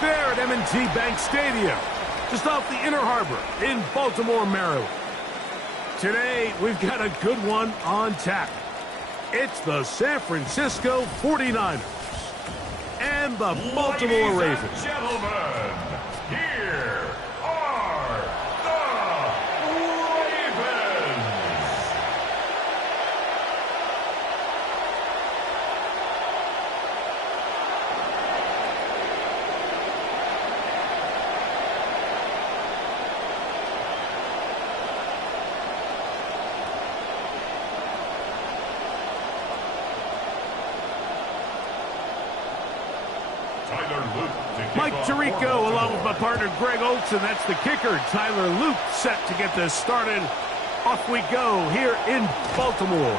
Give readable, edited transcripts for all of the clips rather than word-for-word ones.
back there at M&T Bank Stadium, just off the Inner Harbor in Baltimore, Maryland. Today, we've got a good one on tap. It's the San Francisco 49ers and the Baltimore Ravens. Ladies and gentlemen, here are the Ravens. Mike Tirico along with my partner Greg Olson. That's the kicker, Tyler Luke, set to get this started. Off we go here in Baltimore.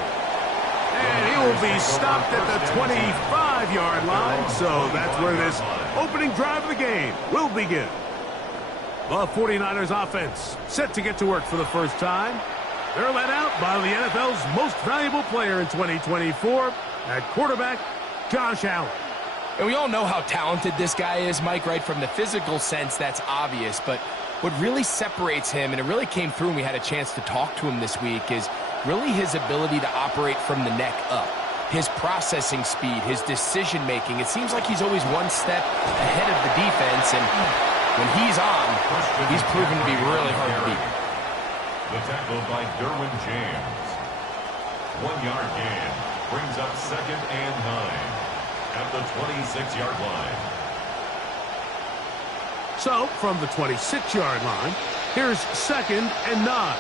And he will be stopped at the 25-yard line. So that's where this opening drive of the game will begin. The 49ers offense set to get to work for the first time. They're led out by the NFL's most valuable player in 2024 at quarterback, Josh Allen. And we all know how talented this guy is, Mike, right? From the physical sense, that's obvious. But what really separates him, and it really came through when we had a chance to talk to him this week, is really his ability to operate from the neck up. His processing speed, his decision-making. It seems like he's always one step ahead of the defense. And when he's on, he's proven to be really hard to beat. The tackle by Derwin James. 1-yard gain brings up 2nd and 9. At the 26-yard line. So, from the 26-yard line, here's 2nd and 9.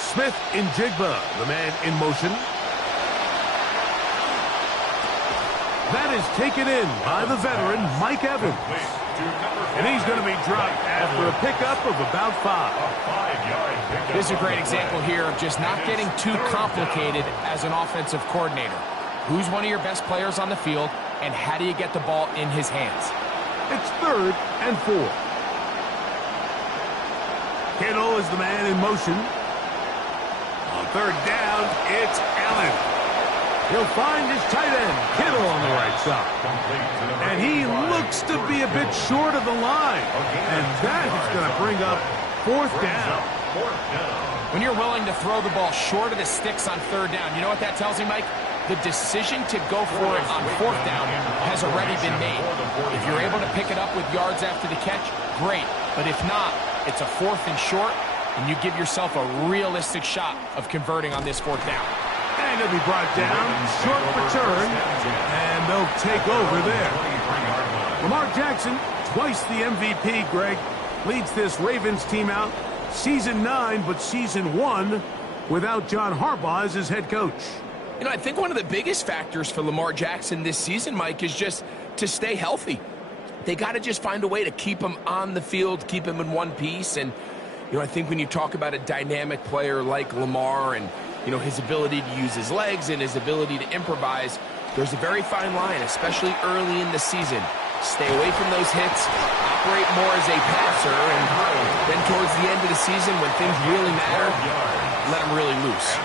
Smith in Jigba, the man in motion. That is taken in by the veteran, Mike Evans. And he's going to be dropped after a pickup of about 5. This is a great example here of just not getting too complicated as an offensive coordinator. Who's one of your best players on the field, and how do you get the ball in his hands? It's 3rd and 4. Kittle is the man in motion. On 3rd down, it's Allen. He'll find his tight end, Kittle, on the right side. And he looks to be a bit short of the line. And that is going to bring up 4th down. When you're willing to throw the ball short of the sticks on 3rd down, you know what that tells me, Mike? The decision to go for it on 4th down has already been made. If you're able to pick it up with yards after the catch, great. But if not, it's a 4th and short, and you give yourself a realistic shot of converting on this 4th down. And he'll be brought down, short return, and they'll take over there. Lamar Jackson, twice the MVP, Greg, leads this Ravens team out. Season 9, but Season 1 without John Harbaugh as his head coach. You know, I think one of the biggest factors for Lamar Jackson this season, Mike, is just to stay healthy. They got to just find a way to keep him on the field, keep him in one piece. And, you know, I think when you talk about a dynamic player like Lamar and, you know, his ability to use his legs and his ability to improvise, there's a very fine line, especially early in the season. Stay away from those hits, operate more as a passer, and then towards the end of the season when things really matter, let him really loose.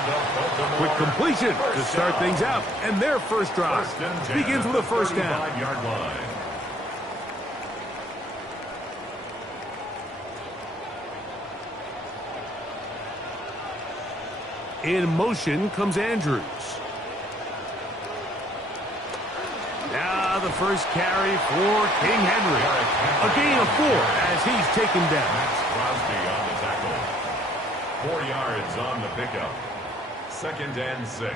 Quick completion to start things out. And their first drive begins with a 1st down. In motion comes Andrews. Now the first carry for King Henry. A gain of 4 as he's taken down. Max Crosby on the tackle. 4 yards on the pickup. 2nd and 6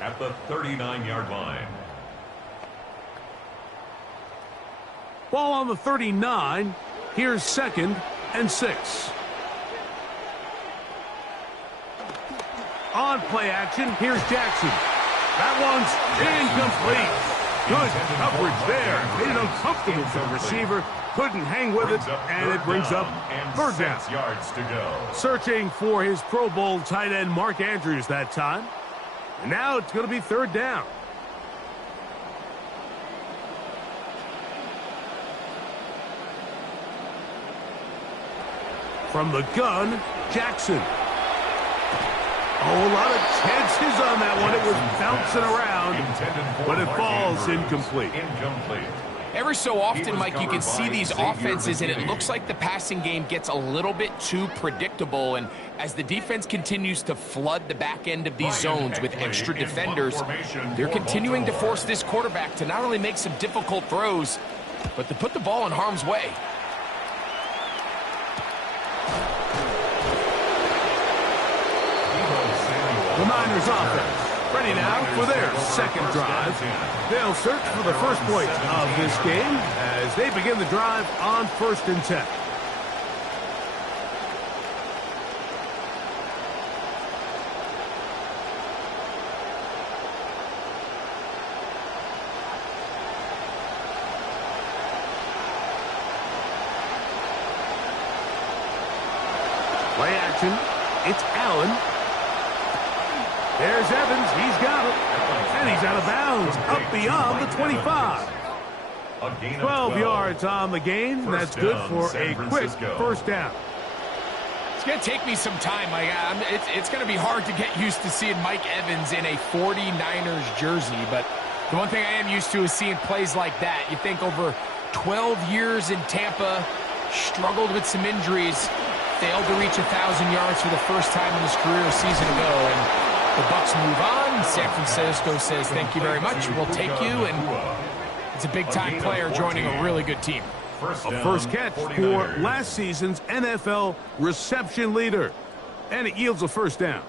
at the 39-yard line. Ball on the 39. Here's 2nd and 6. On play action, here's Jackson. That one's incomplete. Good coverage there. Made it uncomfortable for the receiver. Couldn't hang with it, and it brings up 3rd down. 6 yards to go. Searching for his Pro Bowl tight end, Mark Andrews, that time. And now it's going to be 3rd down. From the gun, Jackson. Oh, a lot of chances on that one. It was bouncing around, but it falls incomplete. Every so often, Mike, you can see these offenses, and it looks like the passing game gets a little bit too predictable. And as the defense continues to flood the back end of these zones with extra defenders, they're continuing to force this quarterback to not only make some difficult throws, but to put the ball in harm's way. The Niners offense ready now for their second drive. They'll search for the first point of this game as they begin the drive on 1st and 10. Play action. It's Allen. There's Evans. He's got it. And he's out of bounds. Up beyond the 25. 12 yards on the gain. That's good for a quick first down. It's going to take me some time. It's going to be hard to get used to seeing Mike Evans in a 49ers jersey. But the one thing I am used to is seeing plays like that. You think over 12 years in Tampa, struggled with some injuries, failed to reach 1,000 yards for the first time in his career a season ago. And the Bucs move on. San Francisco says, thank you very much. We'll take you. And it's a big-time player joining a really good team. A first catch for last season's NFL reception leader. And it yields a first down.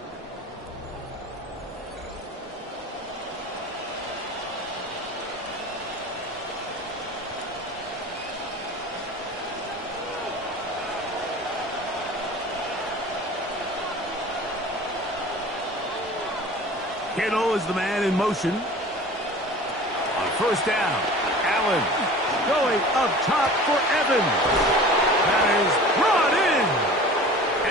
Kittle is the man in motion. On first down, Allen going up top for Evans. That is brought in.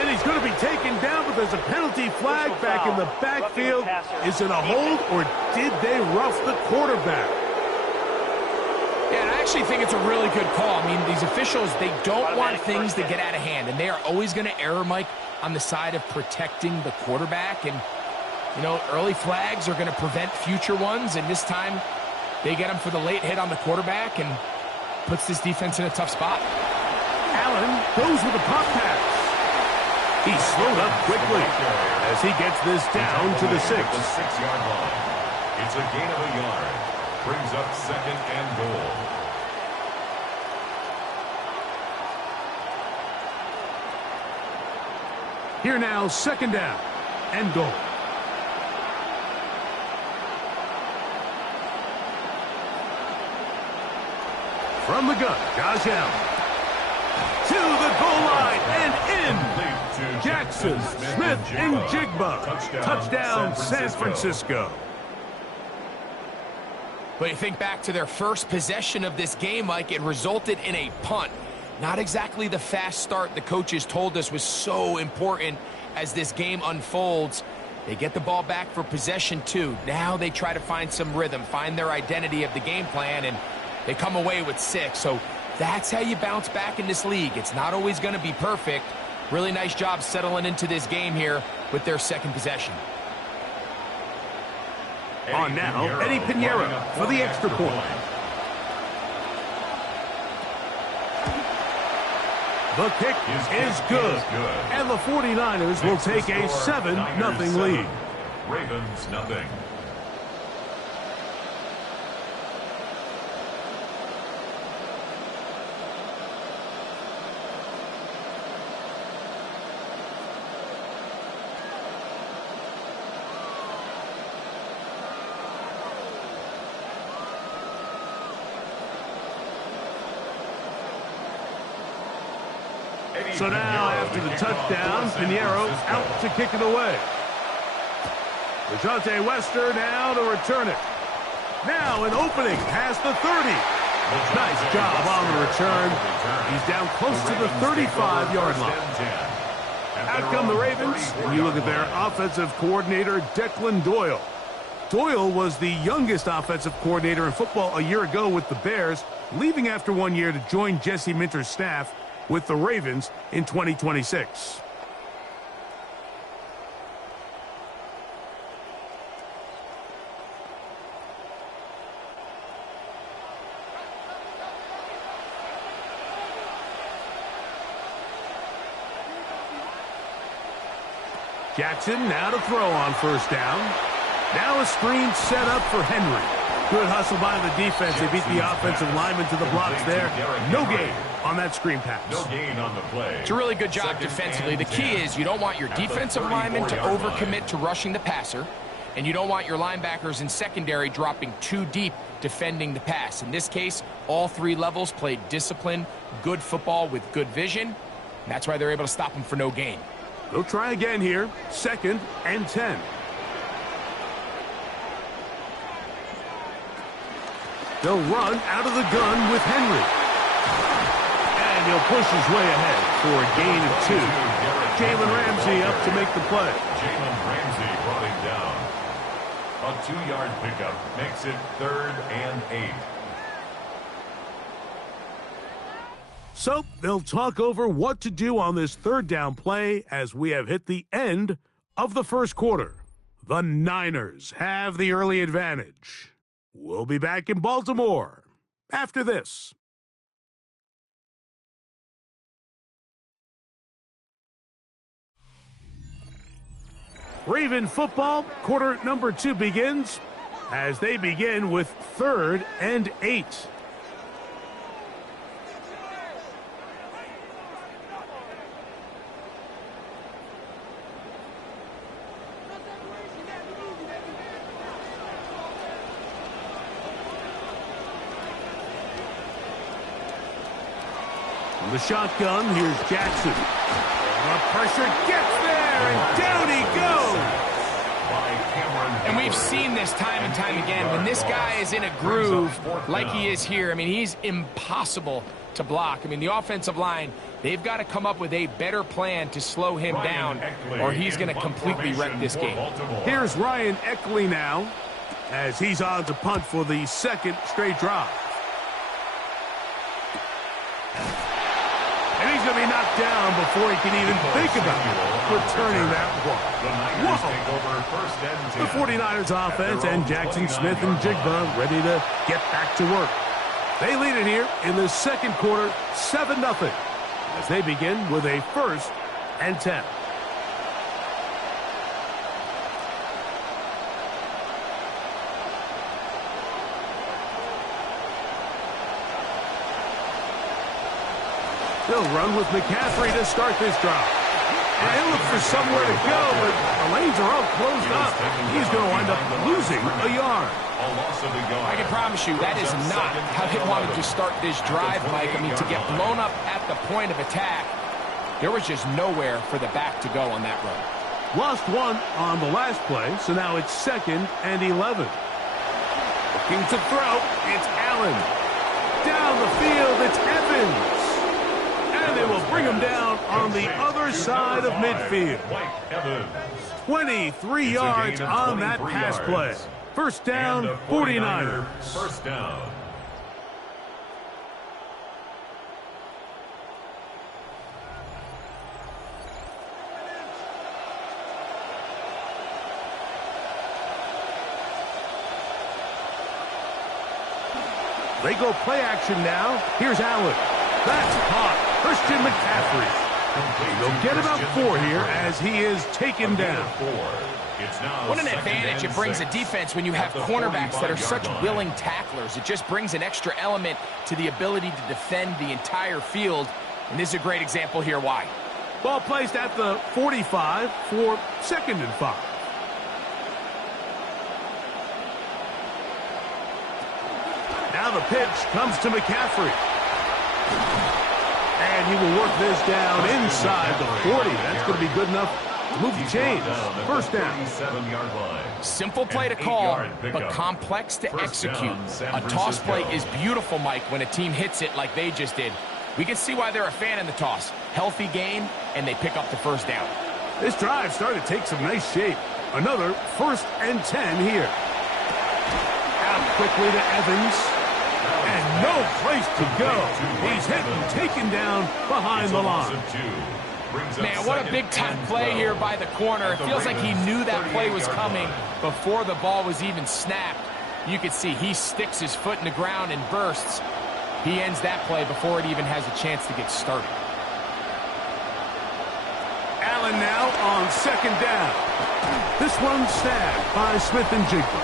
And he's going to be taken down, but there's a penalty flag back in the backfield. Is it a hold, or did they rough the quarterback? Yeah, and I actually think it's a really good call. I mean, these officials, they don't want things to get out of hand, and they are always going to err, Mike, on the side of protecting the quarterback. And you know, early flags are going to prevent future ones, and this time they get him for the late hit on the quarterback and puts this defense in a tough spot. Allen goes with a pop pass. He's slowed up quickly as he gets this down to the 6. The 6-yard line. It's a gain of a yard. Brings up 2nd and goal. Here now, 2nd down and goal. From the gun, Josh Allen. To the goal line and in. Jackson, Smith, and Jigba. Touchdown, San Francisco. But you think back to their first possession of this game, Mike, it resulted in a punt. Not exactly the fast start the coaches told us was so important as this game unfolds. They get the ball back for possession 2. Now they try to find some rhythm, find their identity of the game plan, and they come away with 6. So that's how you bounce back in this league. It's not always going to be perfect. Really nice job settling into this game here with their second possession. On now, Eddie Piñeiro for the extra point. The kick is good. And the 49ers will take a 7-0 lead. Ravens nothing. So now, after the touchdown, Piñeiro out to kick it away. DeJounte Wester now to return it. Now an opening past the 30. Nice job on the return. He's down close to the 35-yard line. Out come the Ravens, and you look at their offensive coordinator, Declan Doyle. Doyle was the youngest offensive coordinator in football a year ago with the Bears, leaving after 1 year to join Jesse Minter's staff with the Ravens in 2026. Jackson now to throw on first down. Now a screen set up for Henry. Good hustle by the defense. They beat the offensive lineman to the blocks there. No gain on that screen pass. No gain on the play. It's a really good job defensively. The key is you don't want your defensive lineman to overcommit to rushing the passer, and you don't want your linebackers in secondary dropping too deep defending the pass. In this case, all three levels played disciplined, good football with good vision. And that's why they're able to stop him for no gain. They'll try again here. 2nd and 10. They'll run out of the gun with Henry. And he'll push his way ahead for a gain of 2. Jalen Ramsey up to make the play. Jalen Ramsey brought him down. A 2-yard pickup makes it 3rd and 8. So they'll talk over what to do on this 3rd down play as we have hit the end of the first quarter. The Niners have the early advantage. We'll be back in Baltimore after this. Raven football, quarter number 2 begins as they begin with 3rd and 8. From the shotgun, here's Jackson. The pressure gets there, and down he goes. And we've seen this time and time again. When this guy is in a groove like he is here, I mean, he's impossible to block. I mean, the offensive line, they've got to come up with a better plan to slow him down, or he's going to completely wreck this game. Here's Ryan Eckley now, as he's on to punt for the 2nd straight drive. And he's going to be knocked down before he can even think about returning that one. Whoa! The 49ers offense and Jackson Smith and Jigba ready to get back to work. They lead it here in the 2nd quarter, 7-0, as they begin with a 1st and 10. They'll run with McCaffrey to start this drive. And he'll look for somewhere to go, but the lanes are all closed up. He's going to wind up losing a yard. I can promise you that is not how they wanted to start this drive, Mike. I mean, to get blown up at the point of attack, there was just nowhere for the back to go on that run. Lost 1 on the last play, so now it's 2nd and 11. Looking to throw, it's Allen. Down the field, it's Evans. And they will bring him down on the other side of midfield. 23 yards on that pass play. First down, 49ers. First down. They go play action now. Here's Allen. That's caught. Christian McCaffrey. They'll get about 4 here as he is taken down. What an advantage it brings a defense when you have cornerbacks that are such willing tacklers. It just brings an extra element to the ability to defend the entire field. And this is a great example here why. Ball placed at the 45 for 2nd and 5. Now the pitch comes to McCaffrey. And he will work this down inside the 40. That's going to be good enough to move the chains. First down. Simple play to call, but complex to execute. A toss play is beautiful, Mike, when a team hits it like they just did. We can see why they're a fan in the toss. Healthy game, and they pick up the first down. This drive started to take some nice shape. Another 1st and 10 here. Out quickly to Evans. And no place to go. He's hit and taken down behind the line. Man, what a big-time play here by the corner. It feels like he knew that play was coming before the ball was even snapped. You could see he sticks his foot in the ground and bursts. He ends that play before it even has a chance to get started. Allen now on second down. This one's snagged by Smith and Jigba.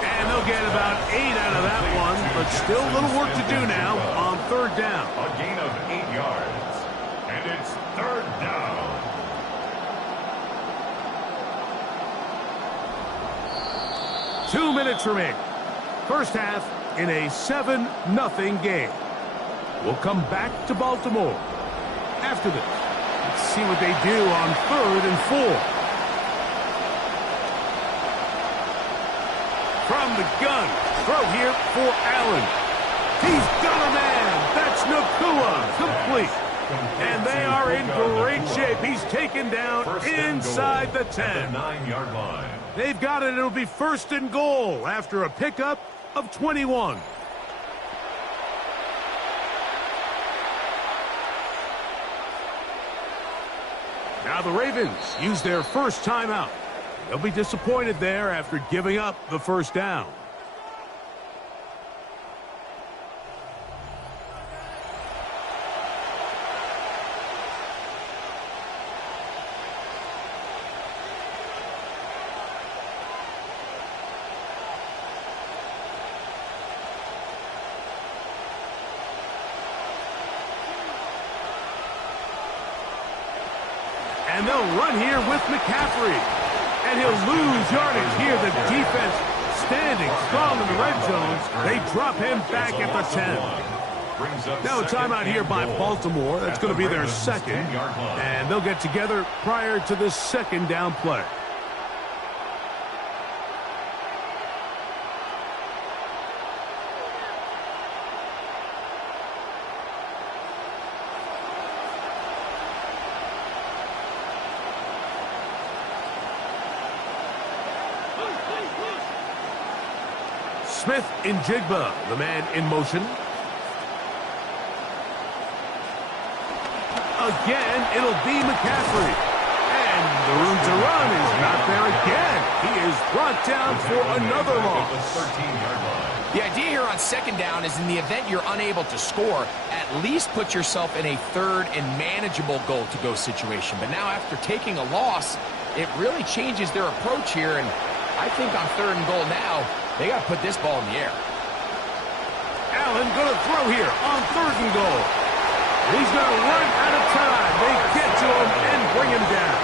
And they'll get about 8 out of that one, but still a little work to do now on third down. A gain of 8 yards. And it's third down. Two minutes remaining. First half in a 7-0 game. We'll come back to Baltimore after this. Let's see what they do on 3rd and 4. From the gun, throw here for Allen. He's got a man. That's Nacua, complete. And they are in great shape. He's taken down inside the 10. The 9-yard line. They've got it. It'll be 1st and goal after a pickup of 21. Now the Ravens use their first timeout. They'll be disappointed there after giving up the first down. And they'll run here with McCaffrey. And he'll lose yardage here. The defense standing strong in the red zone. They drop him back at the 10. Now a timeout here by Baltimore. That's going to be their second. And they'll get together prior to the second down play. Smith in Jigba, the man in motion. Again, it'll be McCaffrey. And the room to run is not there again. He is brought down for another loss. The idea here on second down is in the event you're unable to score, at least put yourself in a 3rd and manageable goal-to-go situation. But now after taking a loss, it really changes their approach here. And I think on 3rd and goal now, they got to put this ball in the air. Allen going to throw here on 3rd and goal. He's going to run out of time. They get to him and bring him down.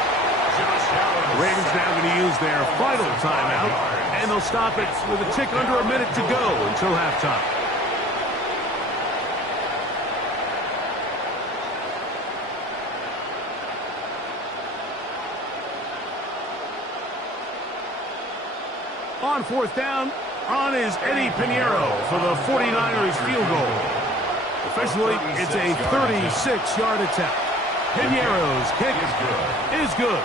The Ravens now going to use their final timeout, and they'll stop it with a tick under a minute to go until halftime. On 4th down, on is Eddie Pinheiro for the 49ers field goal. Officially, it's a 36-yard attempt. Pinheiro's kick is good.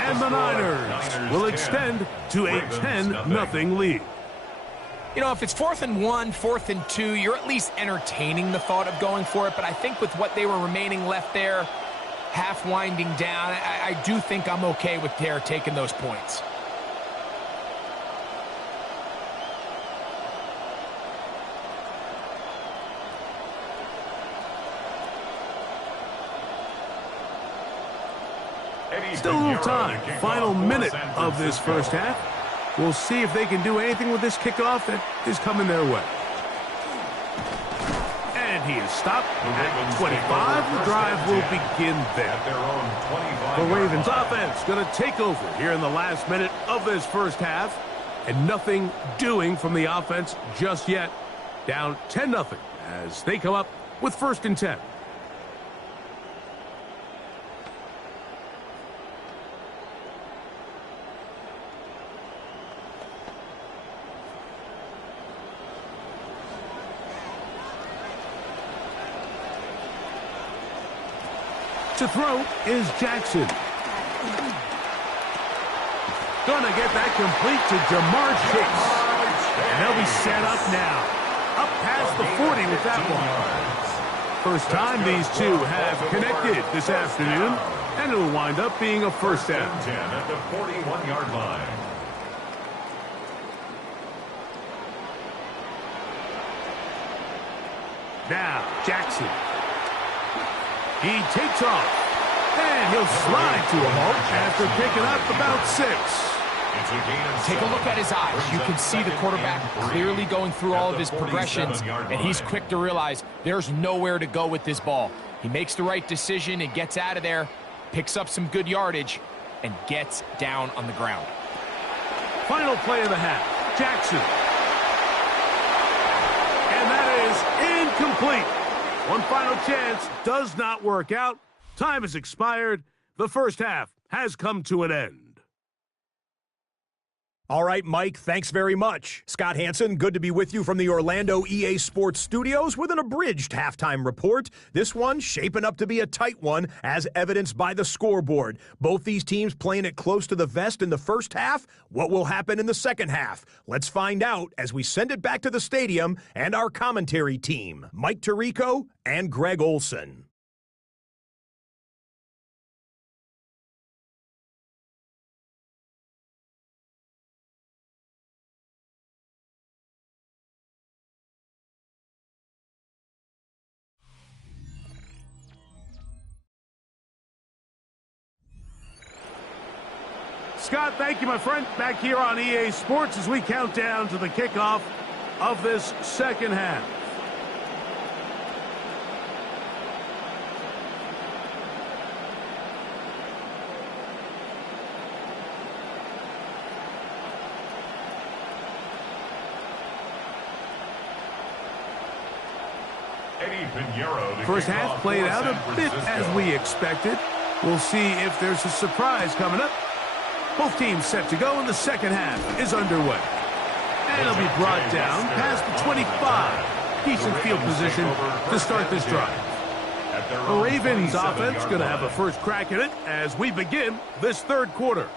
And the Niners will extend to a 10-0 lead. You know, if it's 4th and 1, 4th and 2, you're at least entertaining the thought of going for it. But I think with what they were remaining left there, half winding down, I do think I'm okay with their taking those points. Still a little time. Final minute of this first half. We'll see if they can do anything with this kickoff that is coming their way. And he is stopped at 25. The drive will begin there. The Ravens offense going to take over here in the last minute of this first half. And nothing doing from the offense just yet. Down 10-0 as they come up with 1st and 10. To throw is Jackson. Gonna get that complete to Jamar Chase. And they'll be set up now. Up past the 40 with that one. First time these two have connected this afternoon. And it'll wind up being a first down. 10 at the 41-yard line. Now, Jackson. He takes off. And he'll slide to a halt after picking up about 6. Take a look at his eyes. You can see the quarterback clearly going through all of his progressions, and he's quick to realize there's nowhere to go with this ball. He makes the right decision and gets out of there, picks up some good yardage, and gets down on the ground. Final play of the half, Jackson. And that is incomplete. One final chance does not work out. Time has expired. The first half has come to an end. All right, Mike, thanks very much. Scott Hanson, good to be with you from the Orlando EA Sports Studios with an abridged halftime report. This one shaping up to be a tight one, as evidenced by the scoreboard. Both these teams playing it close to the vest in the first half. What will happen in the second half? Let's find out as we send it back to the stadium and our commentary team, Mike Tirico and Greg Olson. Scott, thank you, my friend. Back here on EA Sports as we count down to the kickoff of this second half. First half played out a bit as we expected. We'll see if there's a surprise coming up. Both teams set to go, and the second half is underway. And it'll be brought down past the 25. Decent field position to start this drive. The Ravens offense going to have a first crack at it as we begin this third quarter.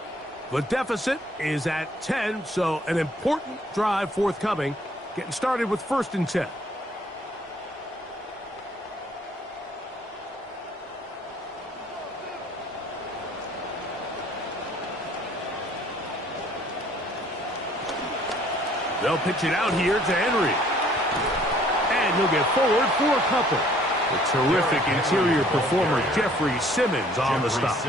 The deficit is at 10, so an important drive forthcoming. Getting started with 1st and 10. They'll pitch it out here to Henry. And he'll get forward for a couple. The terrific interior performer, Jeffrey Simmons on the stop.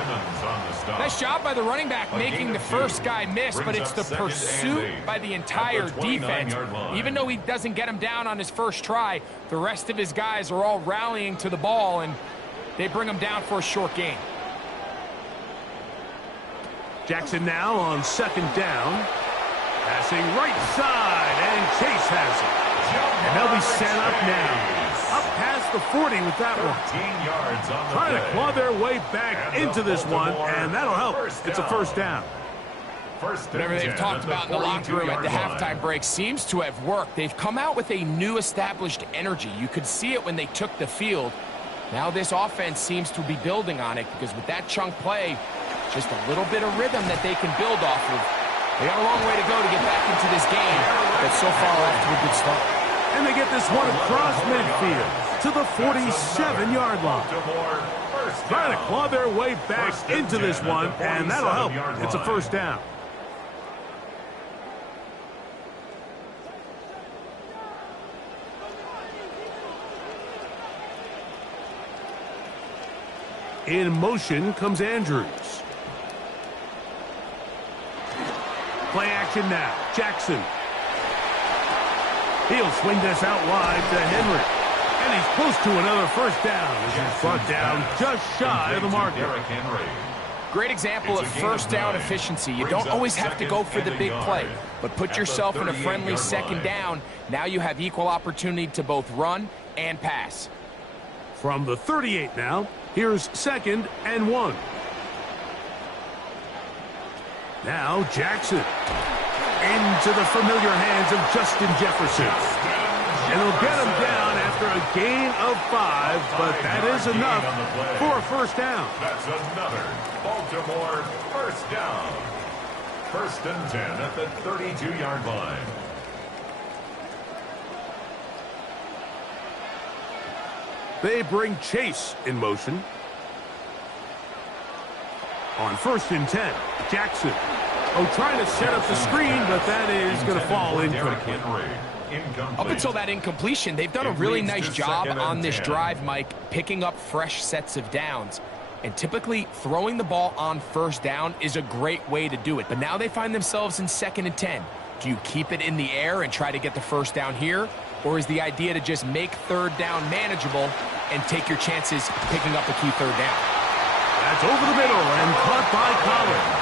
Nice job by the running back making the first guy miss, but it's the pursuit by the entire defense. Even though he doesn't get him down on his first try, the rest of his guys are all rallying to the ball, and they bring him down for a short gain. Jackson now on 2nd down. Passing right side, and Chase has it. And they'll be set up now. Up past the 40 with that one. Trying to claw their way back into this one, and that'll help. It's a first down. Whatever they've talked about in the locker room at the halftime break seems to have worked. They've come out with a new established energy. You could see it when they took the field. Now this offense seems to be building on it, because with that chunk play, just a little bit of rhythm that they can build off of. They got a long way to go to get back into this game, but so far off to a good start. And they get this one across midfield to the 47-yard line. Trying to claw their way back into this one, and that'll help. It's a first down. In motion comes Andrews. Play action now. Jackson. He'll swing this out wide to Henry. And he's close to another first down as he's brought down just shy of the marker. Great example of first down efficiency. You don't always have to go for the big play, but put yourself in a friendly second down. Now you have equal opportunity to both run and pass. From the 38 now, here's 2nd and 1. Now Jackson into the familiar hands of Justin Jefferson. And he'll get him down after a gain of 5, but that is enough for a first down. That's another Baltimore first down. 1st and 10 at the 32-yard line. They bring Chase in motion. On 1st and 10, Jackson. Trying to set up the screen, but that is going to fall incomplete. Up until that incompletion, they've done a really nice job on this drive, Mike, picking up fresh sets of downs. And typically, throwing the ball on first down is a great way to do it. But now they find themselves in 2nd and 10. Do you keep it in the air and try to get the first down here? Or is the idea to just make 3rd down manageable and take your chances picking up a key 3rd down? That's over the middle and caught by Collins.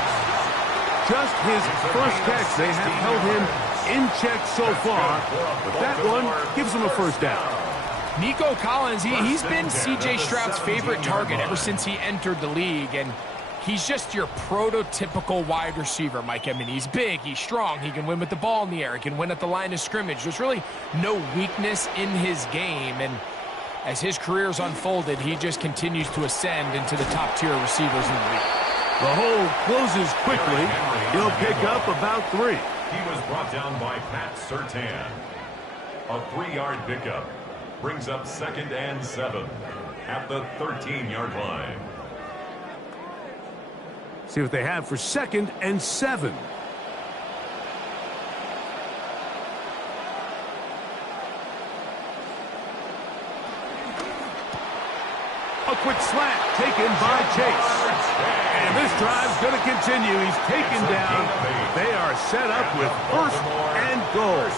Just his first catch. They have held him in check so far, but that one gives him a first down. Nico Collins, he's been C.J. Stroud's favorite target ever since he entered the league, and he's just your prototypical wide receiver, Mike. I mean, he's big, he's strong, he can win with the ball in the air, he can win at the line of scrimmage. There's really no weakness in his game, and as his career's unfolded, he just continues to ascend into the top-tier receivers in the league. The hole closes quickly. He'll pick up about 3. He was brought down by Pat Surtain. A 3-yard pickup brings up 2nd and 7 at the 13-yard line. See what they have for 2nd and 7. A quick slant taken by Chase. And this drive's going to continue. He's taken down. They are set up with 1st and goal.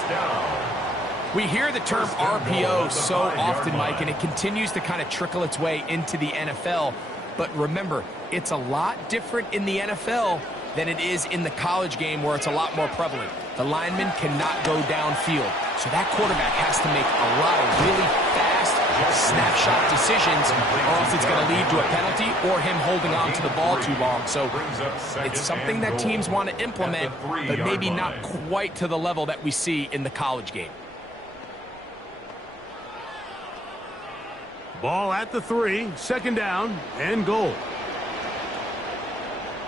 We hear the term RPO so often, Mike, and it continues to kind of trickle its way into the NFL. But remember, it's a lot different in the NFL than it is in the college game where it's a lot more prevalent. The lineman cannot go downfield. So that quarterback has to make a lot of really fast snapshot decisions, or else it's going to lead to a penalty or him holding on to the ball too long. So it's something that teams want to implement, but maybe not quite to the level that we see in the college game. Ball at the 3, 2nd down and goal.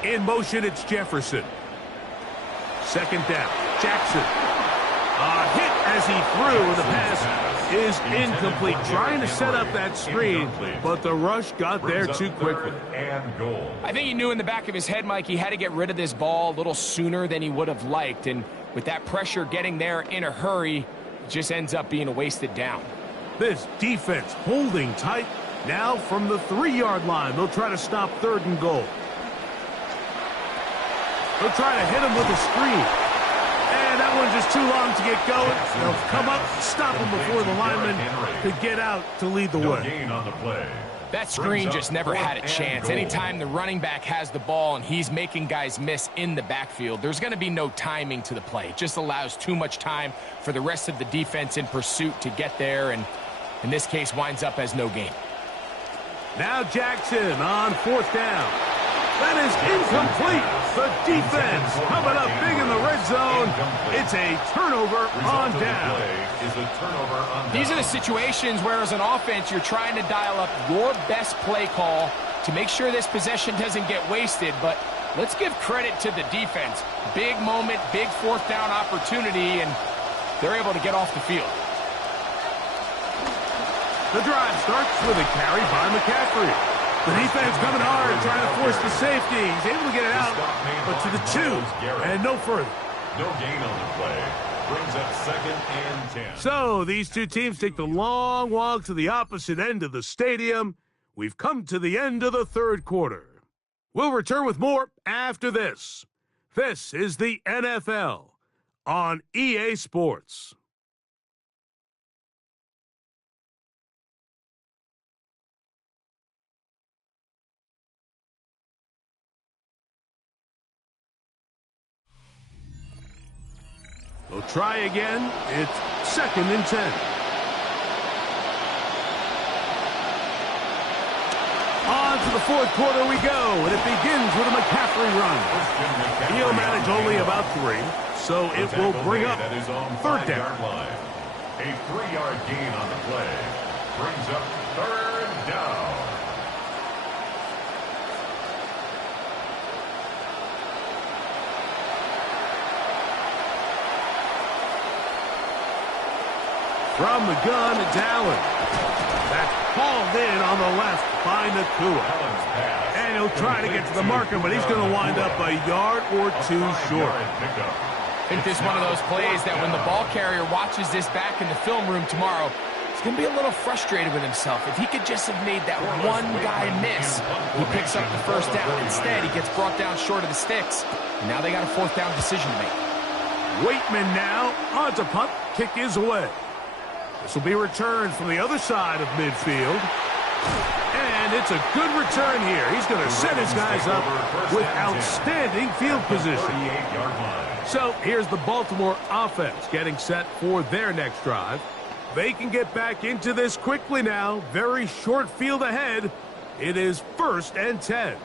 In motion, it's Jefferson. 2nd down, Jackson. A hit as he threw, and the pass is incomplete. Trying to set up that screen, but the rush got there too quickly. I think he knew in the back of his head, Mike, he had to get rid of this ball a little sooner than he would have liked. And with that pressure getting there in a hurry, it just ends up being a wasted down. This defense holding tight. Now from the 3-yard line, they'll try to stop 3rd and goal. They'll try to hit him with a screen. And that one's just too long to get going. They'll come up, stop him before the lineman could get out to lead the way. That screen just never had a chance. Anytime the running back has the ball and he's making guys miss in the backfield, there's going to be no timing to the play. It just allows too much time for the rest of the defense in pursuit to get there, and in this case winds up as no gain. Now Jackson on 4th down. That is incomplete. The defense coming up big in the red zone. It's a turnover on down. These are the situations where as an offense you're trying to dial up your best play call to make sure this possession doesn't get wasted, but let's give credit to the defense. Big moment, big 4th down opportunity, and they're able to get off the field. The drive starts with a carry by McCaffrey. The defense coming hard, trying to force the safety. He's able to get it out, but to the 2 and no further. No gain on the play. Brings up 2nd and 10. So these two teams take the long walk to the opposite end of the stadium. We've come to the end of the 3rd quarter. We'll return with more after this. This is the NFL on EA Sports. They'll try again. It's 2nd and 10. On to the 4th quarter we go, and it begins with a McCaffrey run. He'll manage only about 3, so it will bring up 3rd down. A 3-yard gain on the play brings up 3rd down. From the gun, it's Allen. That's hauled in on the left by Nakua. And he'll try to get to the marker, but he's going to wind up a yard or 2 short. I think this is one of those plays that when the ball carrier watches this back in the film room tomorrow, He's going to be a little frustrated with himself. If he could just have made that one guy miss, he picks up the first down. Instead, he gets brought down short of the sticks. And now they got a fourth down decision to make. Waitman now on to punt. Kick is away. This will be returned from the other side of midfield. And it's a good return here. He's going to set his guys up with outstanding field position. So here's the Baltimore offense getting set for their next drive. They can get back into this quickly now. Very short field ahead. It is 1st and 10.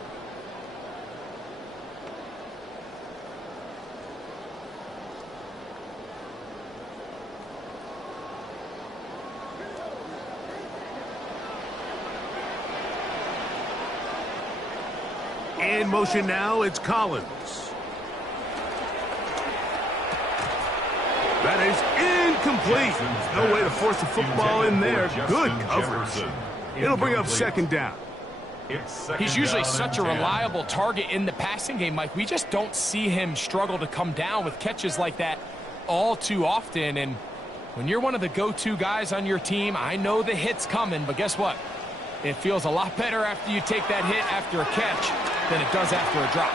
In motion now, it's Collins. That is incomplete. No way to force the football in there. Good coverage. It'll bring up 2nd down. He's usually such a reliable target in the passing game, Mike. We just don't see him struggle to come down with catches like that all too often. And when you're one of the go-to guys on your team, I know the hit's coming, but guess what? It feels a lot better after you take that hit after a catch than it does after a drop.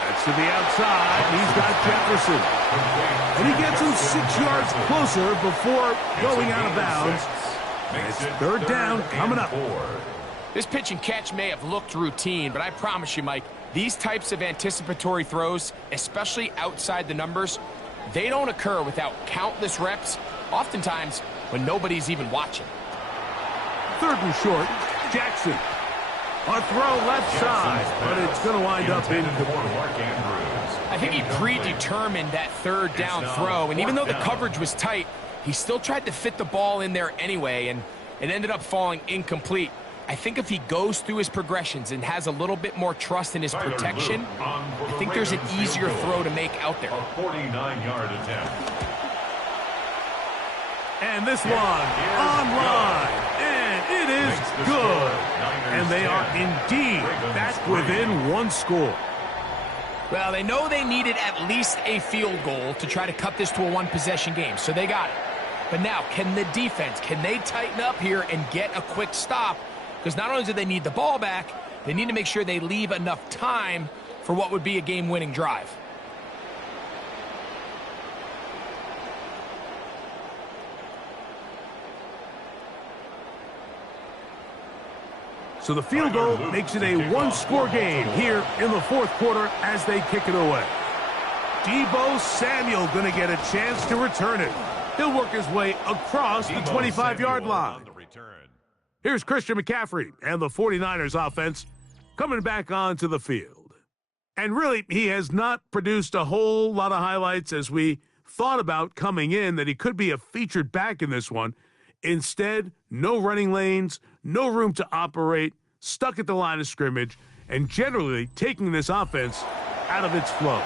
That's to the outside. He's got Jefferson. And he gets him 6 yards closer before going out of bounds. It's 3rd down coming up. This pitch and catch may have looked routine, but I promise you, Mike, these types of anticipatory throws, especially outside the numbers, they don't occur without countless reps, oftentimes when nobody's even watching. 3rd and short. Jackson. A throw left side, but it's going to wind up incomplete. I think he predetermined that 3rd down throw, and even though the coverage was tight, he still tried to fit the ball in there anyway, and it ended up falling incomplete. I think if he goes through his progressions and has a little bit more trust in his protection, I think there's an easier throw to make out there. A 49-yard attempt. And this one online, and it is good. And they are indeed back within 1 score. Well, they know they needed at least a field goal to try to cut this to a 1-possession game, so they got it. But now, can the defense, can they tighten up here and get a quick stop? Because not only do they need the ball back, they need to make sure they leave enough time for what would be a game-winning drive. So the field goal makes it a 1-score game here in the 4th quarter as they kick it away. Deebo Samuel going to get a chance to return it. He'll work his way across the 25-yard line. Here's Christian McCaffrey and the 49ers offense coming back onto the field. And really, he has not produced a whole lot of highlights as we thought about coming in that he could be a featured back in this one. Instead, no running lanes, no room to operate, stuck at the line of scrimmage, and generally taking this offense out of its flow.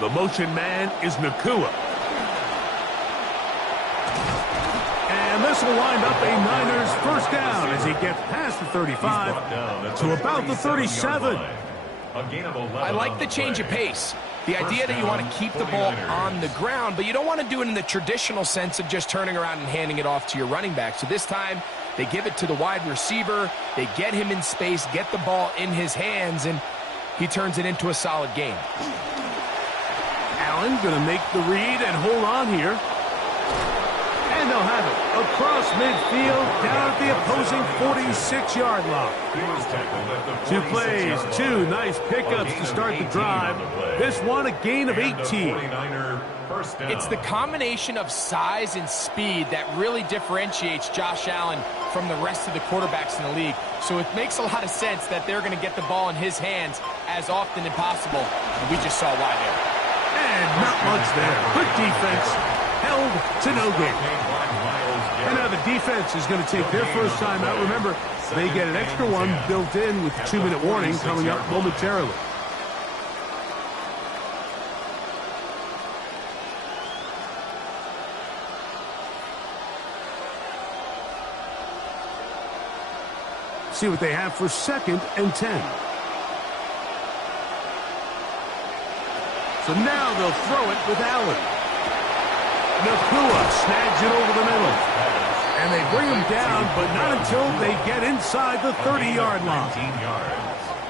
The motion man is Nakua. And this will wind up a Niners 1st down as he gets past the 35 to about the 37. I like the change of pace. The idea that you want to keep the ball on the ground, but you don't want to do it in the traditional sense of just turning around and handing it off to your running back. So this time, they give it to the wide receiver. They get him in space, get the ball in his hands, and he turns it into a solid game. Allen going to make the read and hold on here. And they'll have it across midfield down at the opposing 46-yard line. 2 plays, 2 nice pickups to start the drive. This one a gain of 18. It's the combination of size and speed that really differentiates Josh Allen from the rest of the quarterbacks in the league. So it makes a lot of sense that they're going to get the ball in his hands as often as possible. And we just saw why there. And not much there. Good defense. Held to no gain. And now the defense is going to take their first time out. Remember, they get an extra one built in with the 2-minute warning coming up momentarily. See what they have for 2nd and 10. So now they'll throw it with Allen. Nacua snags it over the middle. And they bring him down, but not until they get inside the 30-yard line.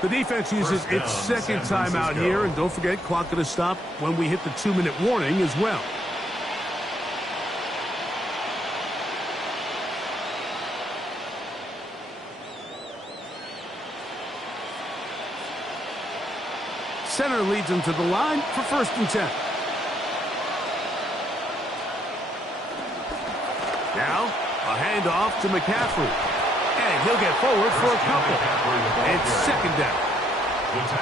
The defense uses its 2nd timeout here, and don't forget, clock going to stop when we hit the 2-minute warning as well. Center leads him to the line for 1st and 10. Now, a handoff to McCaffrey. And he'll get forward for a couple. It's 2nd down.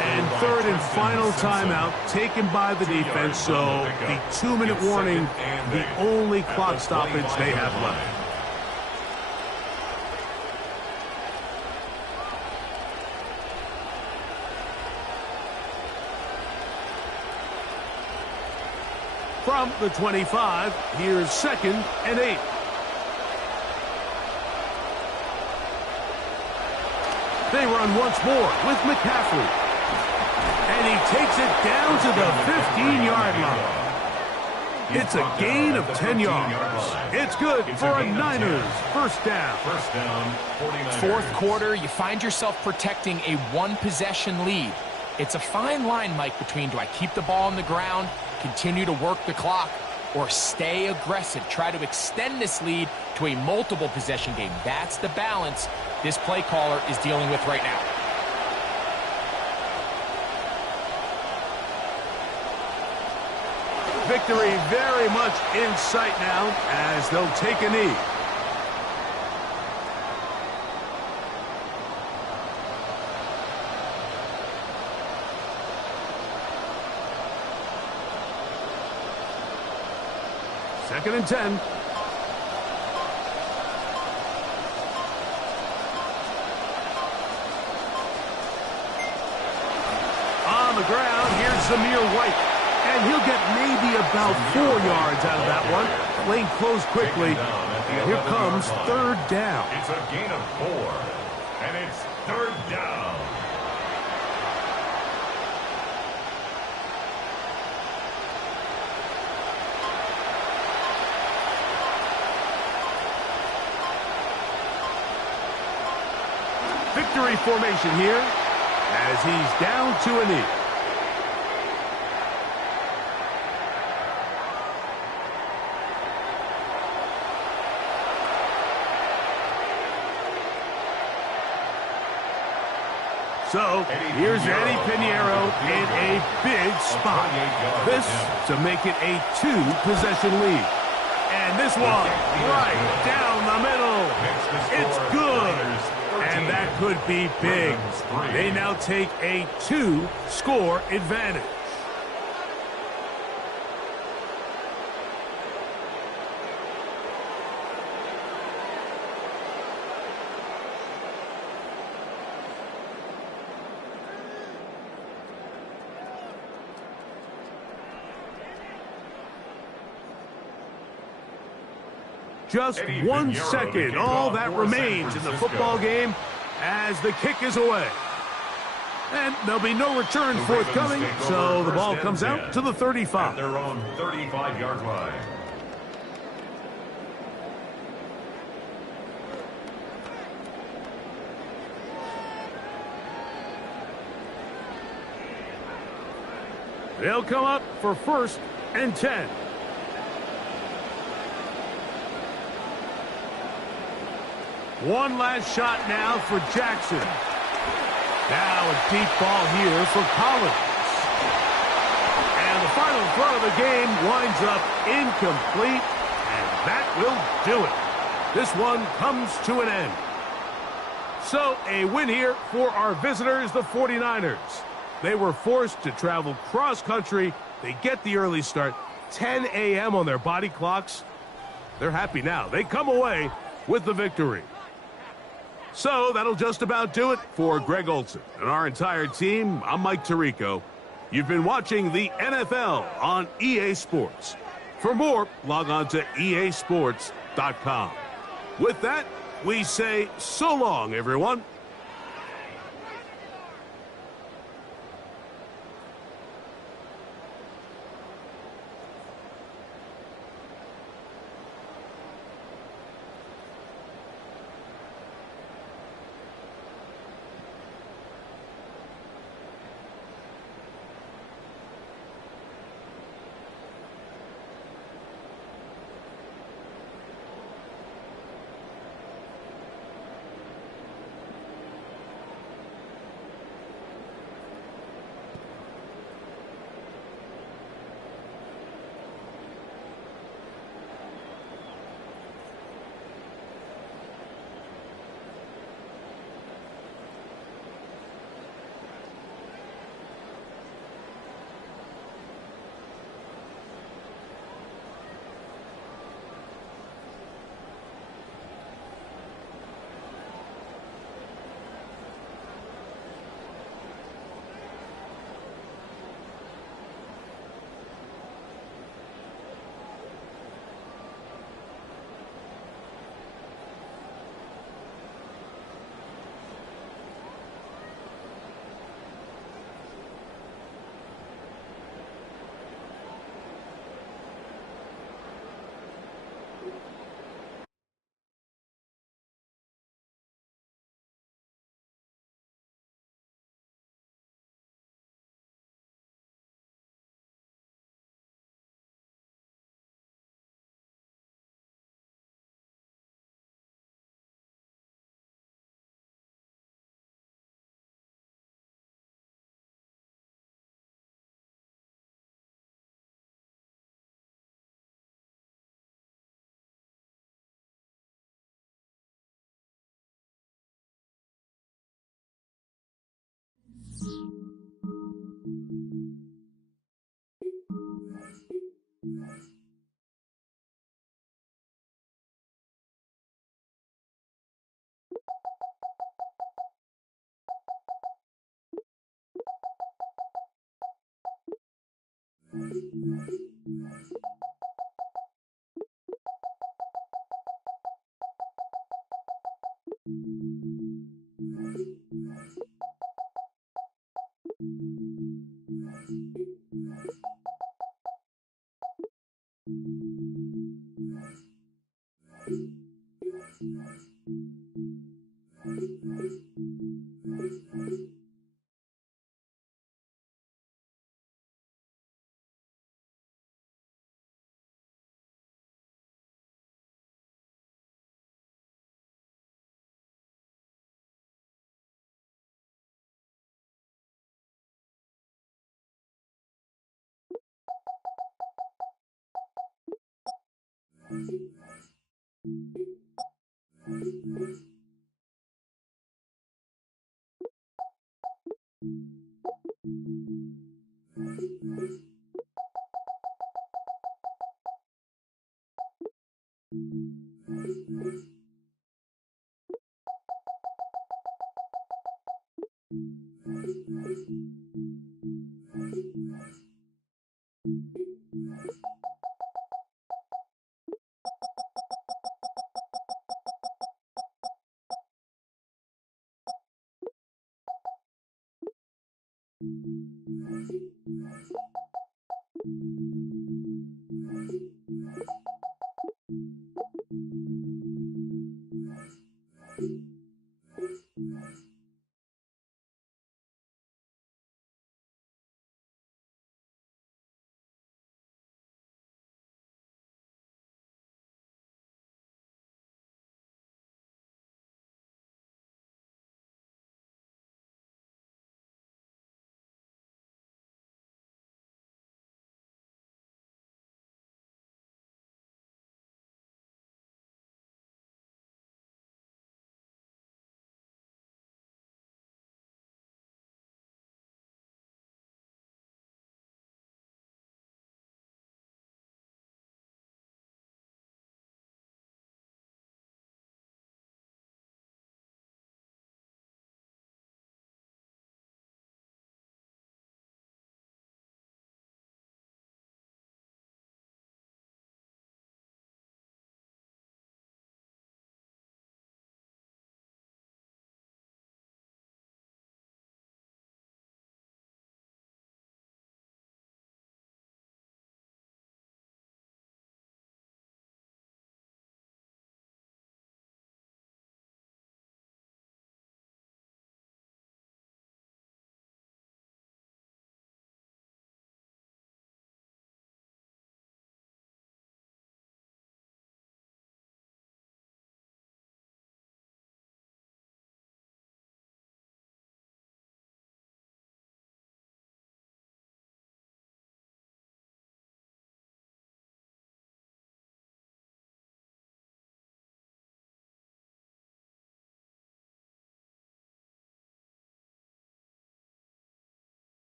And 3rd and final timeout taken by the defense, so the 2-minute warning, the only clock stoppage they have left. From the 25, here's 2nd and 8. They run once more with McCaffrey. And he takes it down to the 15-yard line. It's a gain of 10 yards. It's good for a Niners 1st down. 4th quarter, you find yourself protecting a 1-possession lead. It's a fine line, Mike, between do I keep the ball on the ground, continue to work the clock, or stay aggressive, try to extend this lead to a multiple possession game. That's the balance this play caller is dealing with right now. Victory very much in sight now as they'll take a knee. Second and 10. On the ground, here's Zamir White. And he'll get maybe about 4 yards out of that one. Lane closed quickly. Here comes 3rd down. It's a gain of 4. And it's 3rd down. Victory formation here as he's down to a knee. So, here's Eddie Pinheiro in a big spot. This to make it a 2-possession lead. And this one right down the middle. It's good. And that could be big. They now take a 2-score advantage. Just 1 second, all that remains in the football game as the kick is away. And there'll be no return forthcoming, so the ball comes out to the 35. At their own 35-yard line. They'll come up for 1st and 10. One last shot now for Jackson. Now a deep ball here for Collins. And the final throw of the game winds up incomplete, and that will do it. This one comes to an end. So a win here for our visitors, the 49ers. They were forced to travel cross-country. They get the early start, 10 a.m. on their body clocks. They're happy now. They come away with the victory. So that'll just about do it for Greg Olsen and our entire team. I'm Mike Tirico. You've been watching the NFL on EA Sports. For more, log on to easports.com. With that, we say so long, everyone,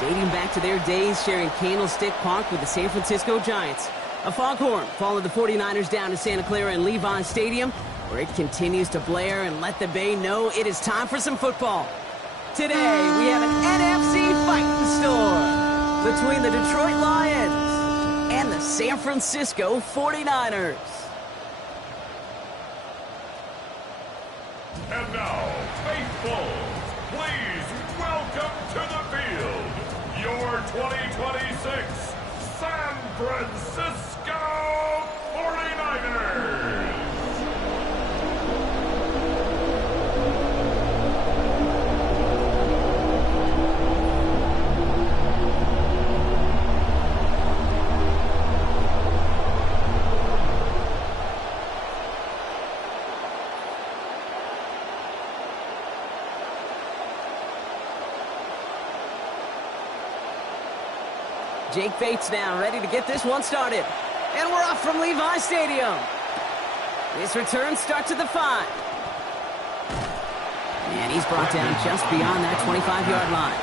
Dating back to their days sharing Candlestick Park with the San Francisco Giants. A foghorn followed the 49ers down to Santa Clara and Levi Stadium, where it continues to blare and let the Bay know it is time for some football. Today, we have an NFC fight in store between the Detroit Lions and the San Francisco 49ers. And now, faithfuls, please welcome to the field your 2026 San Francisco 49ers. Jake Bates now ready to get this one started. And we're off from Levi Stadium. This return starts at the 5. And he's brought down just beyond that 25-yard line.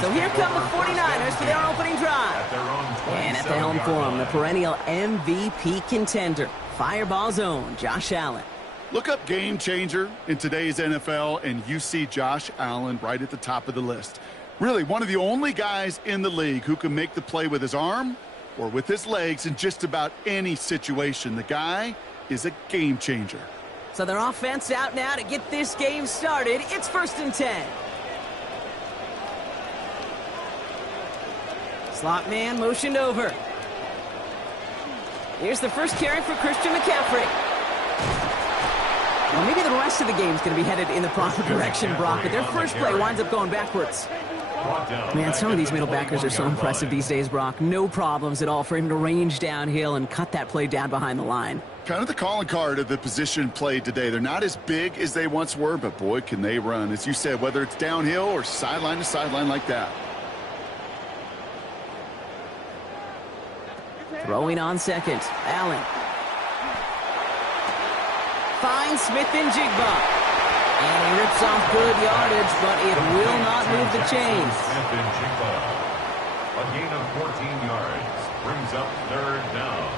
So here come the 49ers for their opening drive. And at the helm for them, the perennial MVP contender, Fireball Zone, Josh Allen. Look up game changer in today's NFL, and you see Josh Allen right at the top of the list. Really, one of the only guys in the league who can make the play with his arm or with his legs in just about any situation. The guy is a game changer. So their offense out now to get this game started. It's 1st and 10. Slot man motioned over. Here's the first carry for Christian McCaffrey. Well, maybe the rest of the game is going to be headed in the proper direction, Brock, but their first play winds up going backwards. Man, some of these middle backers are so impressive these days, Brock. No problems at all for him to range downhill and cut that play down behind the line. Kind of the calling card of the position played today. They're not as big as they once were, but boy, can they run. As you said, whether it's downhill or sideline to sideline like that. Throwing on second, Allen. Finds Smith-Njigba. And he rips off good yardage, but it will not move the chains. Smith-Njigba. A gain of 14 yards brings up 3rd down.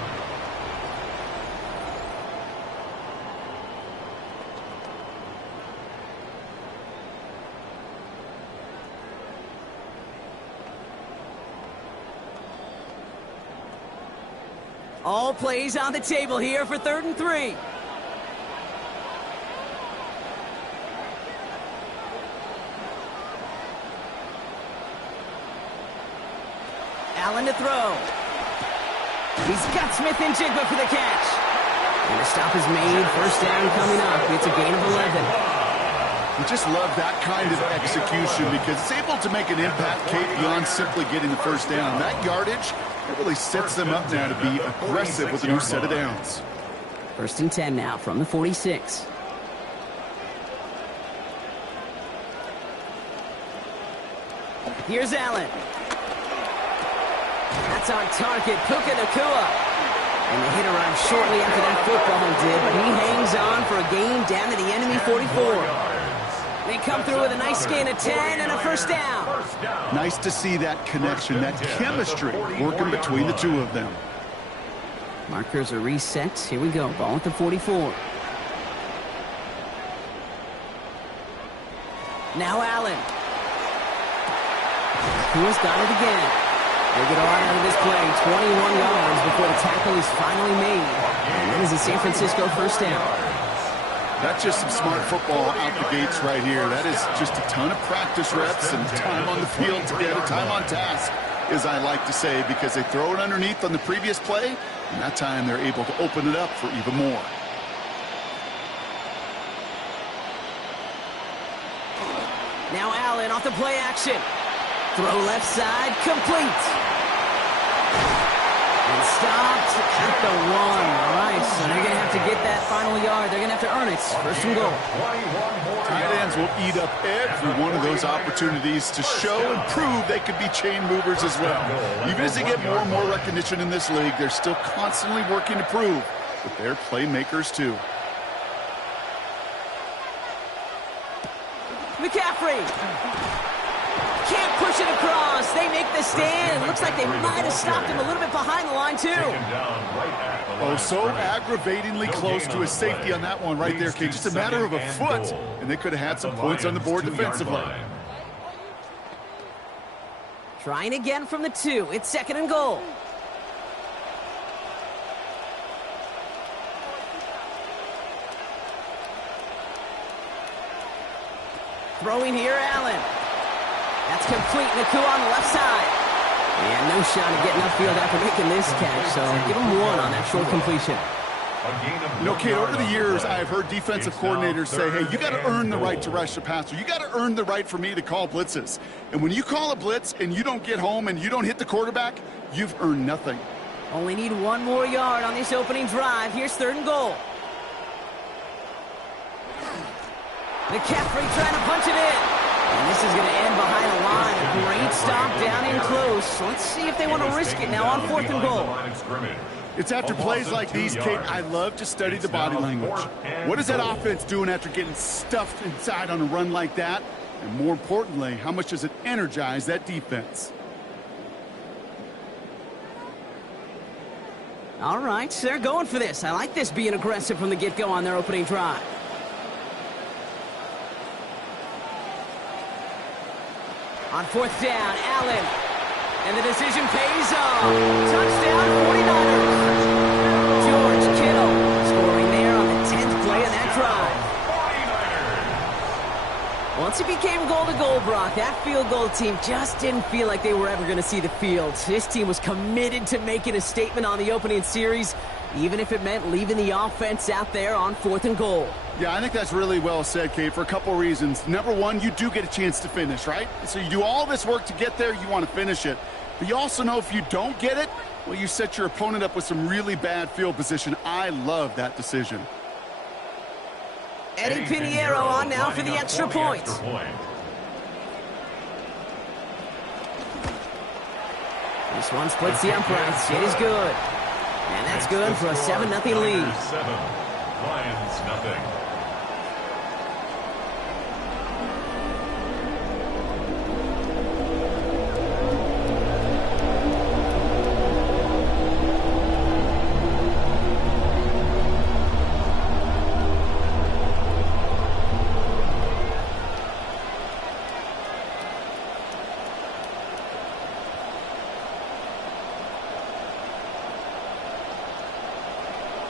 All plays on the table here for 3rd and 3. Allen to throw. He's got Smith-Njigba for the catch. And a stop is made. 1st down coming up. It's a gain of 11. You just love that kind of execution because it's able to make an impact, Kate, beyond simply getting the 1st down. That yardage, it really sets them up now to be aggressive with a new set of downs. 1st and 10 now from the 46. Here's Allen. That's on target, Puka Nacua. And the hit arrived shortly after that football did, but he hangs on for a gain down to the enemy 44. They come through with a nice gain of 10 and a 1st down. Nice to see that connection, that chemistry working between the two of them. Markers are reset. Here we go. Ball at the 44. Now Allen. Nacua's got it again. They get a lot out of this play. 21 yards before the tackle is finally made. And that is a San Francisco 1st down. That's just some smart football out the gates right here. That is just a ton of practice reps and time on the field together, time on task, as I like to say, because they throw it underneath on the previous play, and that time they're able to open it up for even more. Now Allen off the play action. Throw left side, complete. And stopped at the 1. All right, so they're going to have to get that final yard. They're going to have to earn it. 1st and goal. Tight ends will eat up every one of those opportunities to show and prove they could be chain movers as well. Even as they get more and more recognition in this league, they're still constantly working to prove that they're playmakers too. McCaffrey. Can't push it across. They make the stand. Looks like they might have stopped him a little bit behind the line, too. Oh, so aggravatingly close to his safety on that one right there, Kate. Just a matter of a foot, and they could have had some points on the board defensively. Trying again from the 2. It's 2nd and goal. Throwing here, Allen. That's complete. Nacua on the left side. And no shot at getting upfield after making this catch, so give him 1 on that short completion. You know, Kate, over the years, I've heard defensive coordinators say, hey, you got to earn the right to rush the passer. You got to earn the right for me to call blitzes. And when you call a blitz and you don't get home and you don't hit the quarterback, you've earned nothing. Only need 1 more yard on this opening drive. Here's 3rd and goal. McCaffrey trying to punch it in. And this is going to end behind the line. A great stop down in close. So let's see if they want to risk it now on 4th and goal. It's after plays like these, Kate, I love to study the body language. What is that offense doing after getting stuffed inside on a run like that? And more importantly, how much does it energize that defense? All right, they're going for this. I like this being aggressive from the get-go on their opening drive. On fourth down, Allen. And the decision pays off. Touchdown, 49ers. George Kittle scoring there on the 10th play of that drive. Once it became goal-to-goal, Brock, that field goal team just didn't feel like they were ever going to see the field. This team was committed to making a statement on the opening series, even if it meant leaving the offense out there on 4th and goal. Yeah, I think that's really well said, Kate, for a couple reasons. Number one, you do get a chance to finish, right? So you do all this work to get there, you want to finish it. But you also know if you don't get it, well, you set your opponent up with some really bad field position. I love that decision. Eddie Pinheiro on now for the extra point. This one splits the uprights. It is good. And that's good for a 7-0 lead. 7, Lions nothing.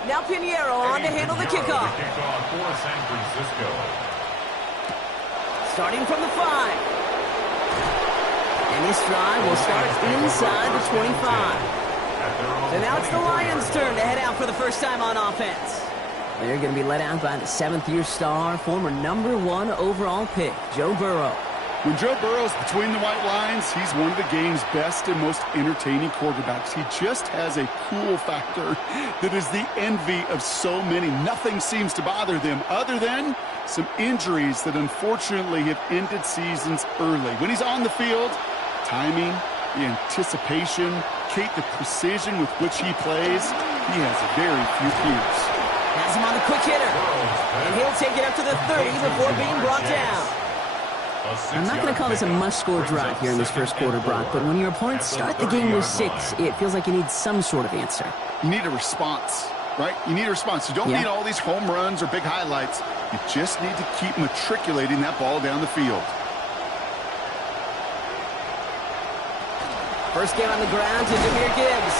Now Pinheiro on to handle the kickoff. For San Francisco. Starting from the 5. And this drive will start inside the 25. So now it's the Lions' turn to head out for the first time on offense. They're going to be led out by the 7th-year star, former #1 overall pick, Joe Burrow. When Joe Burrow's between the white lines, he's one of the game's best and most entertaining quarterbacks. He just has a cool factor that is the envy of so many. Nothing seems to bother them other than some injuries that unfortunately have ended seasons early. When he's on the field, timing, the anticipation, Kate, the precision with which he plays, he has very few peers. Has him on the quick hitter. And he'll take it up to the 30 before being brought down. I'm not going to call this a must-score drive here in this first quarter, Brock, but when your opponents start the game with 6, it feels like you need some sort of answer. You need a response, right? You need a response. You don't need all these home runs or big highlights. You just need to keep matriculating that ball down the field. First game on the ground to Jahmyr Gibbs.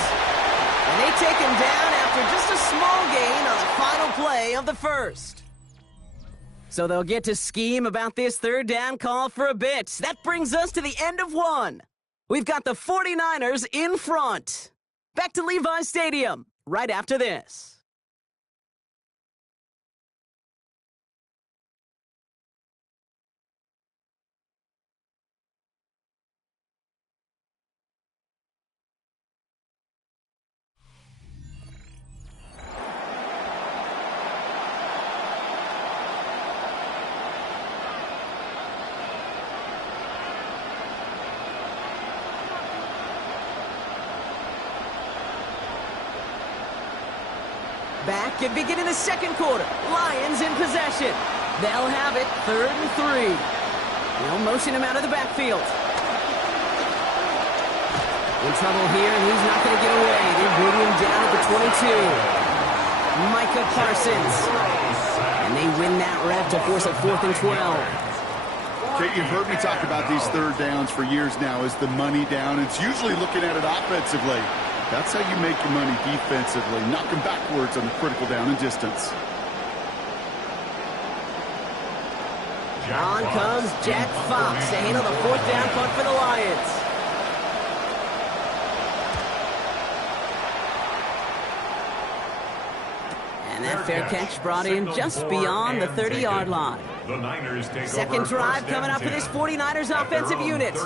And they take him down after just a small gain on the final play of the first. So they'll get to scheme about this third down call for a bit. That brings us to the end of one. We've got the 49ers in front. Back to Levi Stadium right after this. Back and beginning the second quarter. Lions in possession. They'll have it 3rd and 3. They'll motion him out of the backfield. In trouble here, and he's not going to get away. They bring him down at the 22. Micah Parsons. And they win that rep to force a 4th and 12. Kate, you've heard me talk about these third downs for years now as the money down. It's usually looking at it offensively. That's how you make your money defensively, knocking backwards on the critical down and distance. On comes Jack Fox to handle the 4th down punt for the Lions. And that fair catch brought in just beyond the 30-yard line. The Niners take Second over drive coming up for this 49ers offensive unit.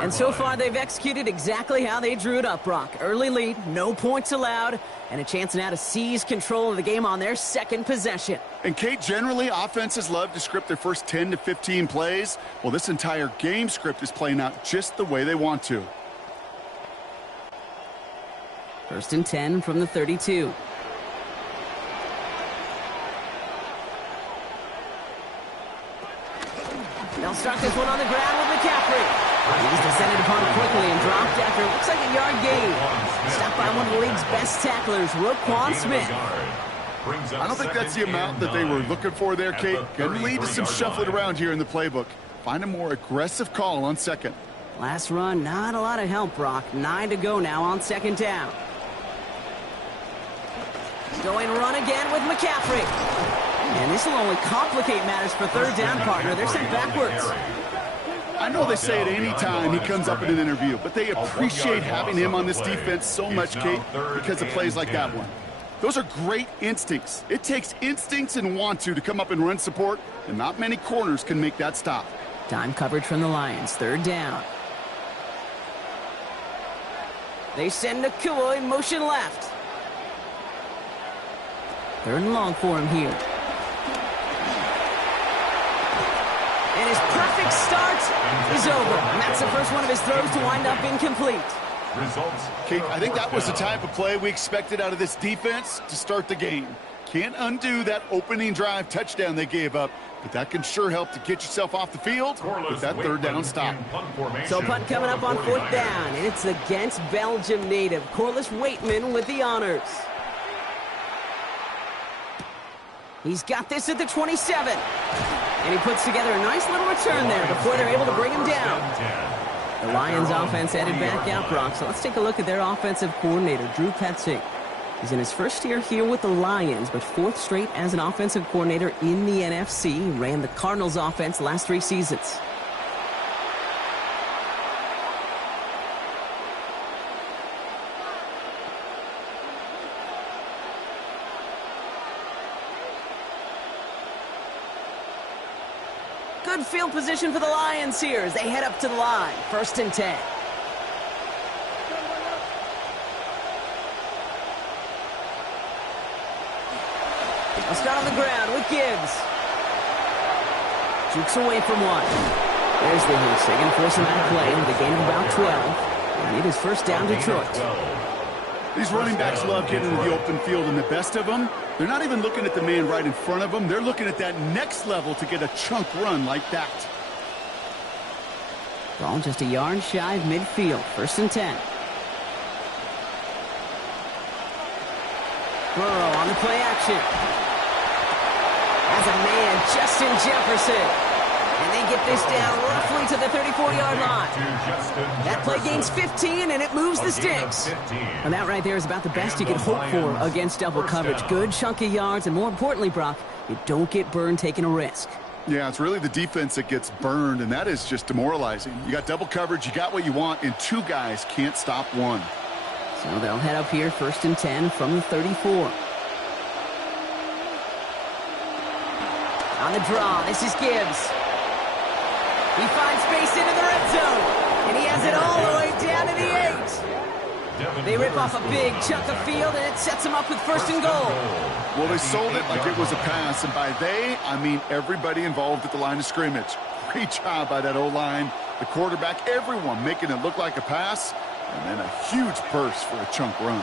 And so far, they've executed exactly how they drew it up, Brock. Early lead, no points allowed, and a chance now to seize control of the game on their second possession. And, Kate, generally, offenses love to script their first 10 to 15 plays. Well, this entire game script is playing out just the way they want to. 1st and 10 from the 32. They'll start this one on the ground with McCaffrey. He's descended upon quickly and dropped after it looks like a yard gain. Stopped by one of the league's best tacklers, Roquan Smith. I don't think that's the amount that they were looking for there, Kate. Can lead to some shuffling around here in the playbook. Find a more aggressive call on second. Last run, not a lot of help, Brock. 9 to go now on second down. Going run again with McCaffrey. And this will only complicate matters for third down, partner. They're sent backwards. I know they say it any time he comes up in an interview, but they appreciate having him on this defense so much, Kate, because of plays like that one. Those are great instincts. It takes instincts and want to come up and run support, and not many corners can make that stop. Time coverage from the Lions, third down. They send Nakua in motion left. Third and long for him here. And his perfect start is over. And that's the first one of his throws to wind up incomplete. Kate, I think that was the type of play we expected out of this defense to start the game. Can't undo that opening drive touchdown they gave up, but that can sure help to get yourself off the field with that third down stop. So punt coming up on fourth down, and it's against Belgium native Corliss Waitman with the honors. He's got this at the 27. And he puts together a nice little return there before they're able to bring him down. The Lions offense headed back out, Brock. So let's take a look at their offensive coordinator, Drew Petzing. He's in his first year here with the Lions, but fourth straight as an offensive coordinator in the NFC. He ran the Cardinals offense the last 3 seasons. Good field position for the Lions here as they head up to the line. First and 10. I'll start on the ground with Gibbs. Jukes away from one. There's the hit. They're going to force him out of play with a gain of about 12. And it is first down Detroit. These running backs love getting into the open field, and the best of them, they're not even looking at the man right in front of them. They're looking at that next level to get a chunk run like that. Ball just a yard shy of midfield. First and 10. Burrow on the play action. As a man, Justin Jefferson. And they get this down roughly to the 34-yard line. That play gains 15, and it moves the sticks. And that right there is about the best you can hope for against double coverage. Good chunky yards, and more importantly, Brock, you don't get burned taking a risk. Yeah, it's really the defense that gets burned, and that is just demoralizing. You got double coverage, you got what you want, and 2 guys can't stop one. So they'll head up here, first and 10 from the 34. On the draw, this is Gibbs. He finds space into the red zone, and he has it all the way down to the 8. They rip off a big chunk of field, and it sets him up with first and goal. Well, they sold it like it was a pass, and by they, I mean everybody involved at the line of scrimmage. Great job by that O-line, the quarterback, everyone making it look like a pass, and then a huge burst for a chunk run.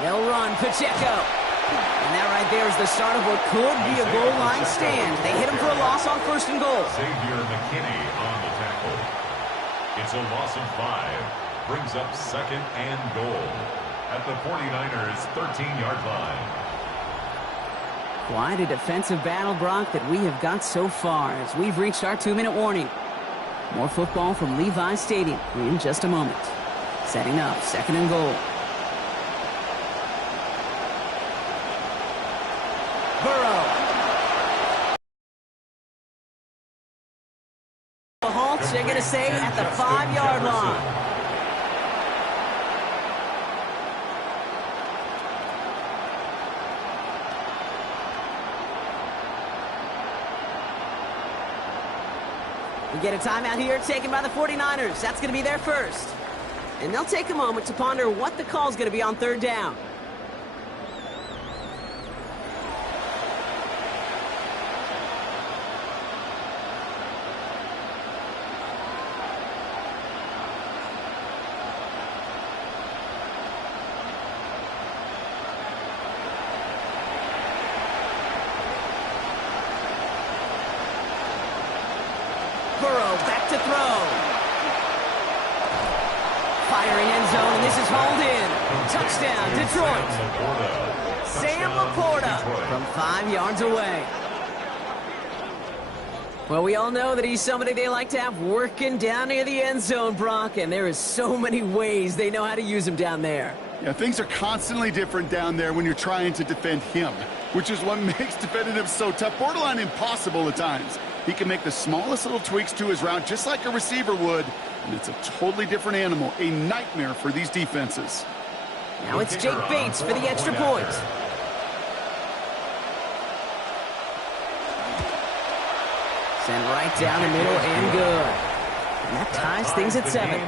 They'll run Pacheco. And that right there is the start of what could be a goal line stand. They hit him for a loss on first and goal. Xavier McKinney on the tackle. It's a loss of 5. Brings up second and goal at the 49ers' 13-yard line. Quite a defensive battle, Brock, that we have got so far as we've reached our 2-minute warning. More football from Levi Stadium in just a moment. Setting up second and goal. Burrow. The Halts, they're going to say at the 5-yard line. We get a timeout here taken by the 49ers. That's going to be their first. And they'll take a moment to ponder what the call is going to be on third down. to throw. Firing end zone, and this is hauled in. Touchdown, Detroit. Sam Laporta from 5 yards away. Well, we all know that he's somebody they like to have working down near the end zone, Brock, and there is so many ways they know how to use him down there. Yeah, things are constantly different down there when you're trying to defend him, which is what makes defending him so tough, borderline impossible at times. He can make the smallest little tweaks to his route just like a receiver would, and it's a totally different animal, a nightmare for these defenses. Now it's Jake Bates for the extra point. Sent right down the middle and good. And that ties things at 7.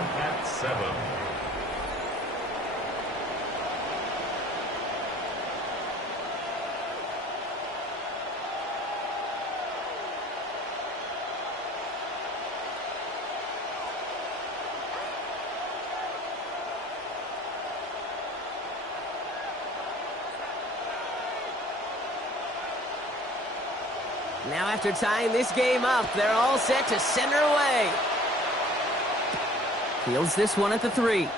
Now after tying this game up, they're all set to send her away. Fields this one at the 3.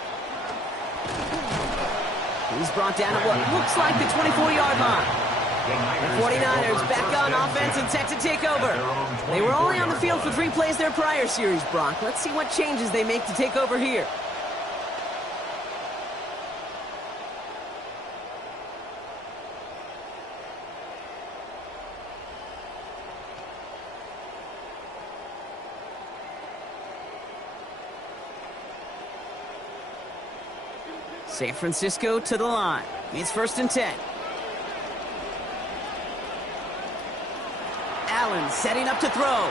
He's brought down at what looks like the 24-yard line. The 49ers back on offense and set to take over. They were only on the field for 3 plays their prior series, Brock. Let's see what changes they make to take over here. San Francisco to the line. It's 1st and 10. Allen setting up to throw.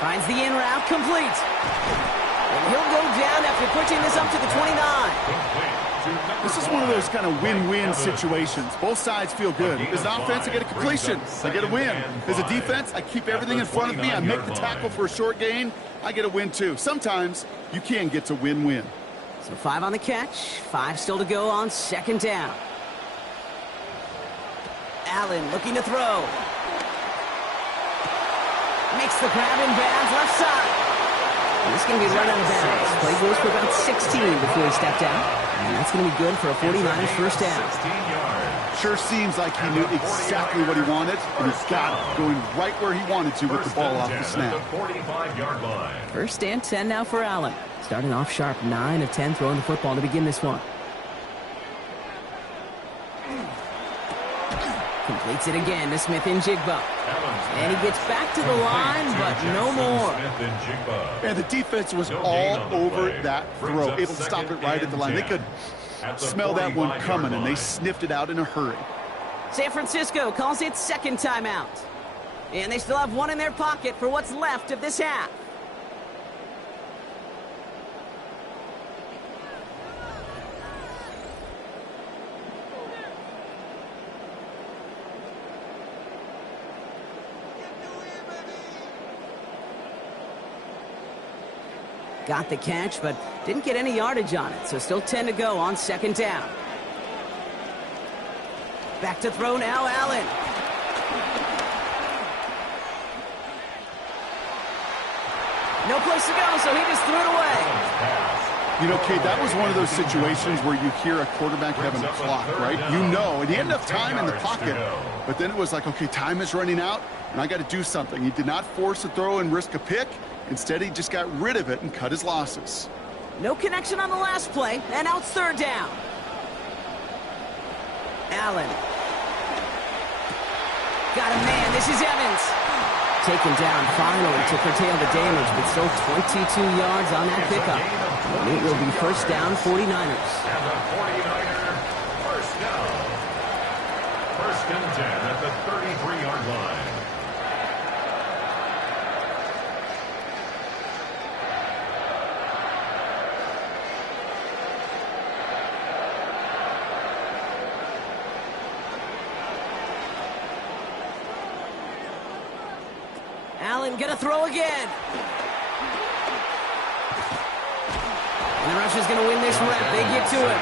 Finds the in route, complete. And he'll go down after pushing this up to the 29. This is one of those kind of win-win situations. Both sides feel good. As an offense, I get a completion. I get a win. As a defense, I keep everything in front of me. I make the tackle for a short gain. I get a win, too. Sometimes you can get to win-win. So 5 on the catch, 5 still to go on 2nd down. Allen looking to throw. Makes the grab in bounds, left side. And this is going to be run out of bounds. Play goes for about 16 before he stepped out. And that's going to be good for a 49ers first down. Sure seems like he knew exactly what he wanted, and he's got it, going right where he wanted to with the ball off the snap. 45-yard line. 1st and 10 now for Allen. Starting off sharp, 9 of 10 throwing the football to begin this one. Completes it again to Smith-Njigba. And he gets back to the line, but no more. And the defense was all over that throw, able to stop it right at the line. They could smell that one coming, and they sniffed it out in a hurry. San Francisco calls it 2nd timeout. And they still have 1 in their pocket for what's left of this half. Got the catch, but didn't get any yardage on it, so still 10 to go on 2nd down. Back to throw now, Allen. No place to go, so he just threw it away. You know, Kate, that was one of those situations where you hear a quarterback having a clock, right? You know, and he had enough time in the pocket, but then it was like, okay, time is running out, and I got to do something. He did not force a throw and risk a pick. Instead, he just got rid of it and cut his losses. No connection on the last play, and out 3rd down. Allen. Got a man, this is Evans. Taken down finally to curtail the damage, but still 22 yards on that pickup. And it will be 1st down, 49ers. And the 49er first down. 1st and 10 at the 33-yard line. Allen gonna throw again. And the Russians gonna win this rep. They get to him.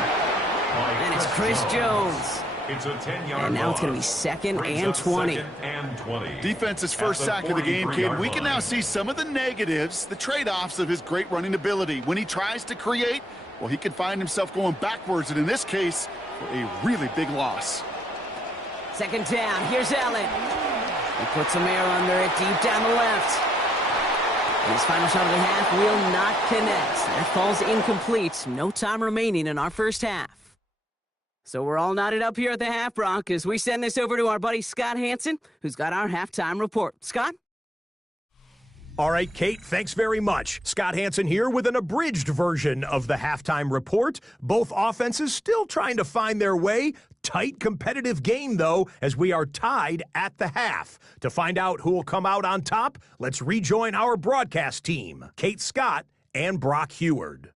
And it's Chris Jones. It's a 10-yard And now it's going to be second and 20. Defense's first sack of the game, kid. We can now see some of the negatives, the trade-offs of his great running ability. When he tries to create, well, he can find himself going backwards, and in this case, for a really big loss. Second down. Here's Allen. He puts some air under it, deep down the left. And his final shot of the half will not connect. That falls incomplete. No time remaining in our first half. So we're all knotted up here at the half, Brock, as we send this over to our buddy Scott Hanson, who's got our halftime report. Scott? All right, Kate, thanks very much. Scott Hanson here with an abridged version of the halftime report. Both offenses still trying to find their way. Tight competitive game, though, as we are tied at the half. To find out who will come out on top, let's rejoin our broadcast team, Kate Scott and Brock Heward.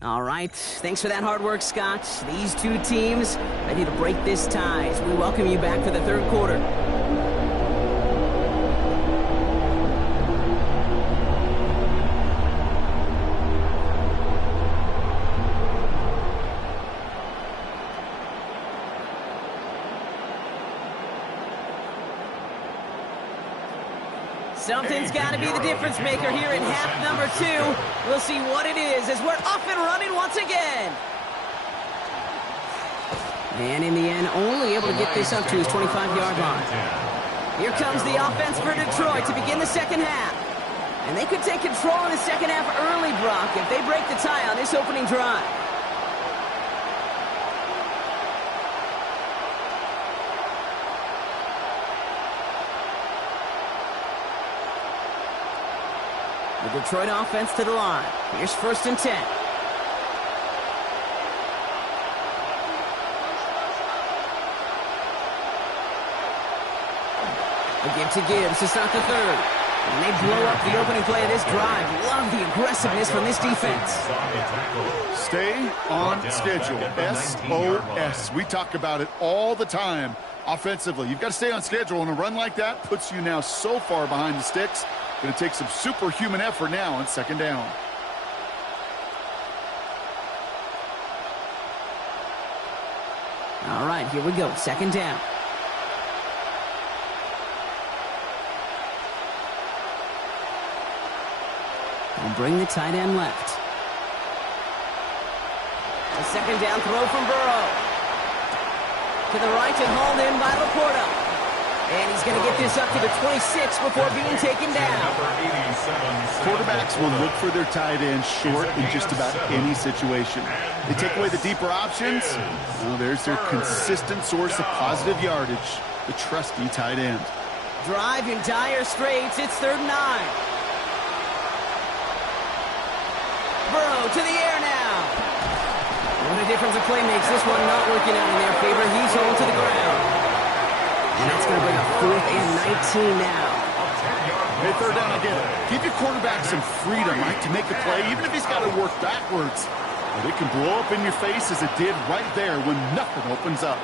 All right, thanks for that hard work, Scott. These two teams ready to break this tie as we welcome you back for the third quarter. Something's got to be the difference maker here in half number 2. We'll see what it is as we're off and running once again. And in the end, only able to get this up to his 25-yard line. Here comes the offense for Detroit to begin the second half. And they could take control in the second half early, Brock, if they break the tie on this opening drive. The Detroit offense to the line. Here's first and 10. A give to Gibbs to start the third. And they blow up the opening play of this drive. Love the aggressiveness from this defense. Stay on schedule. SOS. We talk about it all the time offensively. You've got to stay on schedule, and a run like that puts you now so far behind the sticks. Going to take some superhuman effort now on second down. All right, here we go. Second down. We'll bring the tight end left. A second down throw from Burrow. To the right and hauled in by Laporta. And he's going to get this up to the 26 before being taken down. Quarterbacks will look for their tight end short in just about any situation. They take away the deeper options. Well, there's their consistent source of positive yardage, the trusty tight end. Drive in dire straits. It's 3rd and 9. Burrow to the air now. What a difference a play makes. This one not working out in their favor. He's home to the ground. And that's going to bring up 4th and 19 now. Hey, 3rd down, I get it. Give your quarterback some freedom, right, to make the play, even if he's got to work backwards. But it can blow up in your face as it did right there when nothing opens up.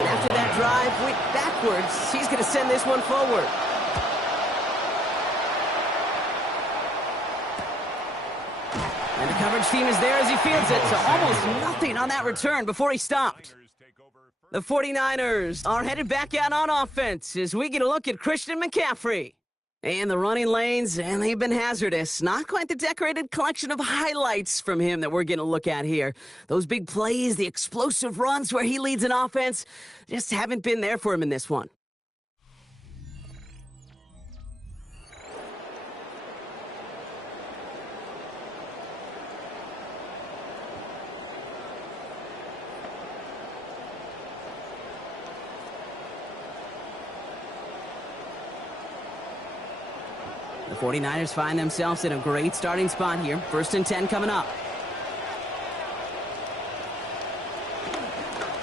After that drive went backwards, he's going to send this one forward. And the coverage team is there as he fields it, so almost nothing on that return before he stopped. The 49ers are headed back out on offense as we get a look at Christian McCaffrey. And the running lanes, and they've been hazardous. Not quite the decorated collection of highlights from him that we're going to look at here. Those big plays, the explosive runs where he leads an offense, just haven't been there for him in this one. The 49ers find themselves in a great starting spot here. 1st and 10 coming up.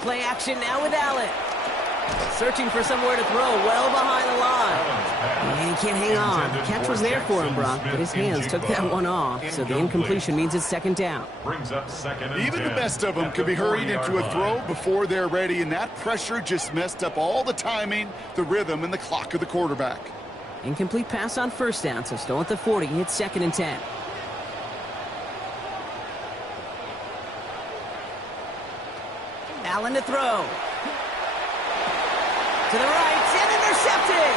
Play action now with Allen. Searching for somewhere to throw, well behind the line. And he can't hang on. The catch was there for him, Brock, but his hands took that one off, so the incompletion means it's second down. Brings up second and Even 10. the best of them can be hurried into a throw before they're ready, and that pressure just messed up all the timing, the rhythm, and the clock of the quarterback. Incomplete pass on first down, so still at the 40. It's second and 10. Allen to throw. To the right, and intercepted.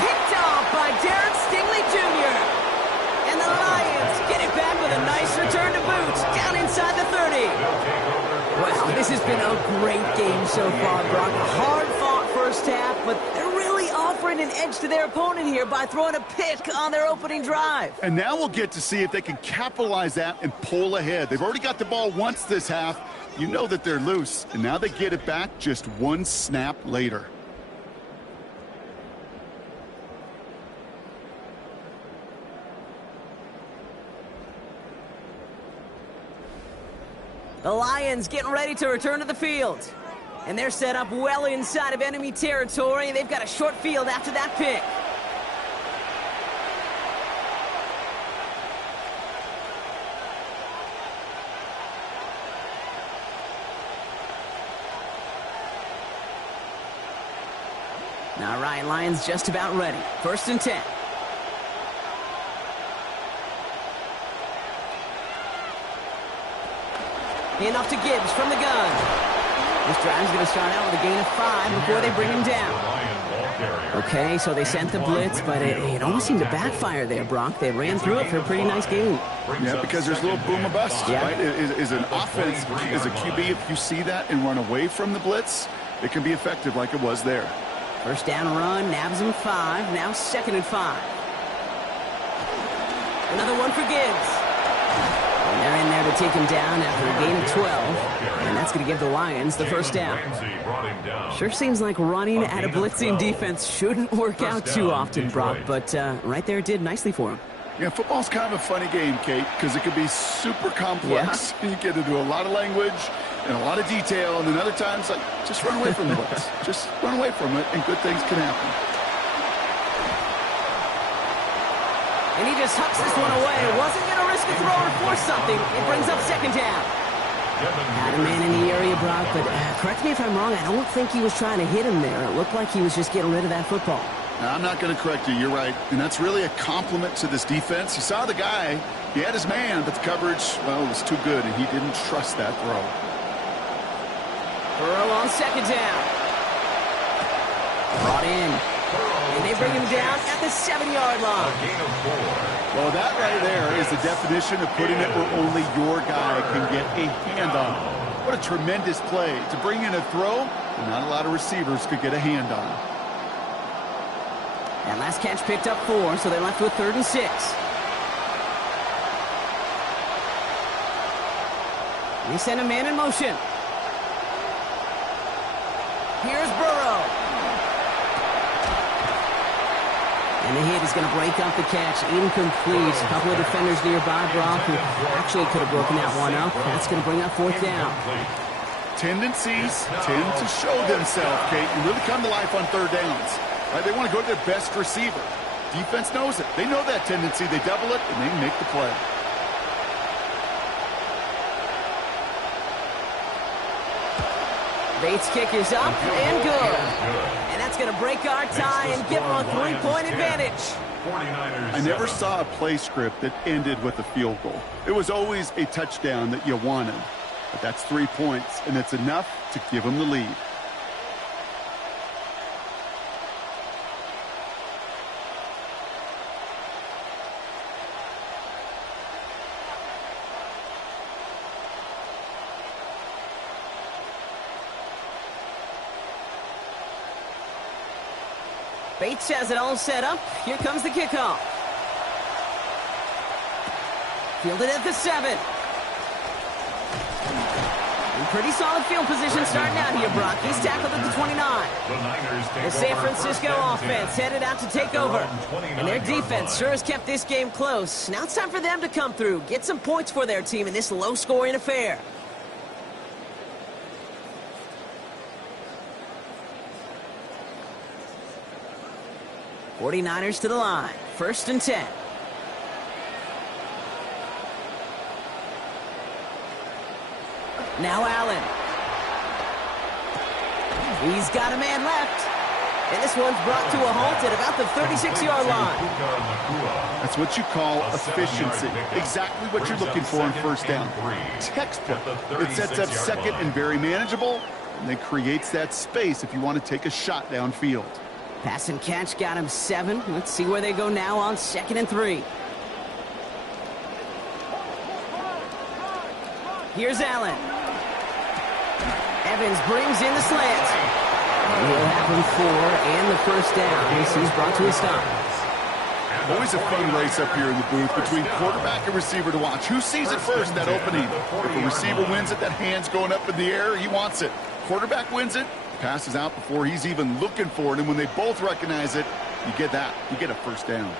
Picked off by Derek Stingley Jr. And the Lions get it back with a nice return to boot, down inside the 30. Wow, this has been a great game so far, Brock. A hard-fought first half, but they're really offering an edge to their opponent here by throwing a pick on their opening drive. And now we'll get to see if they can capitalize that and pull ahead. They've already got the ball once this half. You know that they're loose, and now they get it back just one snap later. The Lions getting ready to return to the field. And they're set up well inside of enemy territory. They've got a short field after that pick. All right, Lions just about ready. First and 10. Enough to Gibbs from the gun. This drive's going to start out with a gain of 5 before they bring him down. Okay, so they sent the blitz, but it almost seemed to backfire there, Brock. They ran through it for a pretty nice gain. Yeah, because there's a little boom or bust, yeah. right? Is an offense, as a QB, if you see that and run away from the blitz, it can be effective like it was there. First down run, nabs him 5, now second and 5. Another one for Gibbs. And they're in there to take him down after a gain of 12. And that's going to give the Lions the first down. Sure seems like running at a blitzing defense shouldn't work out too often, Brock, but right there it did nicely for him. Yeah, football's kind of a funny game, Kate, because it can be super complex. Yeah. You get into a lot of language and a lot of detail, and then other times, like, just run away from the blitz. Just run away from it, and good things can happen. And he just hucks this one away. Wasn't going to risk a throw or force something. It brings up second down. Had a man in the area, Brock, but correct me if I'm wrong, I don't think he was trying to hit him there. It looked like he was just getting rid of that football. Now, I'm not going to correct you. You're right. And that's really a compliment to this defense. You saw the guy. He had his man, but the coverage, well, it was too good, and he didn't trust that throw. Burrow on second down. Brought in. And they bring him down at the 7-yard line. Well, that right there is the definition of putting it where only your guy can get a hand on it. What a tremendous play to bring in a throw that not a lot of receivers could get a hand on. And last catch picked up 4, so they're left with 3rd and 6. They send a man in motion. Here's Burrow. And the hit is going to break up the catch. Incomplete. A couple of defenders nearby, Brock, who actually could have broken that one up. That's going to bring up 4th down. Tendencies tend to show themselves, Kate, and really come to life on 3rd downs. Right? They want to go to their best receiver. Defense knows it. They know that tendency. They double it, and they make the play. Bates' kick is up and good. And that's going to break our tie and give them a 3-point advantage. I never saw a play script that ended with a field goal. It was always a touchdown that you wanted. But that's 3 points, and it's enough to give them the lead. Bates has it all set up. Here comes the kickoff. Fielded at the 7. In pretty solid field position starting out here, Brock. He's tackled at the 29. The San Francisco offense headed out to take over. And their defense sure has kept this game close. Now it's time for them to come through, get some points for their team in this low-scoring affair. 49ers to the line. 1st and 10. Now Allen. He's got a man left. And this one's brought to a halt at about the 36-yard line. That's what you call efficiency. Exactly what you're looking for on 1st down. Textbook. It sets up 2nd and very manageable, and then creates that space if you want to take a shot downfield. Pass and catch got him 7. Let's see where they go now on 2nd and 3. Here's Allen. Evans brings in the slant. He'll have him 4 and the 1st down as he's brought to a stop. Always a fun race up here in the booth between quarterback and receiver to watch. Who sees it first, that opening? If a receiver wins it, that hand's going up in the air, he wants it. Quarterback wins it, passes out before he's even looking for it, and when they both recognize it, you get that. You get a 1st down.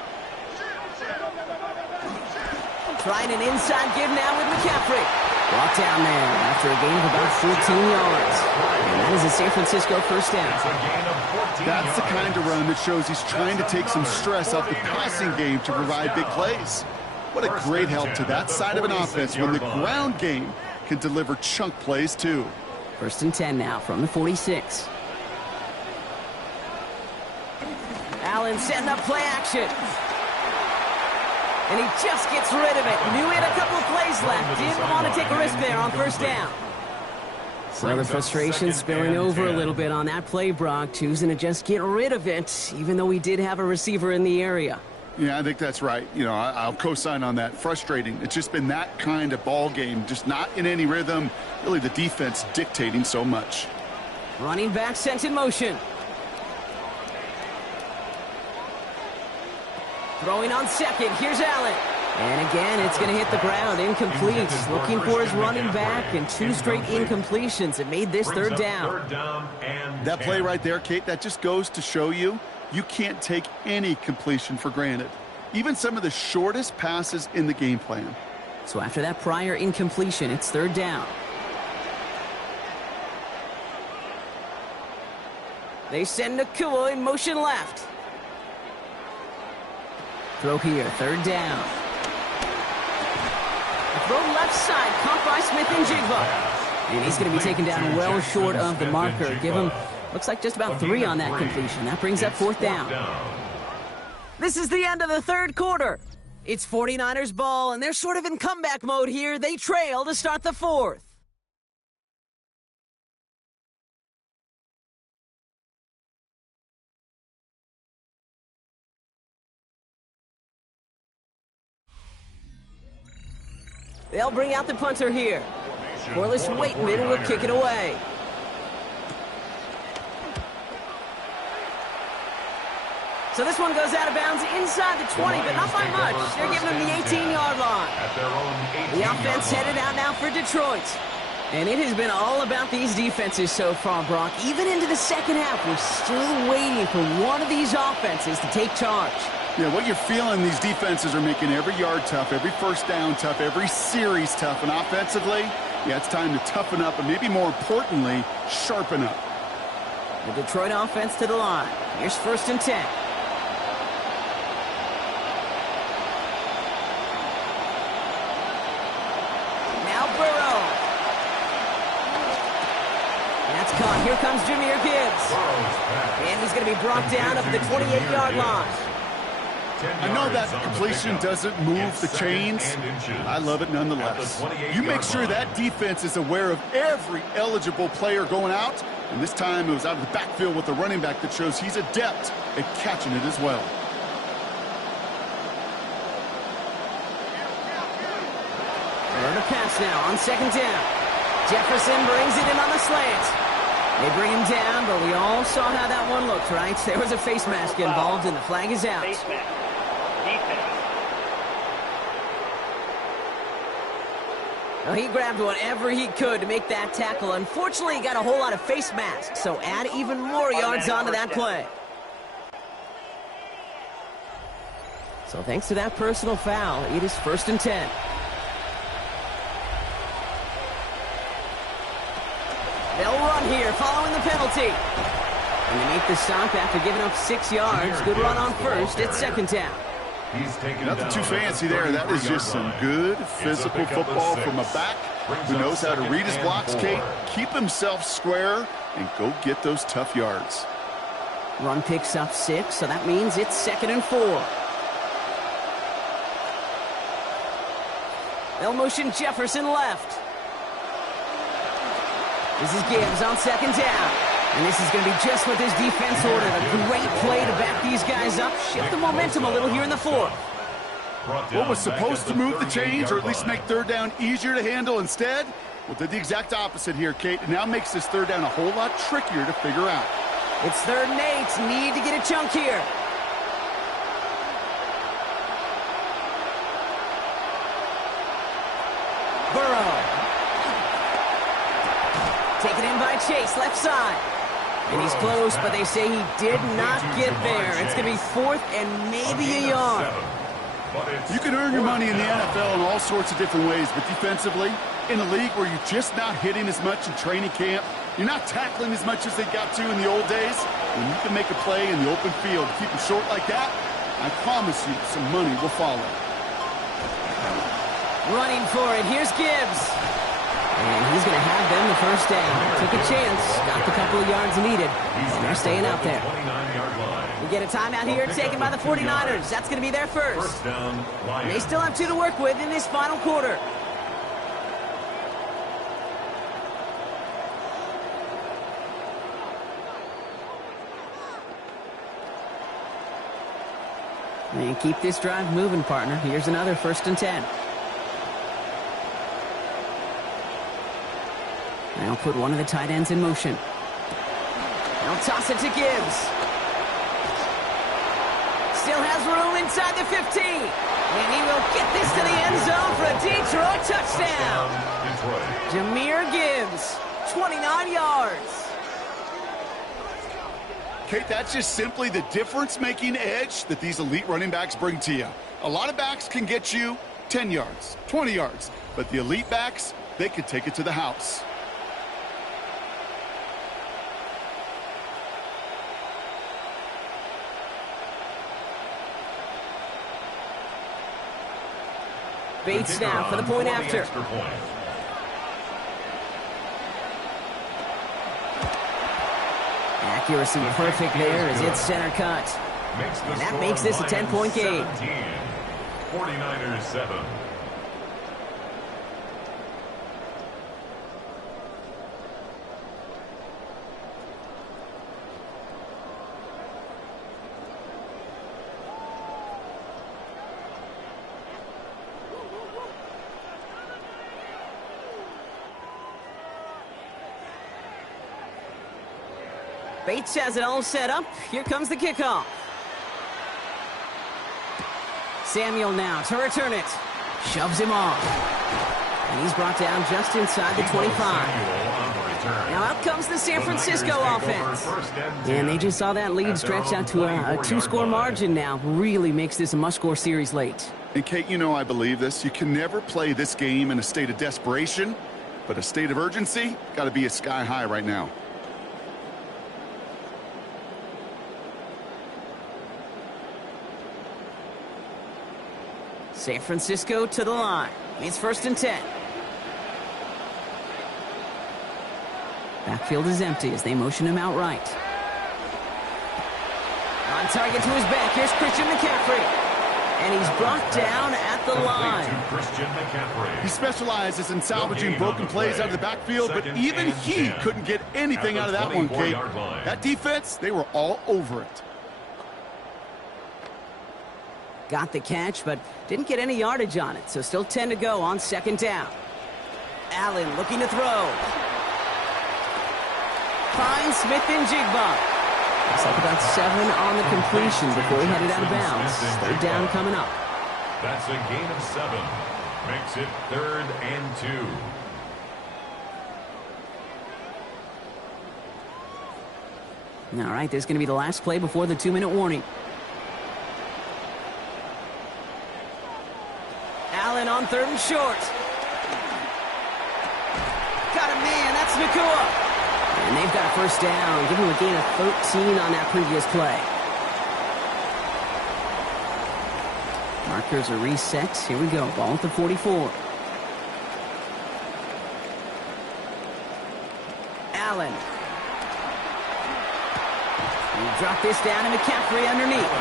Trying an inside give now with McCaffrey. Brought down there after a gain of about 14 yards. And that is a San Francisco 1st down. That's the kind of run that shows he's trying to take some stress off the passing game to provide big plays. What a great help to that side of an offense when the ground game can deliver chunk plays too. 1st and 10 now from the 46. Allen setting up play action. And he just gets rid of it. Knew he had a couple of plays left. Didn't want to take a risk there on 1st down. So the frustration spilling over a little bit on that play, Brock. Choosing to just get rid of it, even though he did have a receiver in the area. Yeah, I think that's right. You know, I'll co-sign on that. Frustrating. It's just been that kind of ball game. Just not in any rhythm. Really the defense dictating so much. Running back sent in motion. Throwing on 2nd. Here's Allen. And again, it's going to hit the ground. Incomplete. Looking for his running back, and 2 straight incompletions. It made this 3rd down. That play right there, Kate, that just goes to show you can't take any completion for granted. Even some of the shortest passes in the game plan. So after that prior incompletion, it's 3rd down. They send Nakua in motion left. Throw here, 3rd down. Throw left side, caught by Smith-Njigba. And he's going to be taken down well short of the marker. Give him, looks like just about 3 on that completion. That brings up 4th down. This is the end of the 3rd quarter. It's 49ers ball, and they're sort of in comeback mode here. They trail to start the 4th. They'll bring out the punter here. Corliss Waitman will kick it away. So this one goes out of bounds inside the 20, but not by much. They're giving him the 18-yard line. The offense headed out now for Detroit. And it has been all about these defenses so far, Brock. Even into the 2nd half, we're still waiting for one of these offenses to take charge. Yeah, what you're feeling, these defenses are making every yard tough, every 1st down tough, every series tough. And offensively, yeah, it's time to toughen up and maybe more importantly, sharpen up. The Detroit offense to the line. Here's 1st and 10. Now Burrow. That's caught. Here comes Jahmyr Gibbs. And he's going to be brought down up the 28-yard line. I know that completion doesn't move the chains. I love it nonetheless. You make sure that defense is aware of every eligible player going out. And this time it was out of the backfield with the running back that shows he's adept at catching it as well. They're to pass now on 2nd down. Jefferson brings it in on the slant. They bring him down, but we all saw how that one looked, right? There was a face mask involved, and the flag is out. Well, he grabbed whatever he could to make that tackle. Unfortunately, he got a whole lot of face masks, so add even more yards onto that play. So thanks to that personal foul, it is 1st and 10. They'll run here following the penalty. And they make the stop after giving up 6 yards. Good run on first. It's second down. Nothing too fancy there. That is just some good physical football from a back who knows how to read his blocks, Kate, keep himself square, and go get those tough yards. Run picks up 6, so that means it's 2nd and 4. They'll motion Jefferson left. This is Gibbs on 2nd down. And this is going to be just what this defense ordered. A great play to back these guys up. Shift the momentum a little here in the 4th. What was supposed to move the chains or at least make 3rd down easier to handle instead? Well, did the exact opposite here, Kate. It now makes this 3rd down a whole lot trickier to figure out. It's 3rd and 8. Need to get a chunk here. Burrow. Taken in by Chase, left side. And he's close, but they say he did not get there. It's going to be 4th and maybe a yard. You can earn your money in the NFL in all sorts of different ways, but defensively, in a league where you're just not hitting as much in training camp, you're not tackling as much as they got to in the old days, when you can make a play in the open field, keep it short like that, I promise you some money will follow. Running for it, here's Gibbs. And he's going to have them the first down. Took a chance, got the couple of yards needed, and they're staying out there. We get a timeout here taken by the 49ers. That's going to be their first. And they still have 2 to work with in this final quarter. And keep this drive moving, partner. Here's another 1st and 10. They'll put one of the tight ends in motion. They'll toss it to Gibbs. Still has room inside the 15. And he will get this to the end zone for a Detroit touchdown. Jahmyr Gibbs, 29 yards. Kate, that's just simply the difference-making edge that these elite running backs bring to you. A lot of backs can get you 10 yards, 20 yards, but the elite backs, they could take it to the house. Bates now for the point after. Accuracy perfect there as it's center cut. And that makes this a 10-point game. 49ers 7. Bates has it all set up. Here comes the kickoff. Samuel now to return it. Shoves him off. And he's brought down just inside the 25. Now out comes the San Francisco offense. And they just saw that lead stretch out to a 2-score margin now. Really makes this a must-score series late. And Kate, you know I believe this. You can never play this game in a state of desperation, but a state of urgency got to be a sky high right now. San Francisco to the line. It's 1st and 10. Backfield is empty as they motion him out right. On target to his back. Here's Christian McCaffrey. And he's brought down at the line. He specializes in salvaging broken plays out of the backfield, but even he couldn't get anything out of that one, Kate. That defense, they were all over it. Got the catch, but didn't get any yardage on it, so still 10 to go on 2nd down. Allen looking to throw. Finds Smith and Jigba. Looks like about 7 on the completion before he headed out of bounds. 3rd down coming up. That's a gain of 7. Makes it 3rd and 2. All right, this is going to be the last play before the 2-minute warning. Allen on 3rd and short. Got a man, that's Nacua. And they've got a first down. Give them a gain of 13 on that previous play. Markers are reset. Here we go. Ball at the 44. Allen. He'll drop this down to McCaffrey underneath.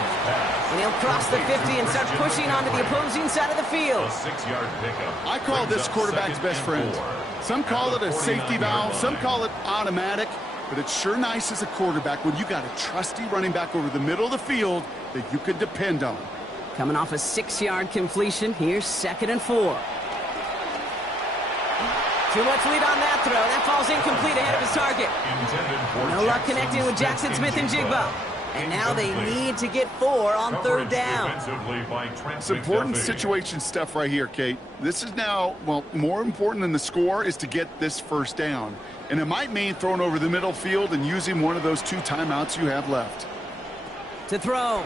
And he'll cross the 50 and start pushing onto the opposing side of the field. A 6-yard pickup. I call this quarterback's best friend. Some call it a safety valve, some call it automatic, but it's sure nice as a quarterback when you got a trusty running back over the middle of the field that you can depend on. Coming off a 6-yard completion, here's 2nd and 4. Too much lead on that throw. That falls incomplete ahead of his target. No luck connecting with Jackson Smith-Njigba. And now they need to get 4 on 3rd down. It's important situation stuff right here, Kate. This is now, well, more important than the score is to get this first down. And it might mean throwing over the middle field and using one of those 2 timeouts you have left. To throw.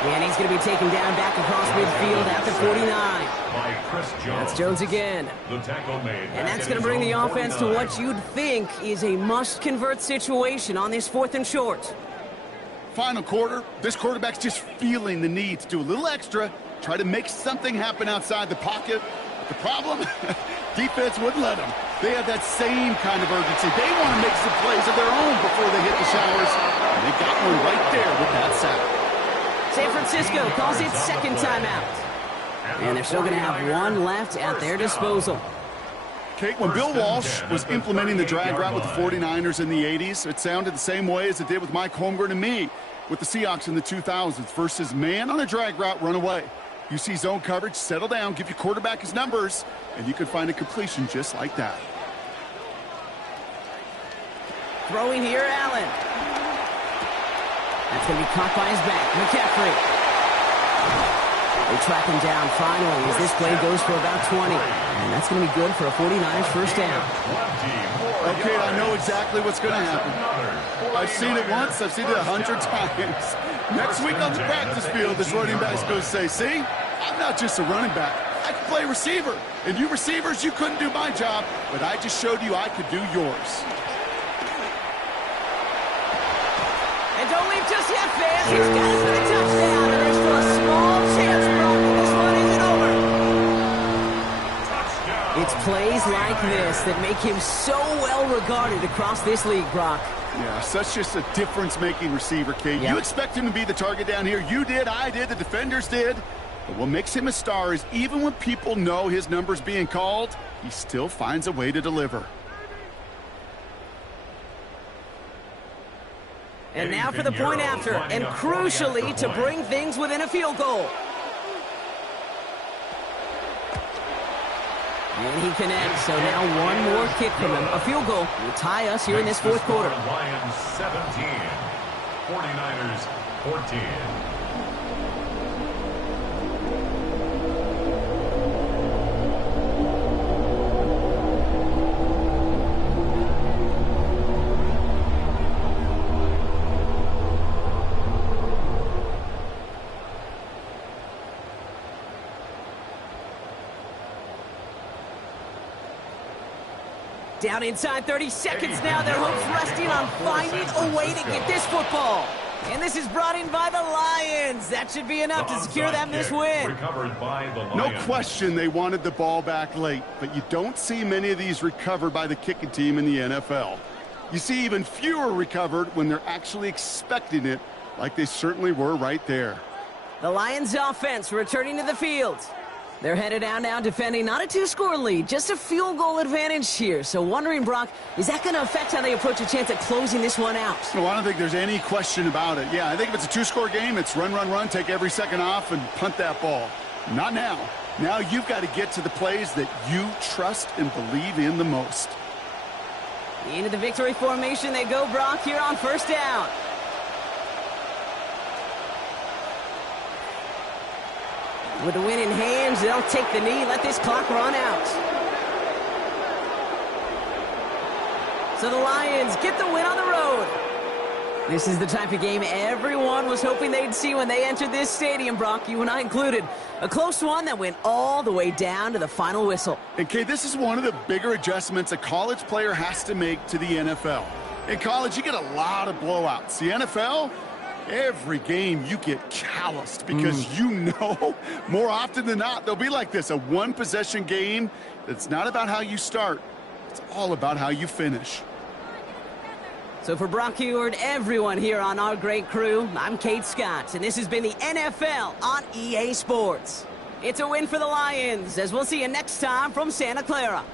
And he's going to be taken down back across midfield at the 49. That's Jones again. And that's going to bring the offense to what you'd think is a must-convert situation on this 4th and short. Final quarter, this quarterback's just feeling the need to do a little extra, try to make something happen outside the pocket. The problem, defense wouldn't let them. They have that same kind of urgency. They want to make some plays of their own before they hit the showers. And they got one right there with that sack. San Francisco calls it 2nd timeout. And they're still going to have 1 left at their disposal. Kate, when Bill Walsh was implementing the drag route with the 49ers in the 80s, it sounded the same way as it did with Mike Holmgren and me with the Seahawks in the 2000s versus man on a drag route, run away. You see zone coverage, settle down, give your quarterback his numbers, and you can find a completion just like that. Throwing here, Allen. That's going to be caught by his back. McCaffrey. They track him down finally as this play goes for about 20. And that's going to be good for a 49ers first down. Okay, I know exactly what's going to happen. I've seen it once. I've seen it 100 times. Next week on the practice field, this running back's going to say, see, I'm not just a running back. I can play receiver. And you receivers, you couldn't do my job, but I just showed you I could do yours. And don't leave just yet, fans. He's got it for the touchdown. And there's still a small chance, Brock, that this one isn't over. It's plays like this that make him so well regarded across this league, Brock. Yeah, such just a difference-making receiver, Kate. Yep. You expect him to be the target down here. You did, I did, the defenders did. But what makes him a star is even when people know his number's being called, he still finds a way to deliver. And now for the point after, and crucially to bring things within a field goal. And he connects, so now one more kick from him. A field goal will tie us here in this 4th quarter. Lions 17, 49ers 14. Down inside 30 seconds now. Their hopes resting on finding a way to get this football. And this is brought in by the Lions. That should be enough to secure them this win. Recovered by the Lions. No question they wanted the ball back late, but you don't see many of these recovered by the kicking team in the NFL. You see even fewer recovered when they're actually expecting it, like they certainly were right there. The Lions offense returning to the field. They're headed out now defending not a 2-score lead, just a field goal advantage here. So wondering, Brock, is that going to affect how they approach a chance at closing this one out? No, I don't think there's any question about it. Yeah, I think if it's a 2-score game, it's run, run, run, take every second off and punt that ball. Not now. Now you've got to get to the plays that you trust and believe in the most. Into the victory formation they go, Brock, here on 1st down. With the win in hands, they'll take the knee, let this clock run out. So the Lions get the win on the road. This is the type of game everyone was hoping they'd see when they entered this stadium, Brock, you and I included. A close one that went all the way down to the final whistle. And, Kay, this is one of the bigger adjustments a college player has to make to the NFL. In college, you get a lot of blowouts. The NFL, every game you get calloused because you know more often than not they'll be like this, a one-possession game that's not about how you start. It's all about how you finish. So for Brock Huard, everyone here on our great crew, I'm Kate Scott, and this has been the NFL on EA Sports. It's a win for the Lions, as we'll see you next time from Santa Clara.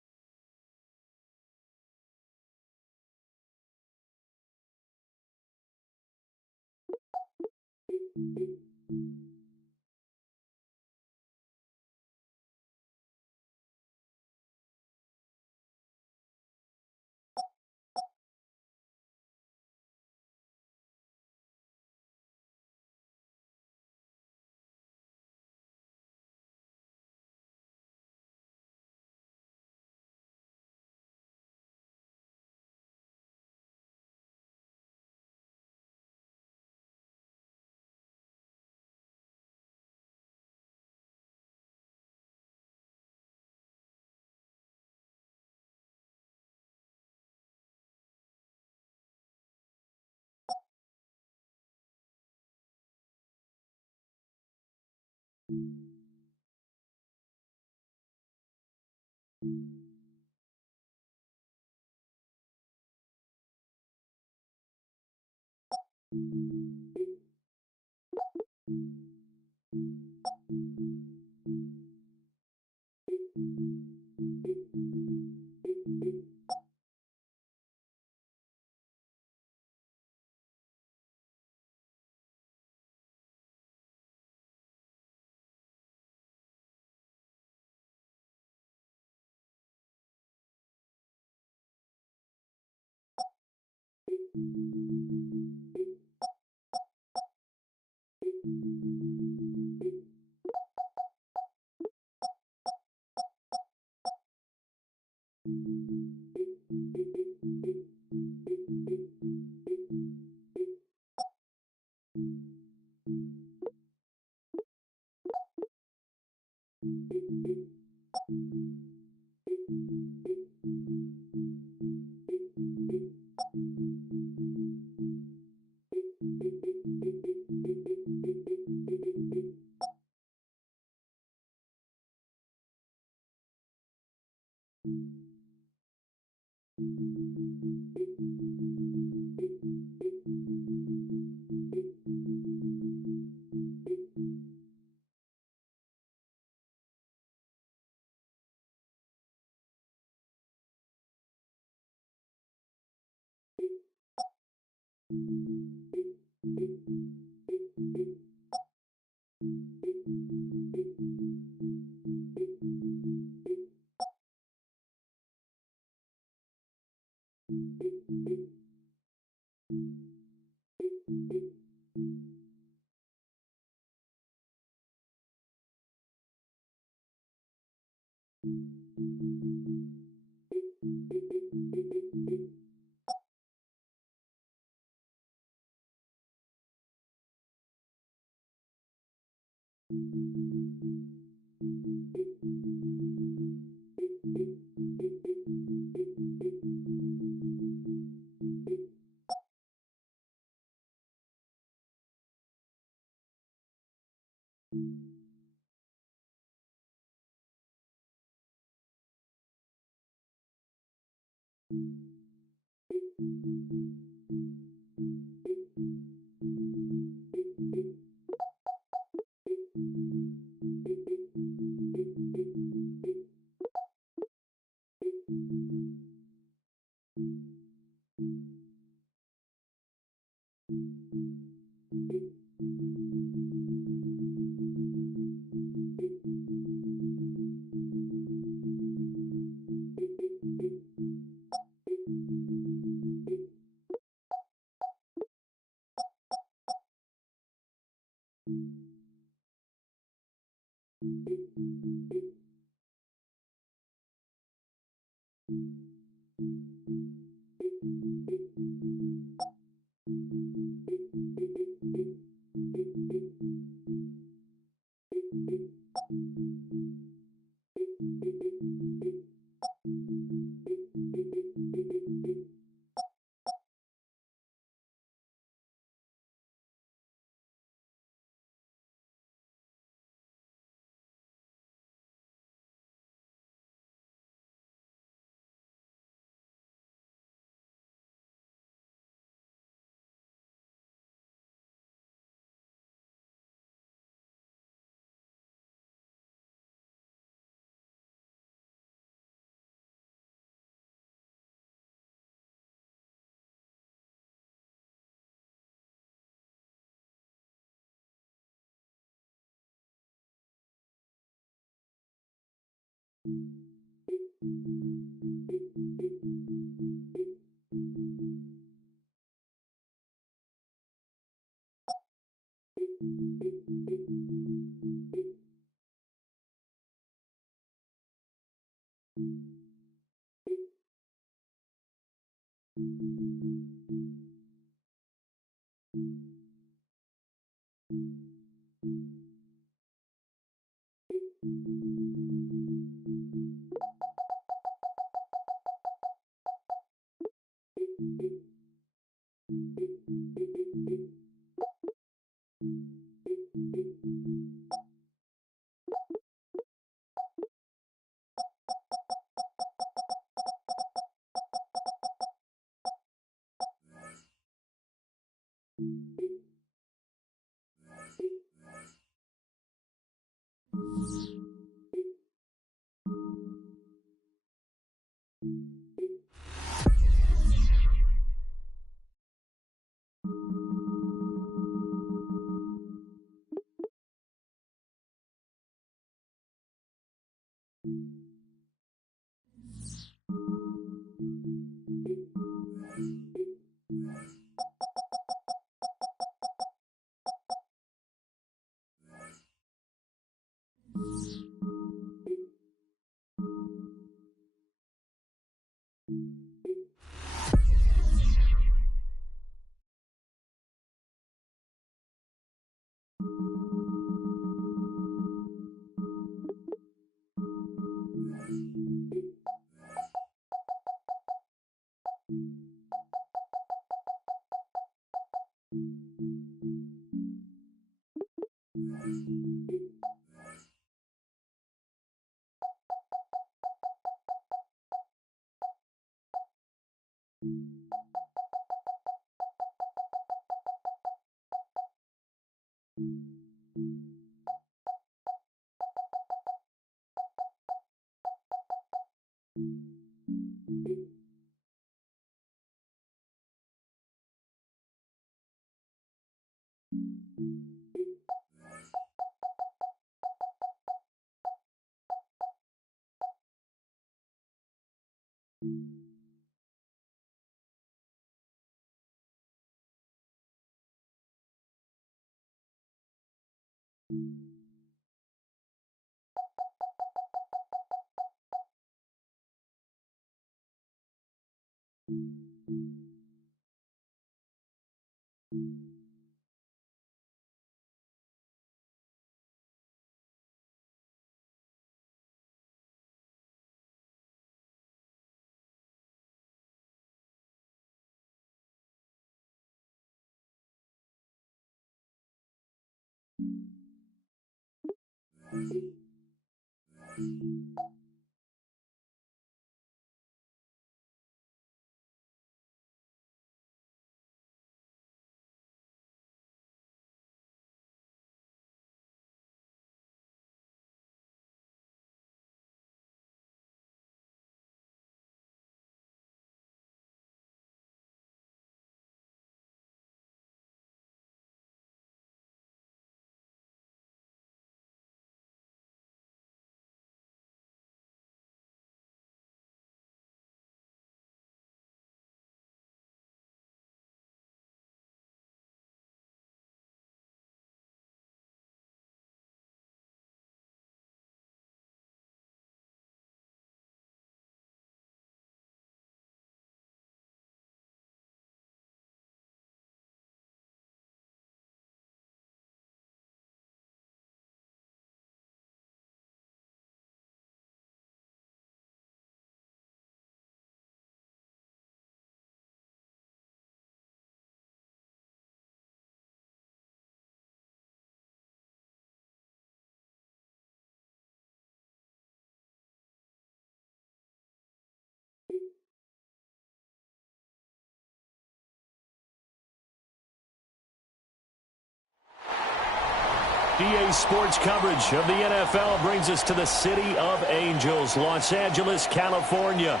EA Sports coverage of the NFL brings us to the City of Angels, Los Angeles, California.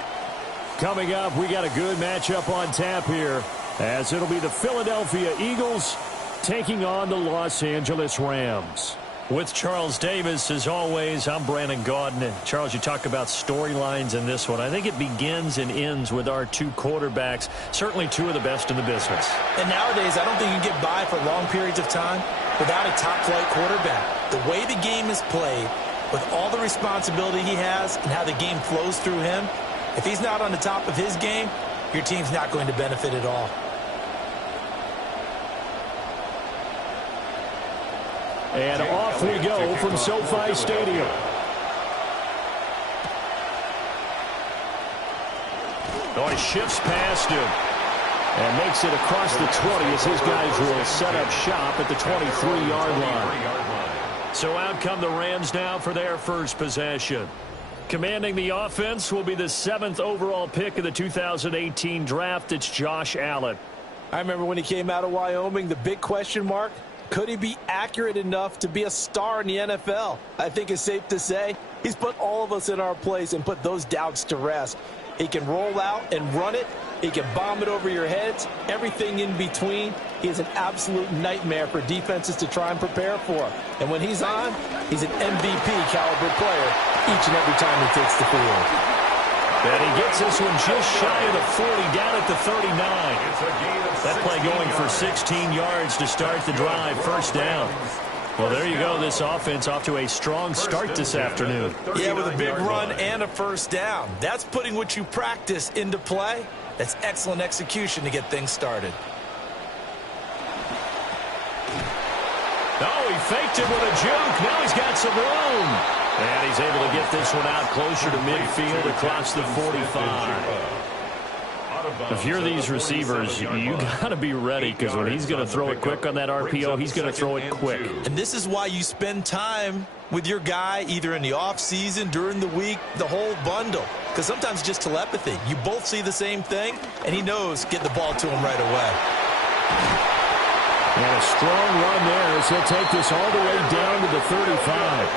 Coming up, we got a good matchup on tap here, as it'll be the Philadelphia Eagles taking on the Los Angeles Rams. With Charles Davis, as always, I'm Brandon Gaudin. Charles, you talk about storylines in this one. I think it begins and ends with our two quarterbacks, certainly two of the best in the business. And nowadays, I don't think you can get by for long periods of time without a top-flight quarterback. The way the game is played, with all the responsibility he has and how the game flows through him, if he's not on the top of his game, your team's not going to benefit at all. And off we go from SoFi Stadium. Oh, he shifts past him and makes it across the 20 as his guys will set up shop at the 23-yard line. So out come the Rams now for their first possession. Commanding the offense will be the 7th overall pick of the 2018 draft. It's Josh Allen. I remember when he came out of Wyoming, the big question mark, could he be accurate enough to be a star in the NFL? I think it's safe to say he's put all of us in our place and put those doubts to rest. He can roll out and run it. He can bomb it over your heads. Everything in between. He is an absolute nightmare for defenses to try and prepare for. And when he's on, he's an MVP caliber player each and every time he takes the field. And he gets this one just shy of the 40, down at the 39. That play going for 16 yards to start the drive, first down. Well, there you go. This offense off to a strong start this afternoon. Yeah, with a big run and a first down. That's putting what you practice into play. That's excellent execution to get things started. Oh, he faked it with a juke. Now he's got some room. And he's able to get this one out closer to midfield across the 45. If you're these receivers, you got to be ready, because when he's going to throw it quick on that RPO, he's going to throw it quick. And this is why you spend time with your guy either in the offseason, during the week, the whole bundle. Because sometimes it's just telepathy. You both see the same thing, and he knows get the ball to him right away. And a strong run there as he'll take this all the way down to the 35.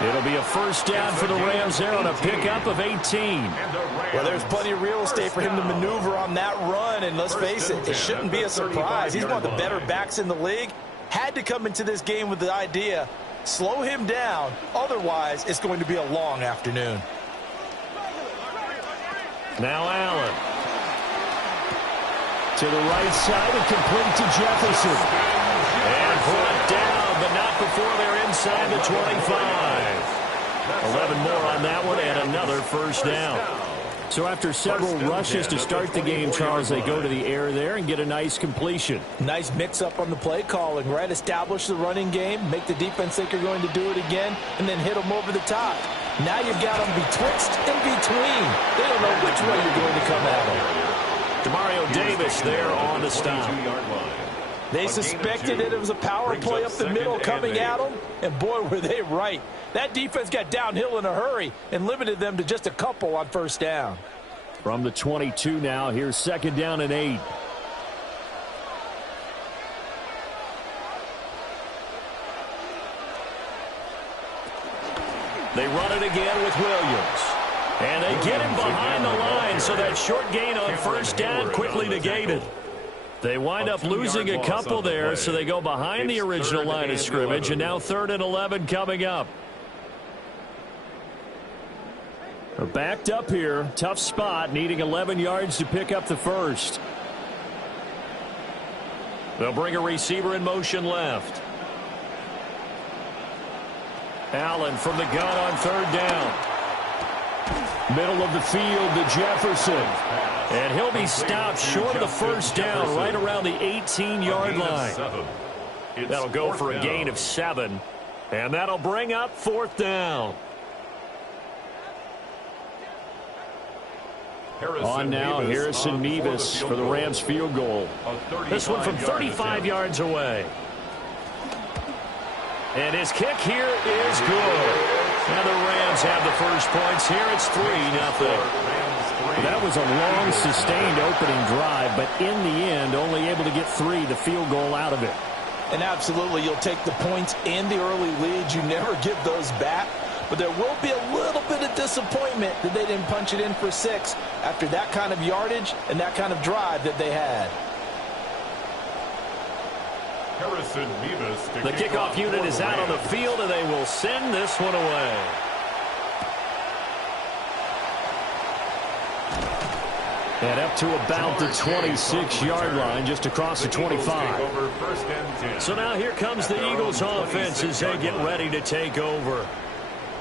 It'll be a first down for the Rams there on a pickup of 18. Well, there's plenty of real estate for him to maneuver on that run, and let's face it, it shouldn't be a surprise. He's one of the better backs in the league. Had to come into this game with the idea, slow him down, otherwise it's going to be a long afternoon. Now Allen. To the right side and complete to Jefferson. And brought down, but not before they're inside the 25. 11 more on that one and another first down. So after several rushes to start the game, Charles, they go to the air there and get a nice completion. Nice mix-up on the play calling, right? Establish the running game, make the defense think you're going to do it again, and then hit them over the top. Now you've got them betwixt and between. They don't know which way you're going to come at them. Demario Davis there on the stop. They suspected that it was a power play up the middle coming at them, and boy, were they right. That defense got downhill in a hurry and limited them to just a couple on first down. From the 22 now, here's second down and 8. They run it again with Williams. And they get him behind the line, so that short gain on first down quickly negated. They wind up losing a couple there, so they go behind the original line of scrimmage, and now 3rd and 11 coming up. They're backed up here. Tough spot, needing 11 yards to pick up the first. They'll bring a receiver in motion left. Allen from the gun on 3rd down. Middle of the field to Jefferson. And he'll be stopped short of the first down right around the 18-yard line. That'll go for a gain of 7. And that'll bring up 4th down. On now, Harrison Mevis for the Rams field goal. This one from 35 yards away. And his kick here is good. And the Rams have the first points here. It's 3-0. That was a long, sustained opening drive, but in the end, only able to get 3, the field goal out of it. And absolutely, you'll take the points and the early leads. You never give those back. But there will be a little bit of disappointment that they didn't punch it in for 6 after that kind of yardage and that kind of drive that they had. The kickoff unit is out on the field, and they will send this one away. And up to about the 26-yard line, just across the 25. So now here comes the Eagles offense as they get ready to take over.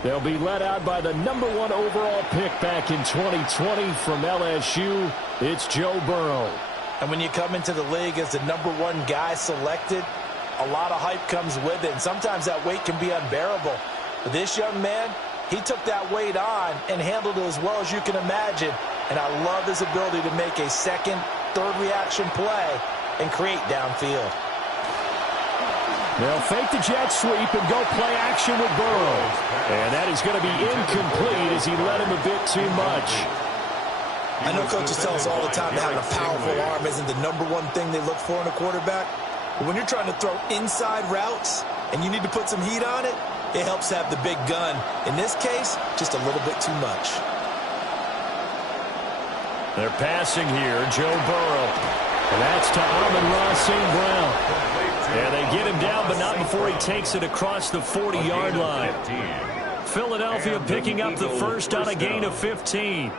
They'll be led out by the #1 overall pick back in 2020 from LSU. It's Joe Burrow. And when you come into the league as the #1 guy selected, a lot of hype comes with it. And sometimes that weight can be unbearable. But this young man, he took that weight on and handled it as well as you can imagine. And I love his ability to make a second, third reaction play and create downfield. They'll fake the jet sweep and go play action with Burrow. And that is going to be incomplete as he led him a bit too much. I know coaches tell us all the time that having a powerful arm isn't the #1 thing they look for in a quarterback. But when you're trying to throw inside routes and you need to put some heat on it, it helps to have the big gun. In this case, just a little bit too much. They're passing here, Joe Burrow. And that's to Amon-Ra St. Brown. Yeah, they get him down, but not before he takes it across the 40-yard line. Philadelphia picking up the first on a gain of 15.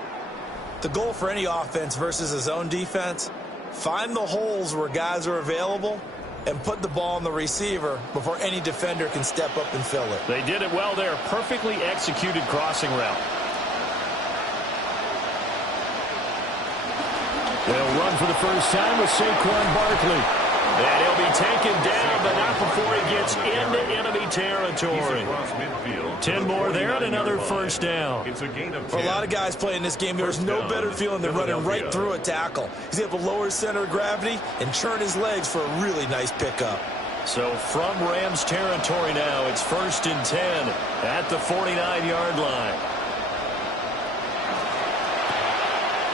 The goal for any offense versus his own defense, find the holes where guys are available and put the ball on the receiver before any defender can step up and fill it. They did it well there. Perfectly executed crossing route. They'll run for the first time with Saquon Barkley. And he'll be taken down, but not before he gets into enemy territory. 10 more there and another first down. For a lot of guys playing this game, there's no better feeling than running right through a tackle. He's able to lower his center of gravity and churn his legs for a really nice pickup. So from Rams territory now, it's 1st and 10 at the 49-yard line.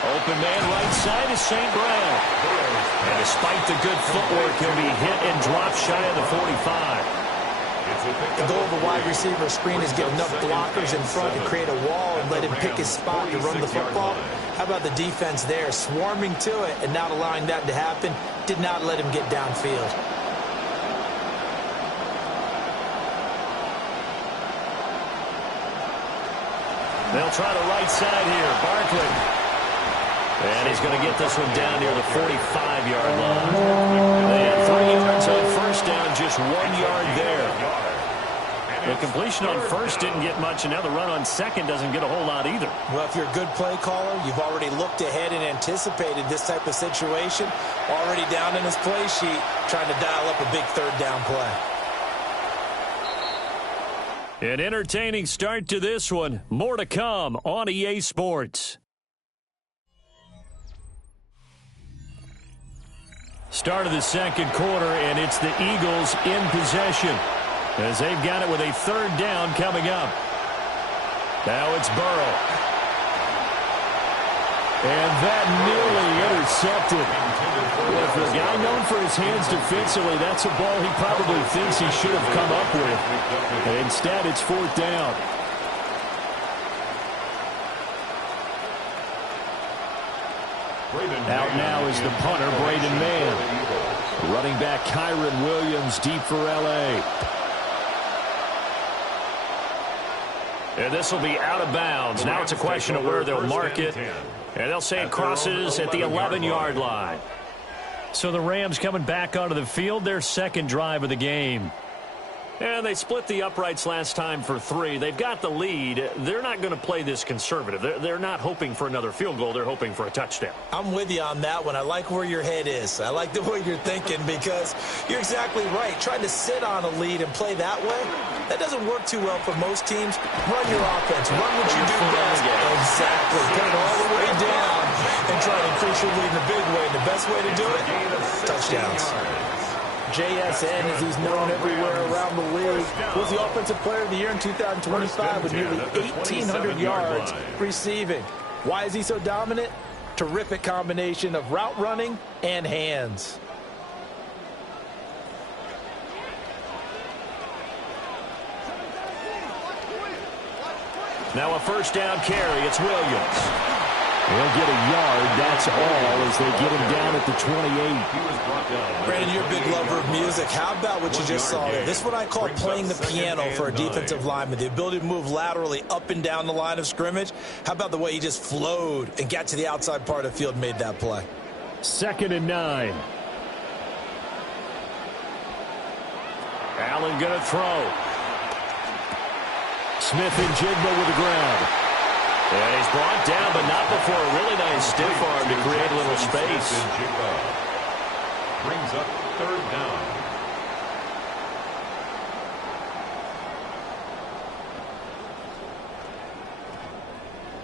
Open man right side is St. Brown. And despite the good footwork, he'll be hit and dropped shy of the 45. The goal of a wide receiver screen is get enough blockers in front to create a wall and let him pick his spot to run the football. How about the defense there, swarming to it and not allowing that to happen? Did not let him get downfield. They'll try the right side here. Barkley. And he's going to get this one down near the 45-yard line. They had 3 yards on first down, just 1 yard there. The completion on first didn't get much, and now the run on second doesn't get a whole lot either. Well, if you're a good play caller, you've already looked ahead and anticipated this type of situation. Already down in his play sheet, trying to dial up a big third down play. An entertaining start to this one. More to come on EA Sports. Start of the second quarter, and it's the Eagles in possession as they've got it with a third down coming up. Now it's Burrow. And that nearly intercepted. Well, for a guy known for his hands defensively, that's a ball he probably thinks he should have come up with. And instead, it's 4th down. Out now is the punter, Braden Mann. Running back Kyren Williams deep for L.A. And this will be out of bounds. Now it's a question of where they'll mark it. And they'll say it crosses at the 11-yard line. So the Rams coming back onto the field, their second drive of the game. And they split the uprights last time for 3. They've got the lead. They're not going to play this conservative. They're not hoping for another field goal. They're hoping for a touchdown. I'm with you on that one. I like where your head is. I like the way you're thinking because you're exactly right. Trying to sit on a lead and play that way, that doesn't work too well for most teams. Run your offense. Run what you do best. Exactly. Put it all the way down and try to increase your lead in a big way. And the best way to do it, touchdowns. JSN, as he's known everywhere around the league, was the Offensive Player of the Year in 2025 with nearly 1,800 yards receiving. Why is he so dominant? Terrific combination of route running and hands. Now a first down carry. It's Williams. He'll get a yard, that's all, as they get him down at the 28. Brandon, you're a big lover of music. How about what you just saw there? This is what I call playing the piano for a defensive lineman. The ability to move laterally up and down the line of scrimmage. How about the way he just flowed and got to the outside part of the field and made that play? 2nd and 9. Allen going to throw. Smith-Njigba with the grab. And he's brought down, but not before a really nice stiff arm to create a little space. Brings up 3rd down.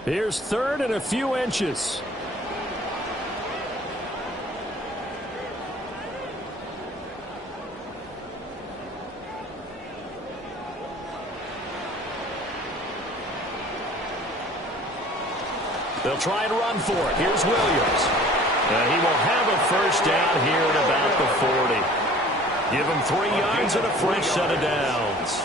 Here's 3rd and a few inches. They'll try and run for it. Here's Williams. He will have a 1st down here at about the 40. Give him 3 yards and a fresh set of downs.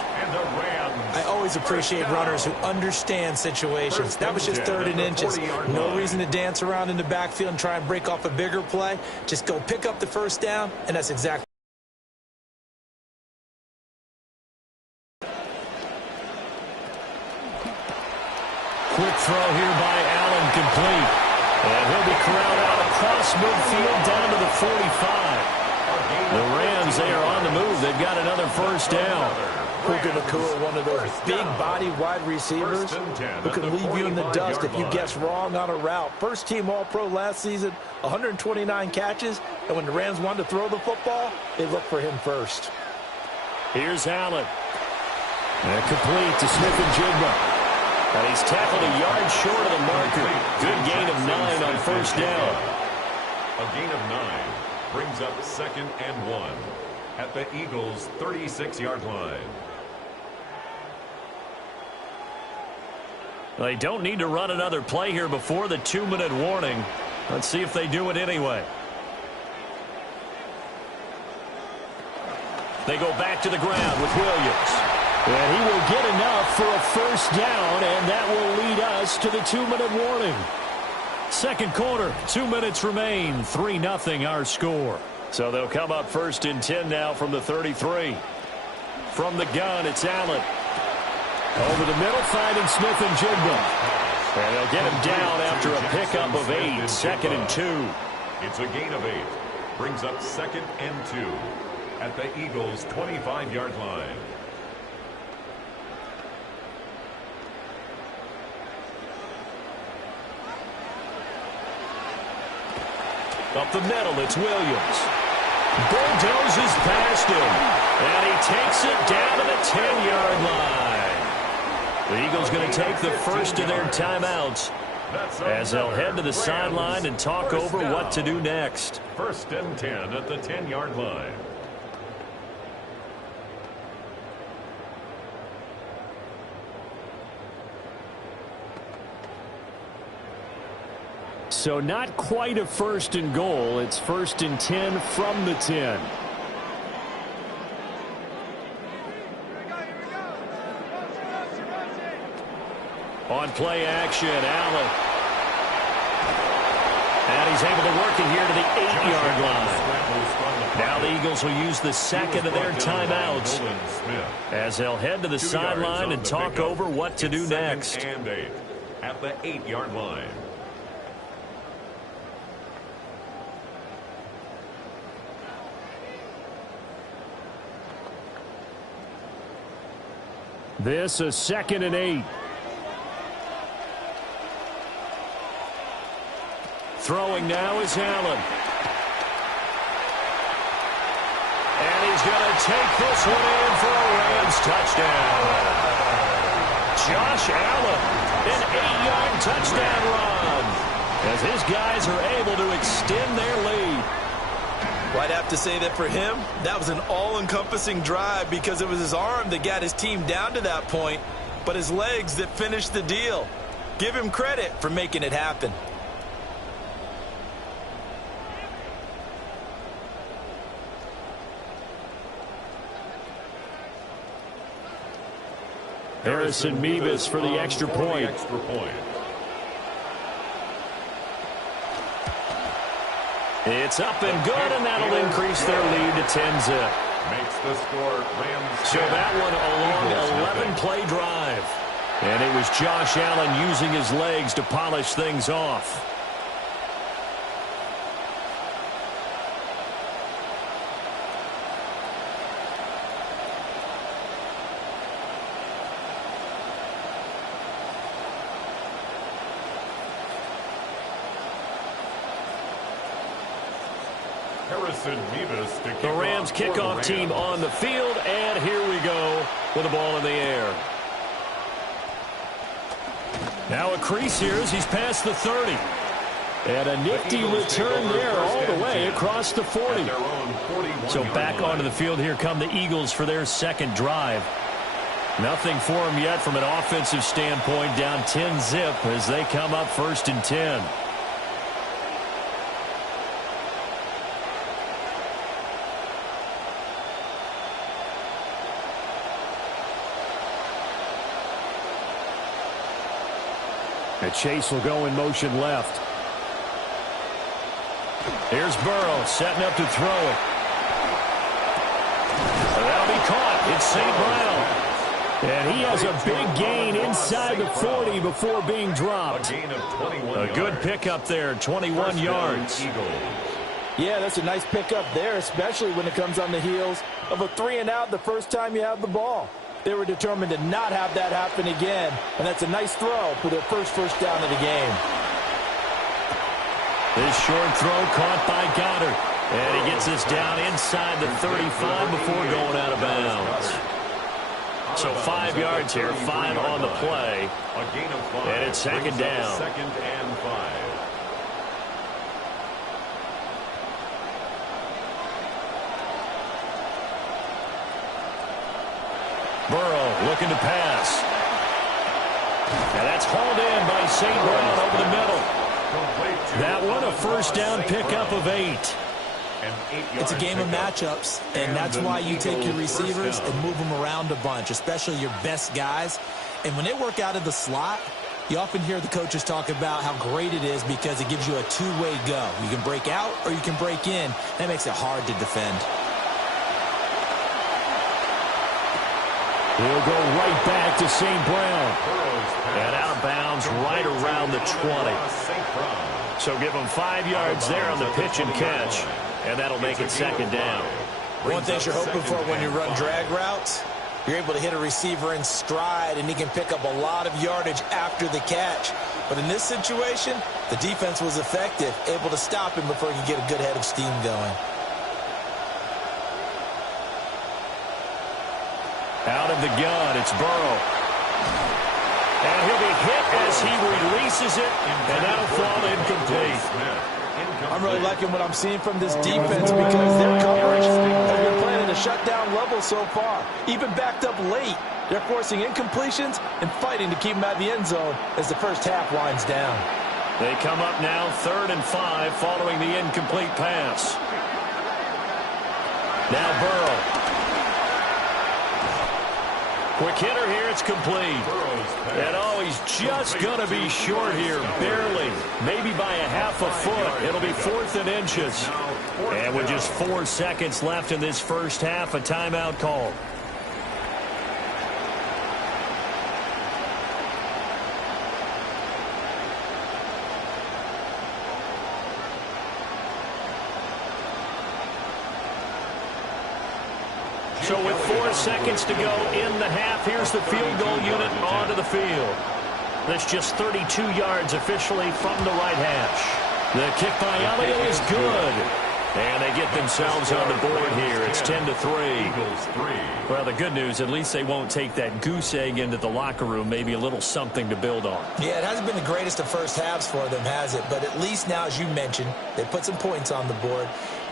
I always appreciate runners who understand situations. That was just 3rd and inches. No reason to dance around in the backfield and try and break off a bigger play. Just go pick up the 1st down, and that's exactly. Quick throw here by Allen, complete. And he'll be corralled out across midfield down to the 45. The Rams, they are on the move. They've got another 1st down. Puka Nacua, one of those big-body wide receivers who can leave you in the dust if you guess wrong on a route. First-team All-Pro last season, 129 catches, and when the Rams wanted to throw the football, they looked for him first. Here's Allen. And complete to Smith-Njigba. And he's tackled a yard short of the marker. Good gain of 9 on 1st down. A gain of 9 brings up 2nd and 1 at the Eagles' 36-yard line. They don't need to run another play here before the 2-minute warning. Let's see if they do it anyway. They go back to the ground with Williams. And he will get enough for a 1st down, and that will lead us to the 2-minute warning. 2nd quarter, 2 minutes remain, 3-0 our score. So they'll come up 1st and 10 now from the 33. From the gun, it's Allen. Over the middle, finding Smith-Njigba. And they'll get him down after a pickup of 8, 2nd and 2. It's a gain of 8. Brings up 2nd and 2 at the Eagles' 25-yard line. Up the middle, it's Williams. Bulldozes past him. And he takes it down to the 10-yard line. The Eagles going to take the first of their timeouts as they'll head to the sideline and talk over what to do next. 1st and 10 at the 10-yard line. So not quite a 1st and goal. It's 1st and 10 from the 10. On play action, Allen. And he's able to work it here to the 8-yard line. Now the Eagles will use the 2nd of their timeouts as they'll head to the sideline and talk over what to do next. And 8 at the 8-yard line. This a 2nd and 8. Throwing now is Allen. And he's going to take this one in for a Rams touchdown. Josh Allen, an 8-yard touchdown run, as his guys are able to extend their lead. Well, I'd have to say that for him, that was an all-encompassing drive because it was his arm that got his team down to that point, but his legs that finished the deal. Give him credit for making it happen. Harrison Mevis for the extra point. It's up and good, and that'll increase their lead to 10-zip. Makes the score Rams. So that one a long 11-play drive. And it was Josh Allen using his legs to polish things off. The Rams kickoff team on the field, and here we go with the ball in the air. Now a crease here as he's past the 30. And a nifty return there all the way across the 40. So back onto the field, here come the Eagles for their second drive. Nothing for them yet from an offensive standpoint, down 10-zip as they come up 1st and 10. And Chase will go in motion left. Here's Burrow setting up to throw it. That'll be caught. It's St. Brown. And he has a big gain inside the 40 before being dropped. A good pickup there, 21 yards. Yeah, that's a nice pickup there, especially when it comes on the heels of a 3-and-out the first time you have the ball. They were determined to not have that happen again, and that's a nice throw for their first down of the game. This short throw caught by Goddard, and he gets this down inside the 35 before going out of bounds. So 5 yards here, 5 on the play, and it's 2nd down. 2nd and 5. Burrow looking to pass. And that's hauled in by St. Brown over the middle. That one a 1st down pickup of 8. It's a game of matchups, and that's why you take your receivers and move them around a bunch, especially your best guys. And when they work out of the slot, you often hear the coaches talk about how great it is because it gives you a two-way go. You can break out or you can break in. That makes it hard to defend. He'll go right back to St. Brown. And out of bounds right around the 20. So give him 5 yards there on the pitch and catch. And that'll make it 2nd down. One thing you're hoping for when you run drag routes, you're able to hit a receiver in stride, and he can pick up a lot of yardage after the catch. But in this situation, the defense was effective, able to stop him before he could get a good head of steam going. Out of the gun, it's Burrow. And he'll be hit as he releases it, and that'll fall incomplete. I'm really liking what I'm seeing from this defense because their coverage has been playing at a shutdown level so far. Even backed up late, they're forcing incompletions and fighting to keep them out of the end zone as the first half winds down. They come up now 3rd and 5 following the incomplete pass. Now Burrow. Quick hitter here, it's complete. And oh, he's just going to be short here, barely. Maybe by a half a foot. It'll be 4th and inches. And with just 4 seconds left in this first half, a timeout call. So with 4 seconds to go in the half, here's the field goal unit onto the field. That's just 32 yards officially from the right hash. The kick by Elliott is good. And they get themselves on the board here. It's 10-3. Well, the good news, at least they won't take that goose egg into the locker room. Maybe a little something to build on. Yeah, it hasn't been the greatest of first halves for them, has it? But at least now, as you mentioned, they put some points on the board.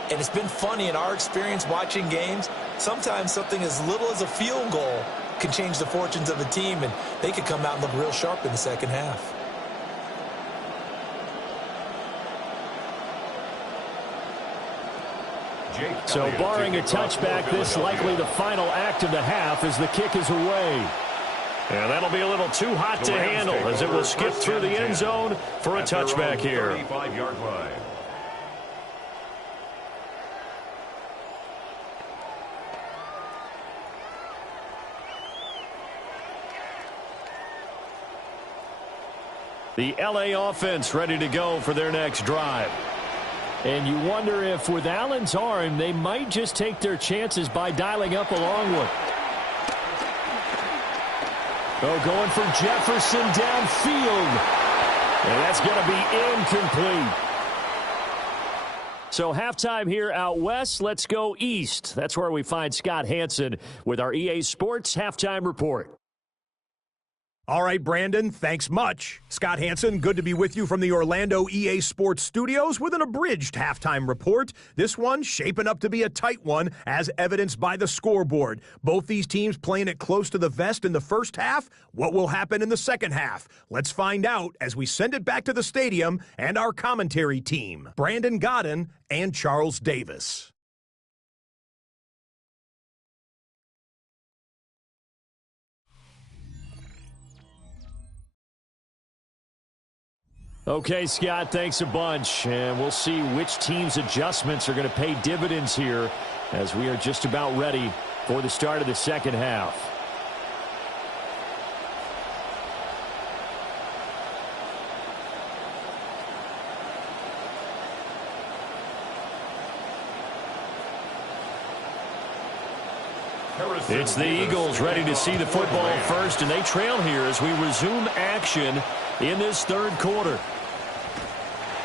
And it's been funny in our experience watching games. Sometimes something as little as a field goal can change the fortunes of a team, and they could come out and look real sharp in the second half. So barring a touchback, this likely the final act of the half as the kick is away. And that'll be a little too hot to handle as it will skip through the end zone for a touchback here. The LA offense ready to go for their next drive. And you wonder if with Allen's arm, they might just take their chances by dialing up a long one. Oh, going for Jefferson downfield. And that's going to be incomplete. So halftime here out west. Let's go east. That's where we find Scott Hanson with our EA Sports Halftime Report. All right, Brandon, thanks much. Scott Hanson, good to be with you from the Orlando EA Sports Studios with an abridged halftime report. This one shaping up to be a tight one, as evidenced by the scoreboard. Both these teams playing it close to the vest in the first half. What will happen in the second half? Let's find out as we send it back to the stadium and our commentary team, Brandon Godden and Charles Davis. Okay, Scott, thanks a bunch. And we'll see which team's adjustments are going to pay dividends here as we are just about ready for the start of the second half. It's the Eagles ready to see the football first, and they trail here as we resume action in this third quarter.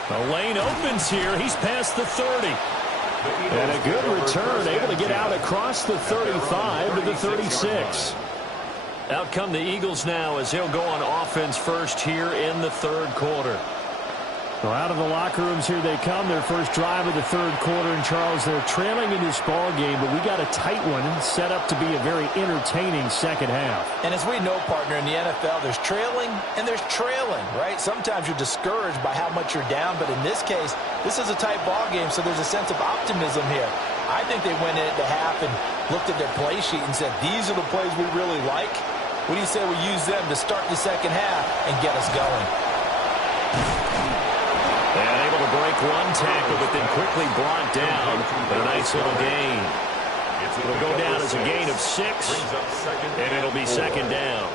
The lane opens here. He's past the 30. And a good return, able to get out across the 35 to the 36. Out come the Eagles now as they'll go on offense first here in the third quarter. Well, out of the locker rooms here they come. Their first drive of the third quarter. And, Charles, they're trailing in this ball game, but we got a tight one set up to be a very entertaining second half. And as we know, partner, in the NFL, there's trailing and there's trailing, right? Sometimes you're discouraged by how much you're down, but in this case, this is a tight ball game, so there's a sense of optimism here. I think they went into half and looked at their play sheet and said, these are the plays we really like. What do you say we use them to start the second half and get us going? And able to break one tackle, but then quickly brought down. But a nice little gain. It'll go down as a gain of 6, and it'll be second down.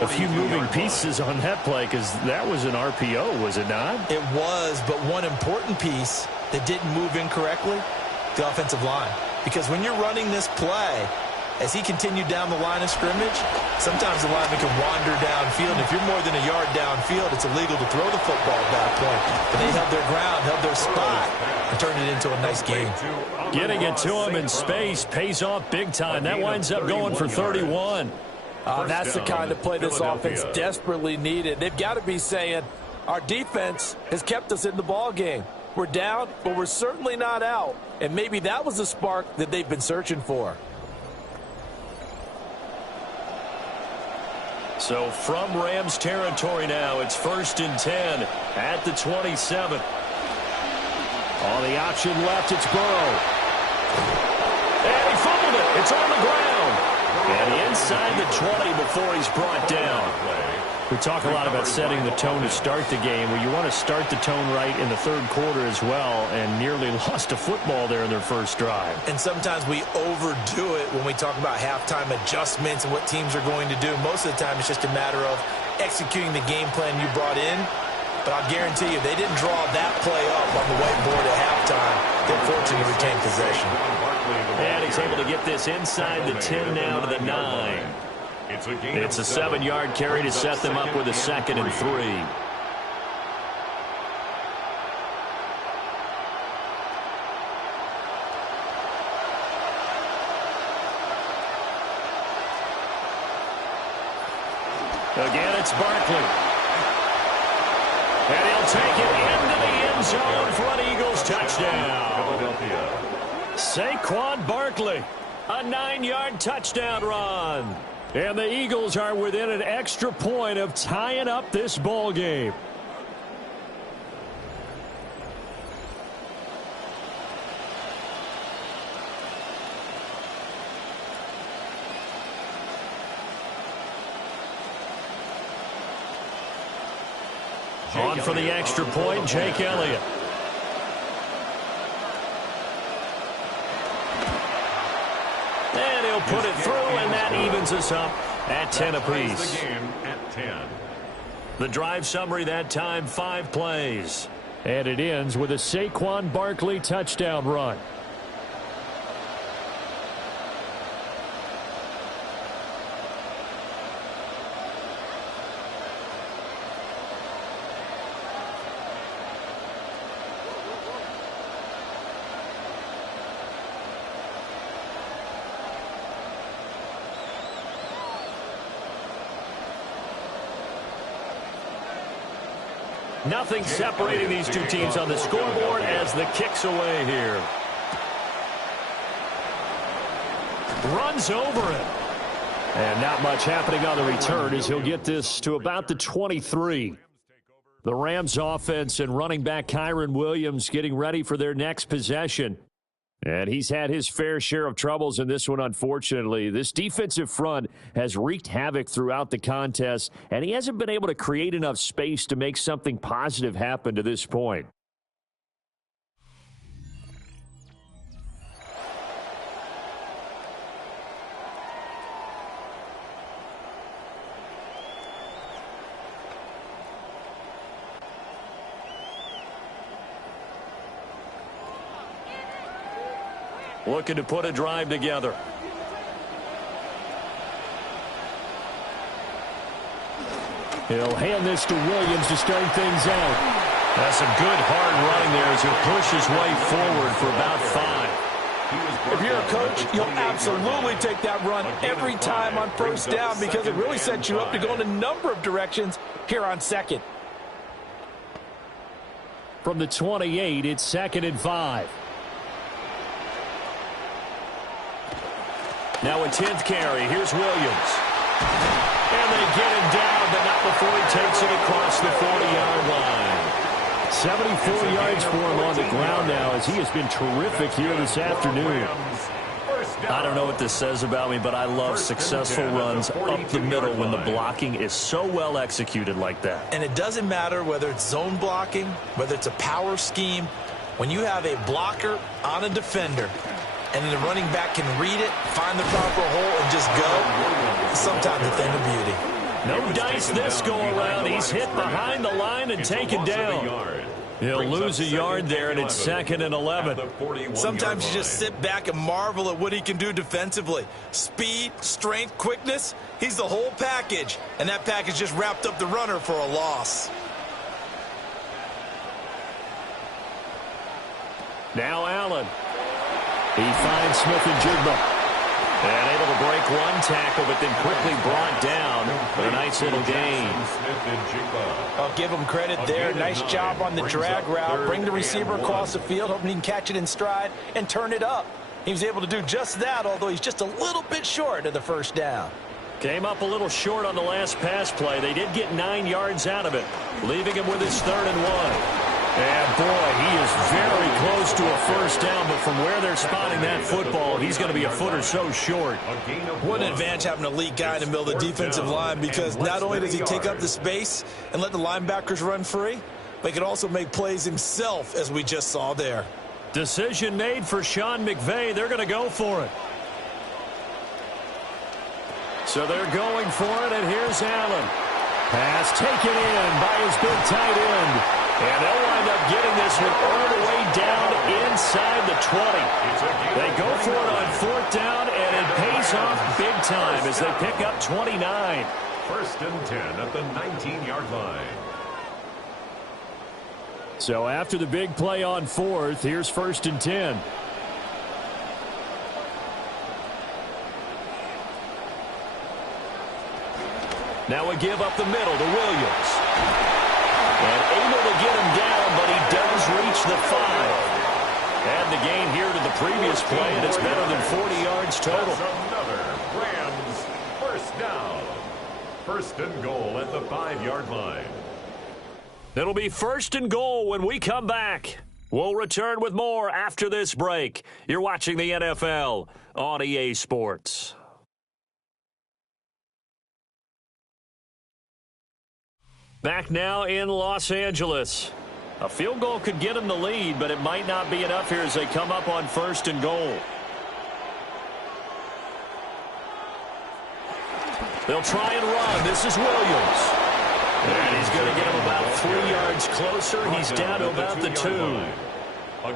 A few moving pieces on that play, because that was an RPO, was it not? It was, but one important piece that didn't move incorrectly, the offensive line. Because when you're running this play, as he continued down the line of scrimmage, sometimes the lineman can wander downfield. If you're more than a yard downfield, it's illegal to throw the football at that point. But they held their ground, held their spot, and turned it into a nice game. Getting it to him in space pays off big time. That winds up going for 31. That's the kind of play this offense desperately needed. They've got to be saying, our defense has kept us in the ball game. We're down, but we're certainly not out. And maybe that was the spark that they've been searching for. So from Rams territory now, it's 1st and 10 at the 27. On the option left, it's Burrow. And he fumbled it. It's on the ground. And inside the 20 before he's brought down. We talk a lot about setting the tone to start the game. Well, you want to start the tone right in the third quarter as well, and nearly lost a football there in their first drive. And sometimes we overdo it when we talk about halftime adjustments and what teams are going to do. Most of the time it's just a matter of executing the game plan you brought in. But I'll guarantee you, they didn't draw that play up on the whiteboard at halftime. They're fortunate to retain possession. And he's able to get this inside the 10 now to the 9. It's a 7-yard carry to set them up with a 2nd and 3. Again, it's Barkley. And he'll take it into the end zone for an Eagles touchdown. Saquon Barkley, a 9-yard touchdown run. And the Eagles are within an extra point of tying up this ball game. On for the extra point, Jake Elliott. And he'll put it through, and that evens us up at 10 apiece. The game at 10. The drive summary that time, 5 plays. And it ends with a Saquon Barkley touchdown run. Nothing separating these two teams on the scoreboard as the kick's away here. Runs over it. And not much happening on the return as he'll get this to about the 23. The Rams offense and running back Kyren Williams getting ready for their next possession. And he's had his fair share of troubles in this one, unfortunately. This defensive front has wreaked havoc throughout the contest, and he hasn't been able to create enough space to make something positive happen to this point. Looking to put a drive together. He'll hand this to Williams to start things out. That's a good hard running there as he'll push his way forward for about 5. If you're a coach, you'll absolutely take that run every time on first down because it really sets you up to go in a number of directions here on second. From the 28, it's 2nd and 5. Now a 10th carry. Here's Williams. And they get him down, but not before he takes it across the 40-yard line. 74 yards for him on the ground now as he has been terrific here this afternoon. I don't know what this says about me, but I love successful runs up the middle when the blocking is so well executed like that. And it doesn't matter whether it's zone blocking, whether it's a power scheme. When you have a blocker on a defender, and the running back can read it, find the proper hole, and just go, sometimes a thing of beauty. No dice this go-around. He's hit behind the line and taken down. He'll lose a yard there, and it's 2nd and 11. Sometimes you just sit back and marvel at what he can do defensively. Speed, strength, quickness, he's the whole package. And that package just wrapped up the runner for a loss. Now Allen. He finds Smith-Njigba. And able to break one tackle, but then quickly brought down for a nice little gain. I'll give him credit there. Nice job on the drag route. Bring the receiver across the field, hoping he can catch it in stride and turn it up. He was able to do just that, although he's just a little bit short of the first down. Came up a little short on the last pass play. They did get 9 yards out of it, leaving him with his 3rd and 1. And, boy, he is very close to a first down, but from where they're spotting that football, he's going to be a foot or so short. What an advantage having an elite guy in the middle of the defensive line, because not only does he take up the space and let the linebackers run free, but he can also make plays himself, as we just saw there. Decision made for Sean McVay. They're going to go for it. So they're going for it, and here's Allen. Pass taken in by his big tight end. And they'll wind up getting this one all the way down inside the 20. They go for it on 4th down, and it pays off big time as they pick up 29. 1st and 10 at the 19-yard line. So after the big play on 4th, here's 1st and 10. Now a give up the middle to Williams. And able to get him down, but he does reach the 5. And the gain here to the previous play, and it's better than 40 yards total. That's another Rams first down. 1st and goal at the 5-yard line. It'll be 1st and goal when we come back. We'll return with more after this break. You're watching the NFL on EA Sports. Back now in Los Angeles. A field goal could get them the lead, but it might not be enough here as they come up on 1st and goal. They'll try and run. This is Williams. And he's going to get him about 3 yards closer. He's down to about the 2.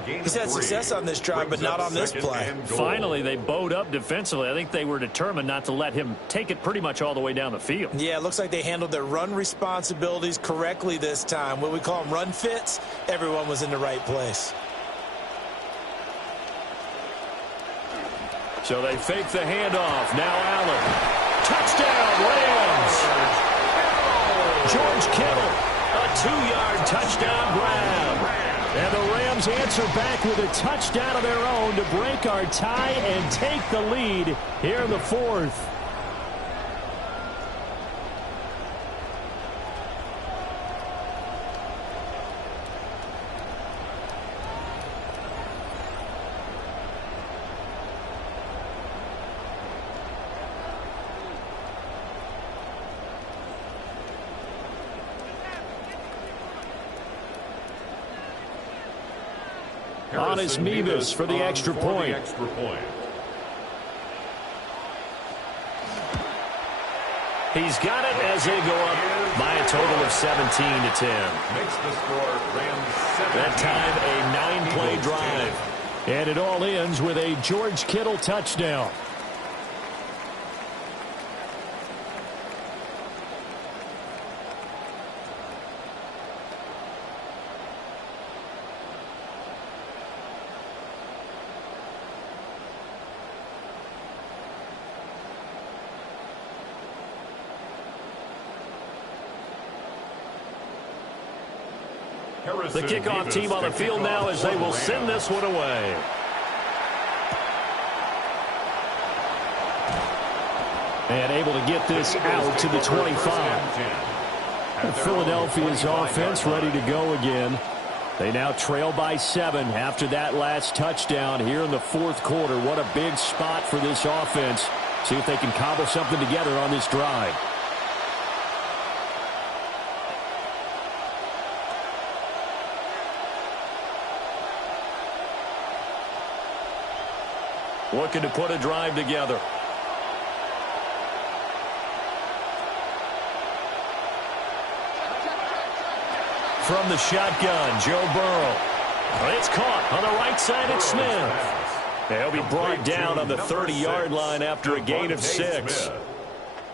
He's had success on this drive, but not on this play. Finally, they bowed up defensively. I think they were determined not to let him take it pretty much all the way down the field. Yeah, it looks like they handled their run responsibilities correctly this time. What we call them run fits, everyone was in the right place. So they fake the handoff. Now Allen. Touchdown, Rams. George Kittle, a 2-yard touchdown grab. And the Rams answer back with a touchdown of their own to break our tie and take the lead here in the 4th. Honest Mevis for the extra point. He's got it as they go up by a total of 17-10. That time a 9-play drive. And it all ends with a George Kittle touchdown. The kickoff team on the field now as they will send this one away. And able to get this out to the 25. Philadelphia's offense ready to go again. They now trail by 7 after that last touchdown here in the 4th quarter. What a big spot for this offense. See if they can cobble something together on this drive. Looking to put a drive together. From the shotgun, Joe Burrow. It's caught on the right side. It's Smith. They'll be brought down on the 30-yard line after a gain of 6.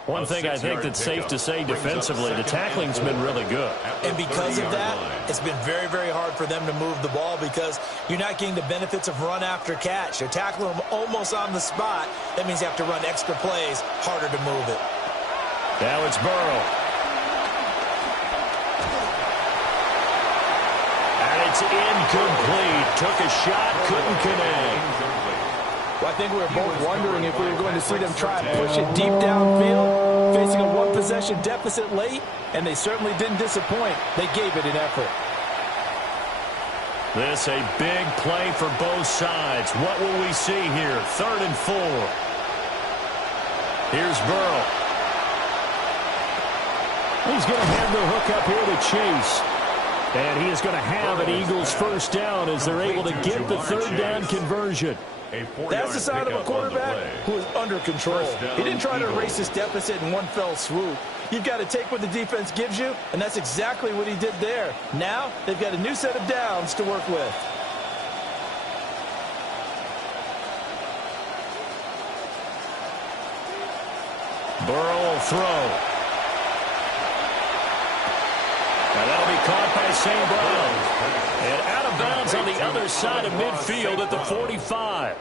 One thing I think that's safe to say defensively, the tackling's been really good. And because of that, it's been very, very hard for them to move the ball because you're not getting the benefits of run after catch. You're tackling them almost on the spot. That means you have to run extra plays, harder to move it. Now it's Burrow. And it's incomplete. Took a shot, couldn't connect. Well, I think we were both wondering if we were going to see them try and push it deep downfield, facing a one-possession deficit late, and they certainly didn't disappoint. They gave it an effort. This a big play for both sides. What will we see here? 3rd and 4. Here's Burrow. He's going to have the hook up here to Chase. And he is going to have an Eagles first down as they're able to get the 3rd down conversion. That's the sign of a quarterback who is under control. He didn't try to erase this deficit in one fell swoop. You've got to take what the defense gives you, and that's exactly what he did there. Now they've got a new set of downs to work with. Burrow will throw. And that'll be caught by St. Brown. And out of bounds on the other side of midfield at the 45.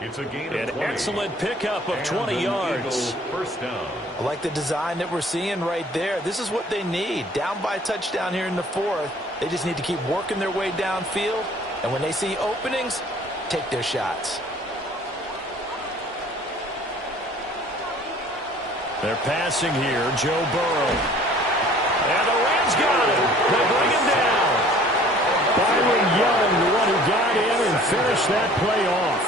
It's a gain of An 20. excellent pickup of 20 yards. First down. I like the design that we're seeing right there. This is what they need. Down by a touchdown here in the 4th. They just need to keep working their way downfield. And when they see openings, take their shots. They're passing here. Joe Burrow. And the Rams got him. They bring him down. Byron Young, the one who got in and finished that play off.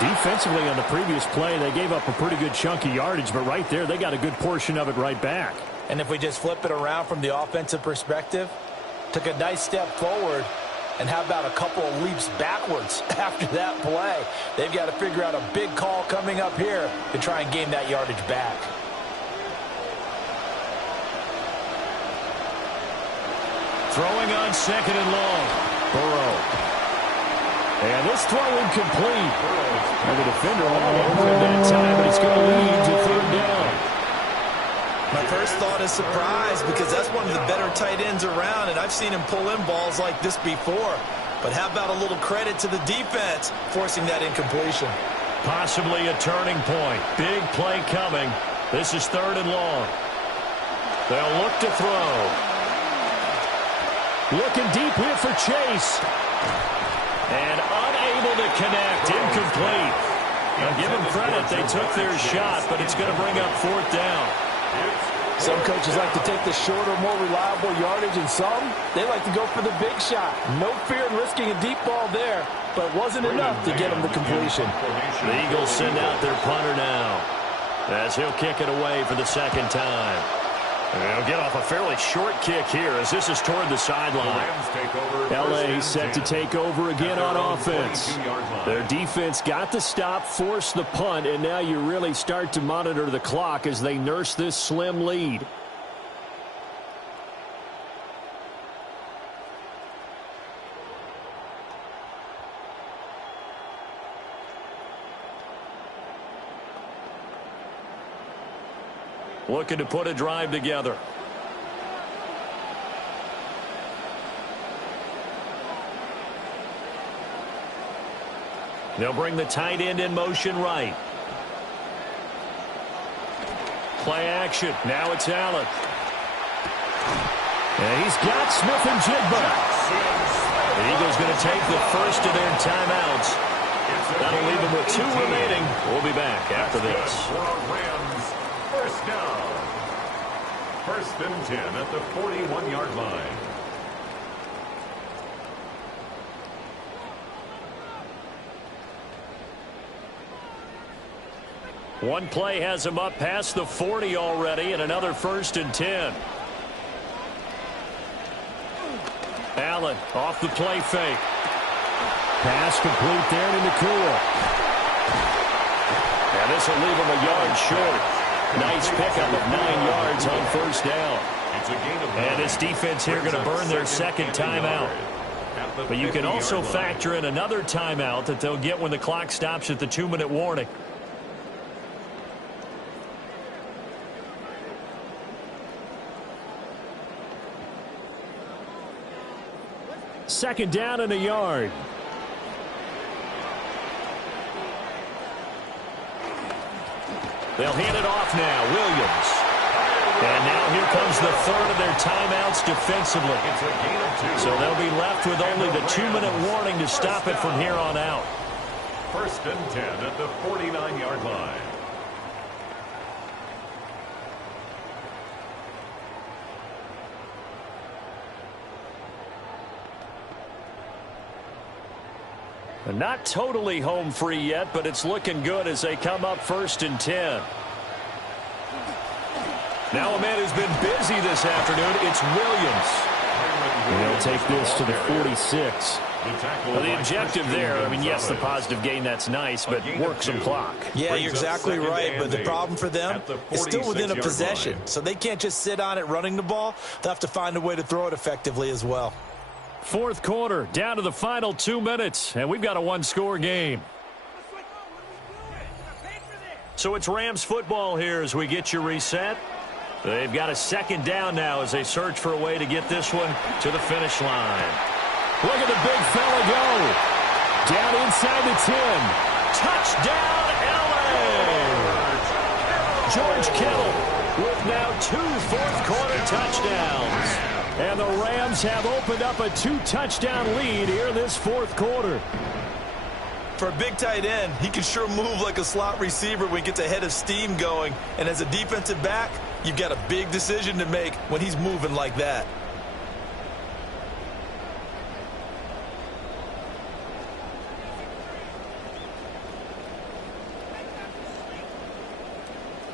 Defensively on the previous play, they gave up a pretty good chunk of yardage, but right there, they got a good portion of it right back. And if we just flip it around from the offensive perspective, took a nice step forward, and how about a couple of leaps backwards after that play? They've got to figure out a big call coming up here to try and gain that yardage back. Throwing on second and long. Burrow. And this throw incomplete. And the defender all over him that time, but it's going to lead to third down. My first thought is surprise because that's one of the better tight ends around, and I've seen him pull in balls like this before. But how about a little credit to the defense forcing that incompletion? Possibly a turning point. Big play coming. This is third and long. They'll look to throw. Looking deep here for Chase. And unable to connect. Incomplete. Now give them credit. They took their shot, but it's going to bring up fourth down. Some coaches like to take the shorter, more reliable yardage, and some, they like to go for the big shot. No fear in risking a deep ball there, but it wasn't enough to get them the completion. The Eagles send out their punter now, as he'll kick it away for the second time. And they'll get off a fairly short kick here as this is toward the sideline. L.A. set to take over again on offense. Their defense got the stop, forced the punt, and now you really start to monitor the clock as they nurse this slim lead. Looking to put a drive together. They'll bring the tight end in motion right. Play action. Now it's Allen. And he's got Smith and Jigba. The Eagles going to take the first of their timeouts. That'll leave them with 2 remaining. We'll be back after this. First down. First and 10 at the 41-yard line. One play has him up past the 40 already, and another first and 10. Allen off the play fake. Pass complete there and into Cool. And this will leave him a yard short. Nice pickup of 9 yards on first down. And this defense here going to burn their second timeout. But you can also factor in another timeout that they'll get when the clock stops at the 2-minute warning. Second down and a yard. They'll hand it off now. Williams. And now here comes the third of their timeouts defensively. So they'll be left with only the 2-minute warning to stop it from here on out. First and 10 at the 49-yard line. Not totally home free yet, but it's looking good as they come up first and 10. Now a man who's been busy this afternoon, it's Williams. And they'll take this to the 46. Well, the objective there, I mean, yes, the positive gain, that's nice, but work some clock. Yeah, you're exactly right, but the problem for them is still within a possession. So they can't just sit on it running the ball. They'll have to find a way to throw it effectively as well. Fourth quarter, down to the final 2 minutes, and we've got a one-score game. So it's Rams football here as we get you reset. They've got a second down now as they search for a way to get this one to the finish line. Look at the big fella go. Down inside the 10. Touchdown, L.A. George Kittle with now 2 fourth-quarter touchdowns. And the Rams have opened up a 2-touchdown lead here in this fourth quarter. For a big tight end, he can sure move like a slot receiver when he gets a head of steam going. And as a defensive back, you've got a big decision to make when he's moving like that.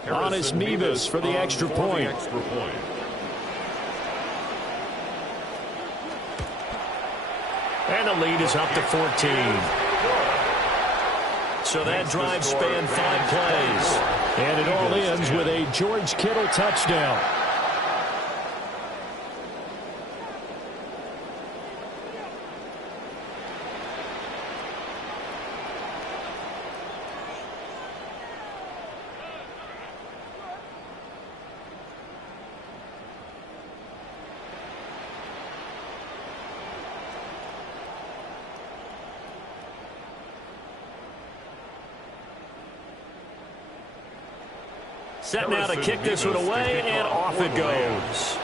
Honest Nevis for the extra point. And the lead is up to 14. So that drive spanned 5 plays. And it all ends with a George Kittle touchdown. Set now to kick this one away, and off it goes.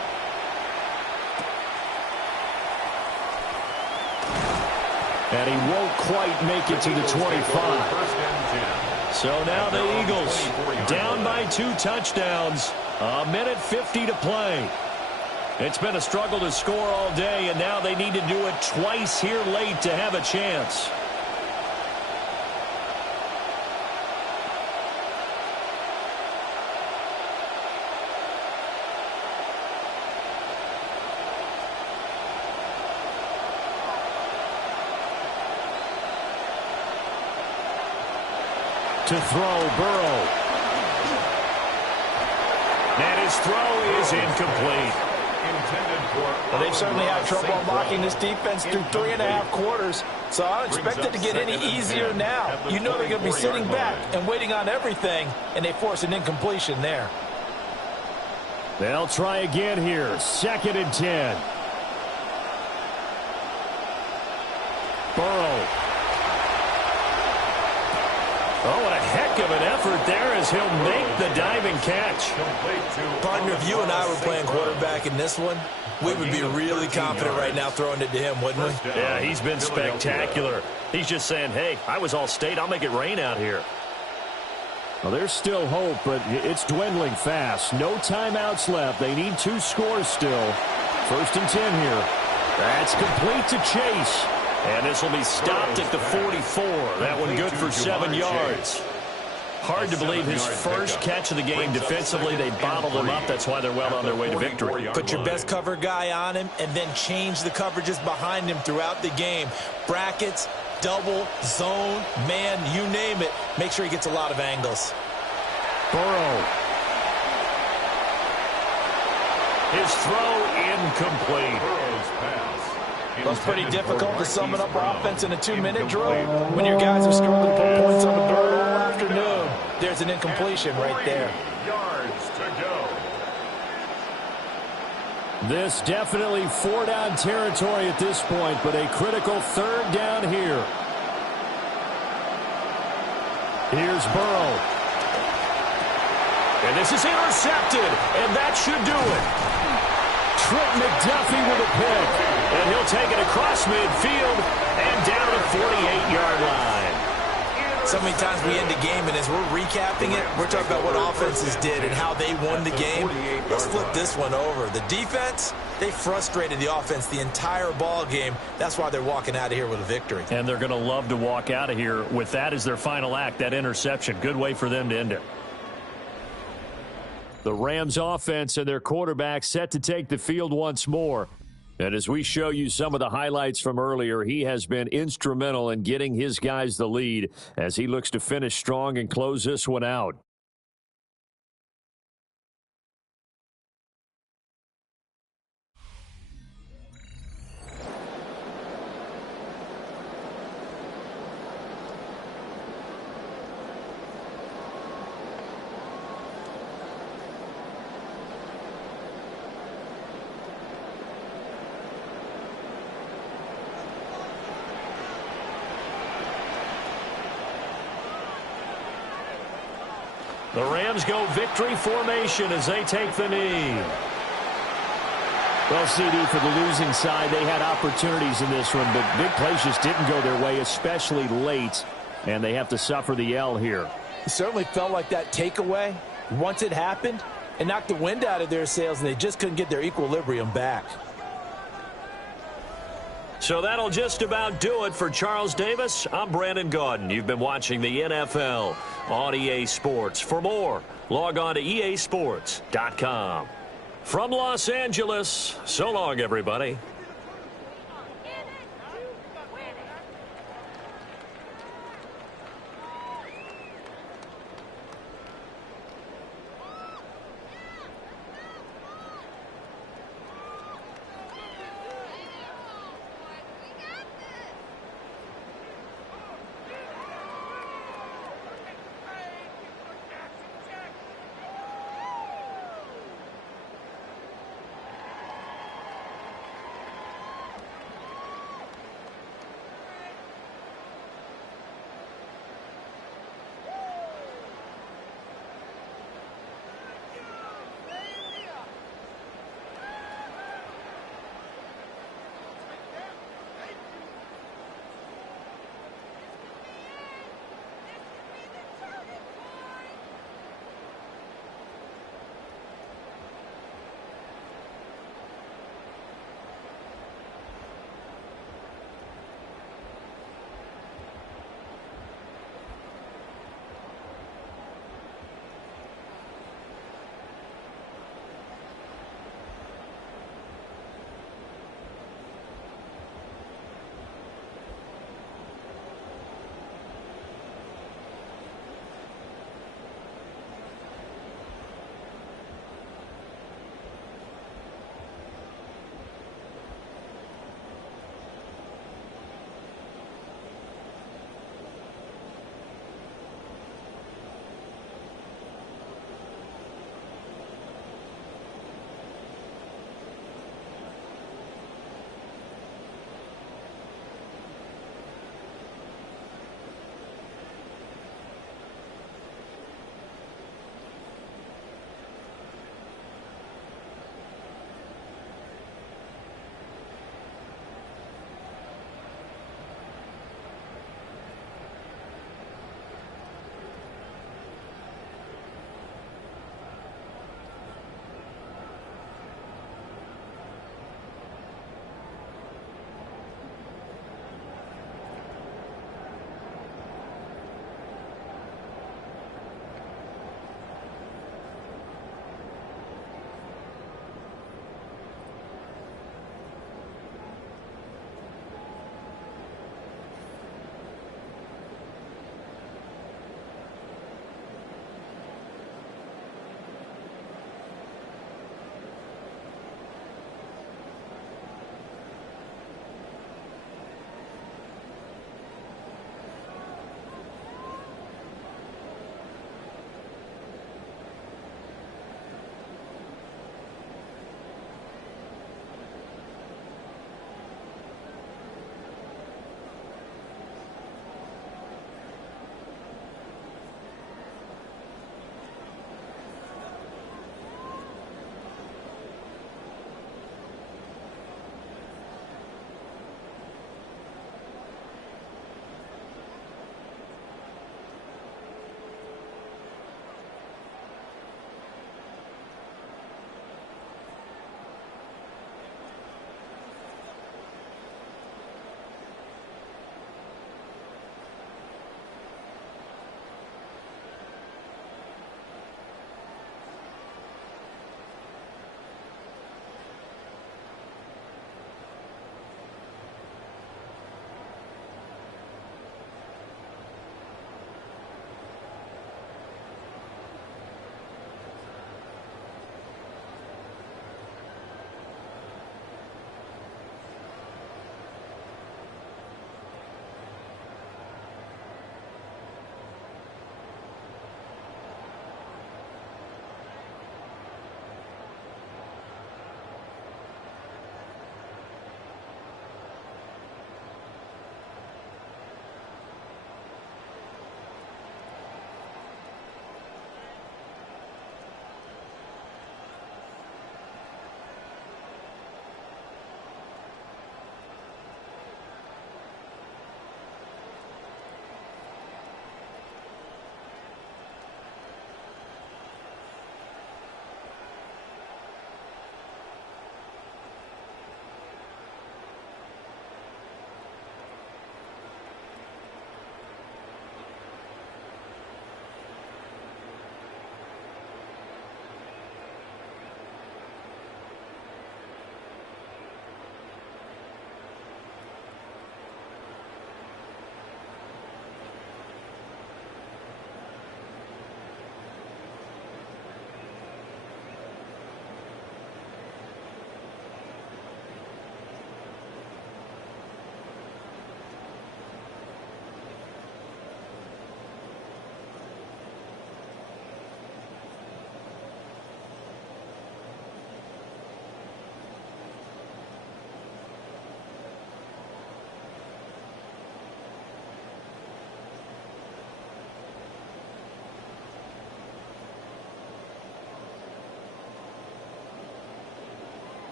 And he won't quite make it to the 25. So now the Eagles down by 2 touchdowns. A minute 50 to play. It's been a struggle to score all day, and now they need to do it twice here late to have a chance. To throw, Burrow. And his throw is incomplete. Well, they've certainly had trouble unlocking this defense through 3.5 quarters, so I don't expect it to get any easier now. You know they're going to be sitting back and waiting on everything, and they force an incompletion there. They'll try again here. 2nd and 10. Burrow. Oh, what a heck of an effort there as he'll make the diving catch. Partner, if you and I were playing quarterback in this one, we would be really confident right now throwing it to him, wouldn't we? Yeah, he's been spectacular. He's just saying, hey, I was all state. I'll make it rain out here. Well, there's still hope, but it's dwindling fast. No timeouts left. They need 2 scores still. 1st and 10 here. That's complete to Chase. And this will be stopped at the 44. That one good for 7 yards. Hard to believe his first catch of the game defensively. They bottled him up. That's why they're well on their way to victory. Put your best cover guy on him and then change the coverages behind him throughout the game. Brackets, double, zone, man, you name it. Make sure he gets a lot of angles. Burrow. His throw incomplete. Well, it's pretty difficult to sum it up offense in a 2-minute drill. When your guys have struggled to put points on the board all afternoon, there's an incompletion right there. Yards to go. This definitely 4-down territory at this point, but a critical 3rd down here. Here's Burrow. And this is intercepted, and that should do it. Trent McDuffie with a pick. And he'll take it across midfield and down the 48-yard line. So many times we end the game, and as we're recapping it, we're talking about what offenses did and how they won the game. Let's flip this one over. The defense, they frustrated the offense the entire ball game. That's why they're walking out of here with a victory. And they're going to love to walk out of here with that as their final act, that interception. Good way for them to end it. The Rams offense and their quarterback set to take the field once more. And as we show you some of the highlights from earlier, he has been instrumental in getting his guys the lead as he looks to finish strong and close this one out. The Rams go victory formation as they take the knee. Well, CD, for the losing side, they had opportunities in this one, but big plays just didn't go their way, especially late, and they have to suffer the L here. It certainly felt like that takeaway, once it happened, it knocked the wind out of their sails, and they just couldn't get their equilibrium back. So that'll just about do it for Charles Davis. I'm Brandon Gaudin. You've been watching the NFL on EA Sports. For more, log on to easports.com. From Los Angeles, so long, everybody.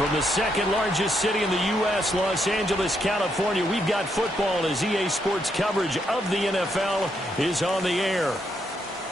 From the second largest city in the U.S., Los Angeles, California, we've got football as EA Sports coverage of the NFL is on the air.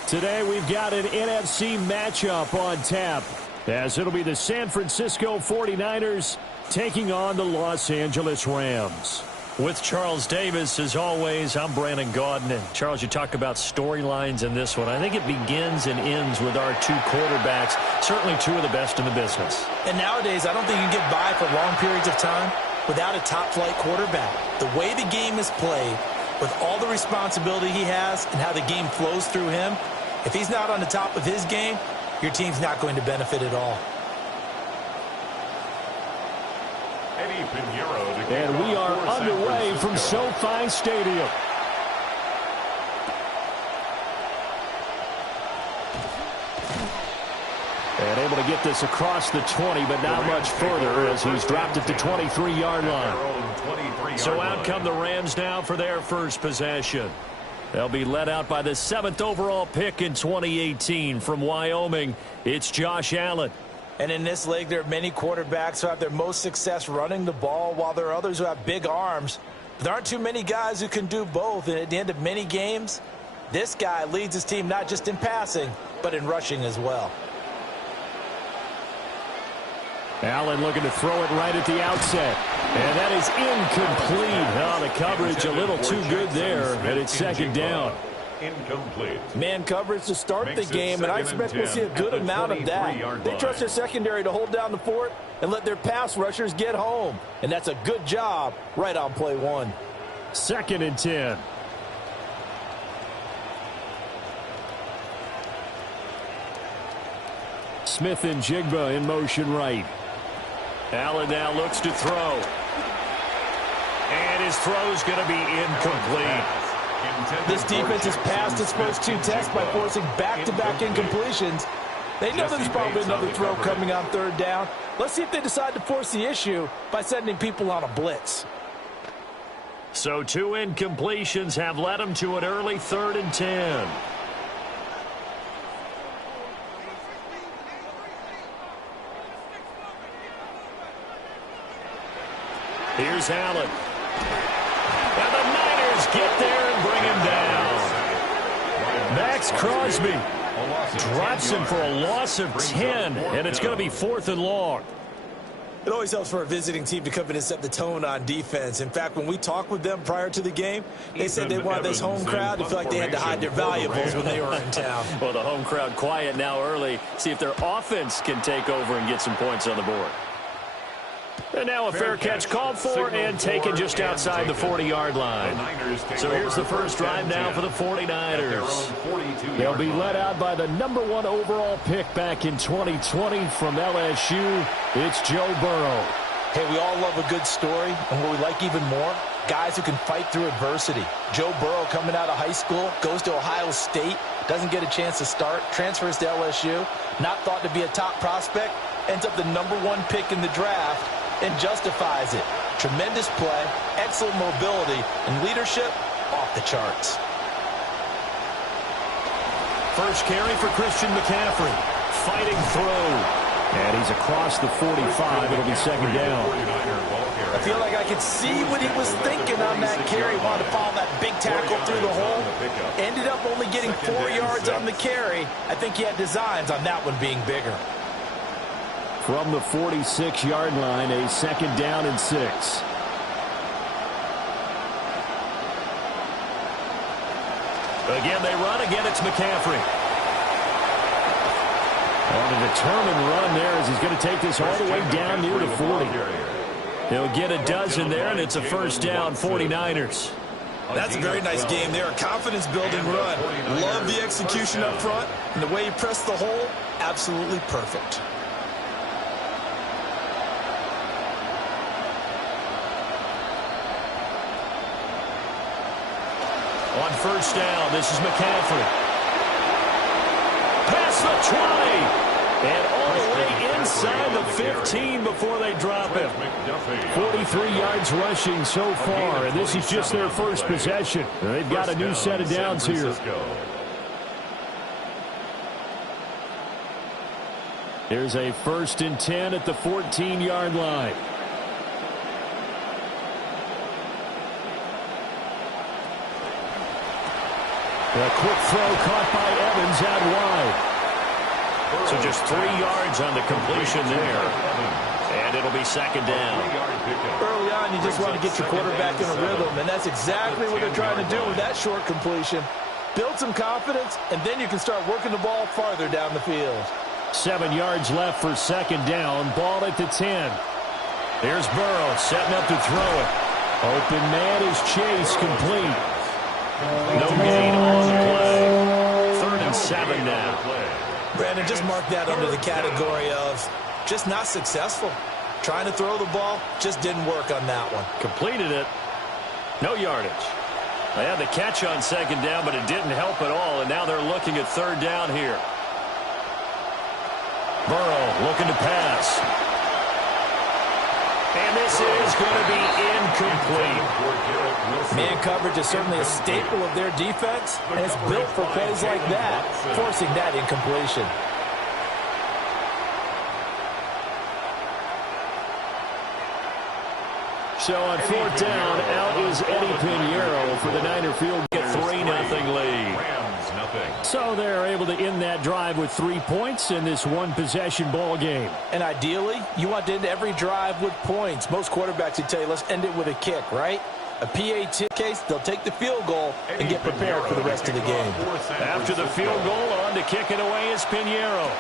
Today we've got an NFC matchup on tap, as it'll be the San Francisco 49ers taking on the Los Angeles Rams. With Charles Davis, as always, I'm Brandon Gaudin. And Charles, you talk about storylines in this one. I think it begins and ends with our two quarterbacks, certainly two of the best in the business. And nowadays, I don't think you can get by for long periods of time without a top-flight quarterback. The way the game is played, with all the responsibility he has and how the game flows through him, if he's not on the top of his game, your team's not going to benefit at all. And we are underway from SoFi Stadium. And able to get this across the 20, but not much further as he's dropped it to 23-yard line. So out come the Rams now for their first possession. They'll be led out by the 7th overall pick in 2018 from Wyoming. It's Josh Allen. And in this league, there are many quarterbacks who have their most success running the ball, while there are others who have big arms. There aren't too many guys who can do both. And at the end of many games, this guy leads his team not just in passing, but in rushing as well. Allen looking to throw it right at the outset. And that is incomplete. Oh, the coverage a little too good there, and it's second down. Incomplete. Man coverage to start the game, and I expect we'll see a good amount of that. They trust their secondary to hold down the fort and let their pass rushers get home. And that's a good job right on play one. 2nd and 10. Smith and Jigba in motion right. Allen now looks to throw. And his throw's going to be incomplete. This defense has passed its first two tests by forcing back-to-back incompletions. They know there's probably another throw coming on 3rd down. Let's see if they decide to force the issue by sending people on a blitz. So 2 incompletions have led them to an early 3rd and 10. Here's Allen. And the Niners get there and bring him down. Max Crosby drops him for a loss of 10, and it's going to be 4th and long. It always helps for a visiting team to come in and set the tone on defense. In fact, when we talked with them prior to the game, they said they wanted this home crowd to feel like they had to hide their valuables when they were in town. Well, the home crowd quiet now early. See if their offense can take over and get some points on the board. And now a fair catch called for and taken just outside the 40-yard line. So here's the first drive now for the 49ers. They'll be led out by the #1 overall pick back in 2020 from LSU. It's Joe Burrow. Hey, we all love a good story, and what we like even more, guys who can fight through adversity. Joe Burrow coming out of high school, goes to Ohio State, doesn't get a chance to start, transfers to LSU, not thought to be a top prospect, ends up the #1 pick in the draft, and justifies it. Tremendous play, excellent mobility, and leadership off the charts. First carry for Christian McCaffrey. Fighting through. And he's across the 45. It'll be second down. I feel like I could see what he was thinking on that carry. Wanted to follow that big tackle through the hole. Ended up only getting 4 yards on the carry. I think he had designs on that one being bigger. From the 46-yard line, a second down and 6. Again, they run. Again, it's McCaffrey. On a determined run there as he's going to take this all the way down near the 40. He'll get a dozen there, and it's a first down, 49ers. That's a very nice game there. Confidence-building run. Love the execution up front, and the way he pressed the hole, absolutely perfect. On first down, this is McCaffrey. Past the 20. And all the way inside the 15 before they drop him. 43 yards rushing so far, and this is just their first possession. They've got a new set of downs here. Here's a 1st and 10 at the 14-yard line. A quick throw caught by Evans out wide. So just 3 yards on the completion there. And it'll be second down. Early on, you just want to get your quarterback in a rhythm, and that's exactly what they're trying to do with that short completion. Build some confidence, and then you can start working the ball farther down the field. 7 yards left for second down. Ball at the 10. There's Burrow setting up to throw it. Open man is Chase, complete. No gain on the play. 3rd and 7 now. Brandon, just mark that under the category of just not successful. Trying to throw the ball, just didn't work on that one. Completed it. No yardage. They had the catch on second down, but it didn't help at all, and now they're looking at 3rd down here. Burrow looking to pass. And this is going to be incomplete. Man coverage is certainly a staple of their defense, and it's built for plays like that, forcing that incompletion. So on 4th down, out is Eddie Pinheiro for the Niner field. Get 3-0 lead. So they're able to end that drive with 3 points in this one-possession ball game. And ideally, you want to end every drive with points. Most quarterbacks would tell you, let's end it with a kick, right? A PAT case, they'll take the field goal and get prepared for the rest of the game. After the field goal, on to kick it away is Pinheiro.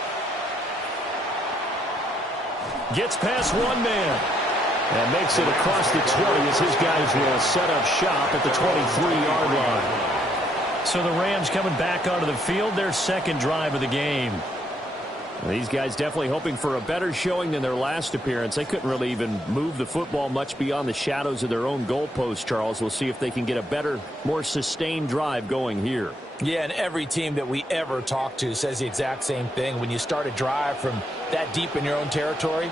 Gets past one man. And makes it across the 20 as his guys will set up shop at the 23-yard line. So the Rams coming back onto the field, their second drive of the game. These guys definitely hoping for a better showing than their last appearance. They couldn't really even move the football much beyond the shadows of their own goalpost, Charles. We'll see if they can get a better, more sustained drive going here. Yeah, and every team that we ever talk to says the exact same thing. When you start a drive from that deep in your own territory,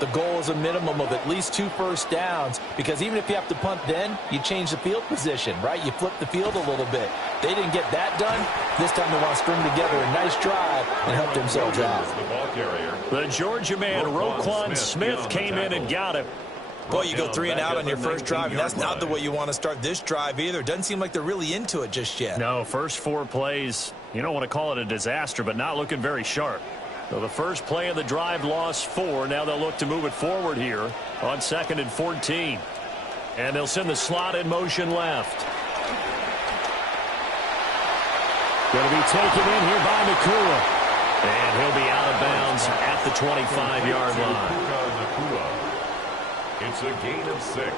the goal is a minimum of at least 2 first downs, because even if you have to punt then, you change the field position, right? You flip the field a little bit. They didn't get that done. This time they want to string together a nice drive and help themselves out. The Georgia man, Roquan Smith, came in and got him. Boy, you go 3 and out on your first drive, and that's not the way you want to start this drive either. Doesn't seem like they're really into it just yet. No, first 4 plays, you don't want to call it a disaster, but not looking very sharp. So the first play of the drive lost 4. Now they'll look to move it forward here on 2nd and 14. And they'll send the slot in motion left. Going to be taken in here by Nakua. And he'll be out of bounds at the 25-yard line. It's a gain of 6.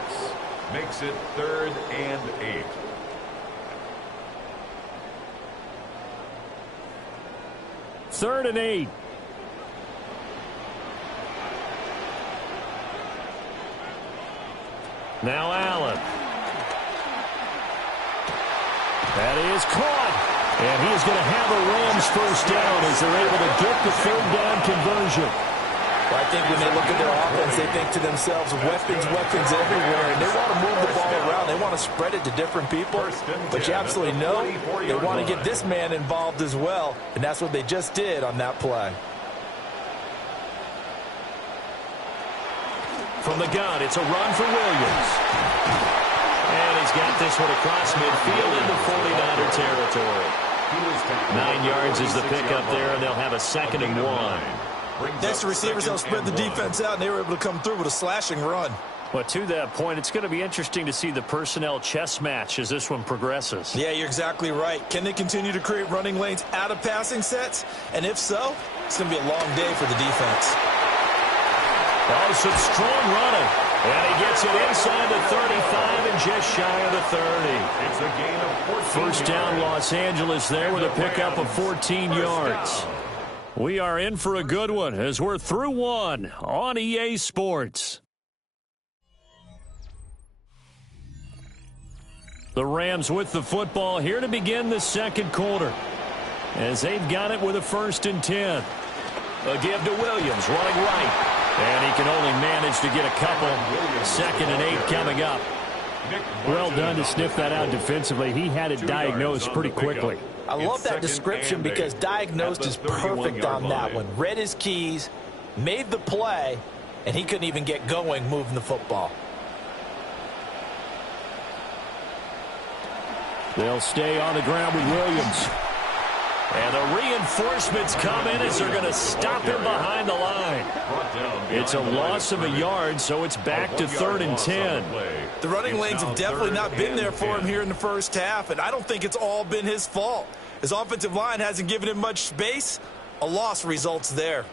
Makes it 3rd and 8. Third and 8. Now Allen. That is caught. And he is going to have a Rams first down as they're able to get the 3rd down conversion. Well, I think when they look at their offense, they think to themselves, weapons everywhere, and they want to move the ball around. They want to spread it to different people, but you absolutely know they want to get this man involved as well, and that's what they just did on that play. From the gun, it's a run for Williams. And he's got this one across midfield into 49er territory. 9 yards is the pickup there, and they'll have a 2nd and 1. Next, the receivers helped spread the defense out, and they were able to come through with a slashing run. Well, to that point, it's going to be interesting to see the personnel chess match as this one progresses. Yeah, you're exactly right. Can they continue to create running lanes out of passing sets? And if so, it's going to be a long day for the defense. Oh, some strong running. And he gets it inside the 35 and just shy of the 30. It's a gain of 14. First down, Los Angeles there with a pickup of 14 yards. We are in for a good one as we're through one on EA Sports. The Rams with the football here to begin the 2nd quarter as they've got it with a 1st and 10. A give to Williams running right. And he can only manage to get a couple. 2nd and 8 coming up. Well done to sniff that out defensively. He had it diagnosed pretty quickly. I love that description because diagnosed is perfect on that one. Read his keys, made the play, and he couldn't even get going moving the football. They'll stay on the ground with Williams. And the reinforcements come in as they're going to stop him behind the line. It's a loss of a yard, so it's back to 3rd and 10. The running lanes have definitely not been there for him here in the first half, and I don't think it's all been his fault. His offensive line hasn't given him much space. A loss results there.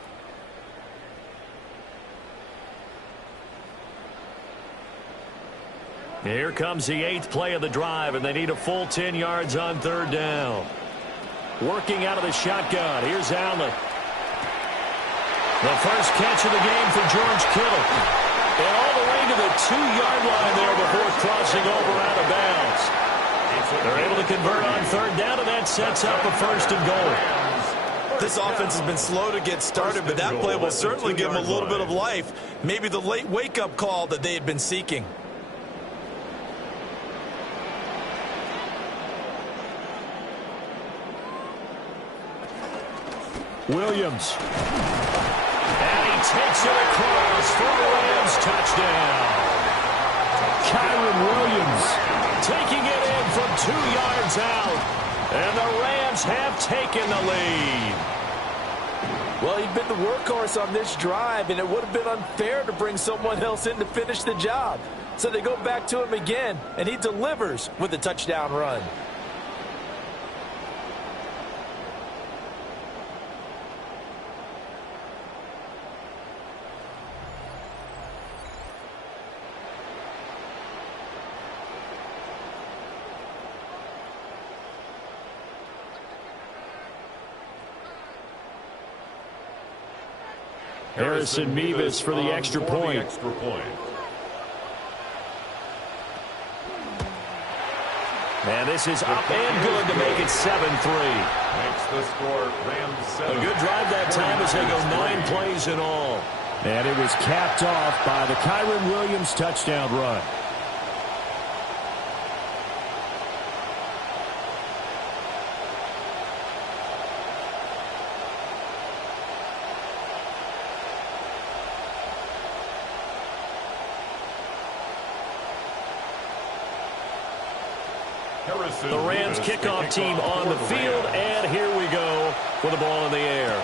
Here comes the 8th play of the drive, and they need a full 10 yards on 3rd down. Working out of the shotgun. Here's Allen. The first catch of the game for George Kittle. And all the way to the 2-yard line there before crossing over out of bounds. They're able to convert on 3rd down, and that sets up a 1st and goal. This offense has been slow to get started, but that play will certainly give them a little bit of life. Maybe the late wake-up call that they had been seeking. Williams. And he takes it across for a Rams touchdown. Kyren Williams taking it in from 2 yards out. And the Rams have taken the lead. Well, he'd been the workhorse on this drive, and it would have been unfair to bring someone else in to finish the job. So they go back to him again, and he delivers with a touchdown run. Harrison Mevis for the extra point. And this is up and good to make it 7-3. Makes the score Rams 7. A good drive that time as they go 9 plays in all. And it was capped off by the Kyren Williams touchdown run. The Rams kickoff team on the field, and here we go with the ball in the air.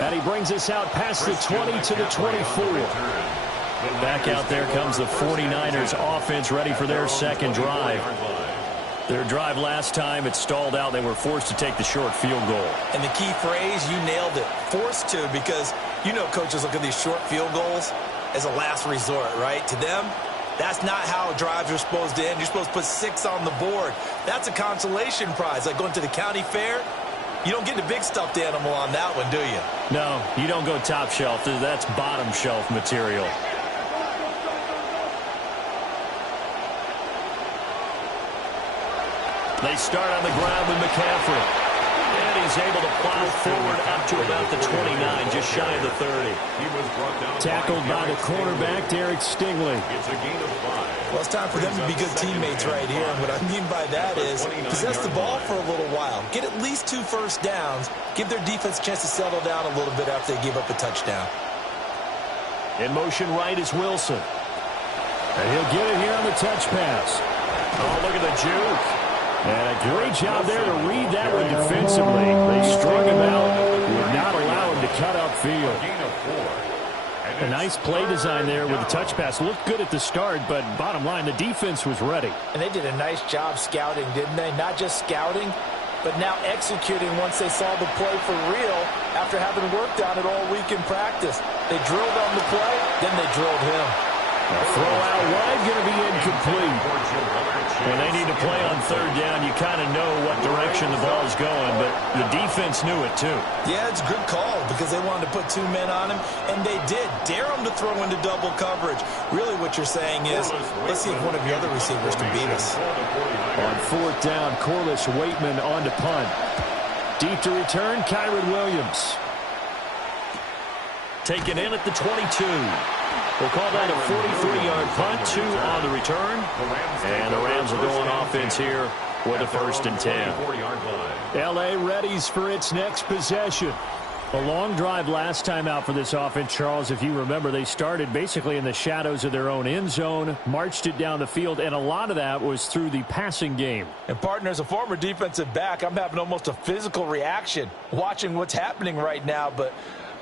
And he brings us out past the 20 to the 24. Back out there comes the 49ers offense ready for their second drive. Their drive last time, it stalled out. They were forced to take the short field goal. And the key phrase, you nailed it, forced to, because you know coaches look at these short field goals as a last resort, right? To them, that's not how drives are supposed to end. You're supposed to put 6 on the board. That's a consolation prize. Like going to the county fair, you don't get the big stuffed animal on that one, do you? No, you don't go top shelf. That's bottom shelf material. They start on the ground with McCaffrey. And he's able to plow forward up to about the 29, just shy of the 30. He was brought down tackled by the cornerback, Derek Stingley. It's a gain of 5. Well, it's time for them to be good teammates right here. And what I mean by that is possess the ball for a little while. Get at least 2 first downs. Give their defense a chance to settle down a little bit after they give up a touchdown. In motion right is Wilson. And he'll get it here on the touch pass. Oh, look at the juke. And a great job there to read that one defensively. They strung him out, would not allow him to cut upfield. A nice play design there with the touch pass. Looked good at the start, but bottom line, the defense was ready. And they did a nice job scouting, didn't they? Not just scouting, but now executing once they saw the play for real after having worked on it all week in practice. They drilled on the play, then they drilled him. A throw out wide, going to be incomplete. When they need to play on third down, you kind of know what direction the ball's going, but the defense knew it too. Yeah, it's a good call because they wanted to put 2 men on him, and they did. Dare him to throw into double coverage. Really what you're saying is, let's see if one of your other receivers can beat us. On fourth down, Corliss Waitman on to punt. Deep to return, Kyren Williams. Taken in at the 22. We'll call that a 43-yard punt, 2 on the return. And the Rams are going offense here with a 1st and 10. L.A. readies for its next possession. A long drive last time out for this offense, Charles. If you remember, they started basically in the shadows of their own end zone, marched it down the field, and a lot of that was through the passing game. And, partner, as a former defensive back, I'm having almost a physical reaction watching what's happening right now, but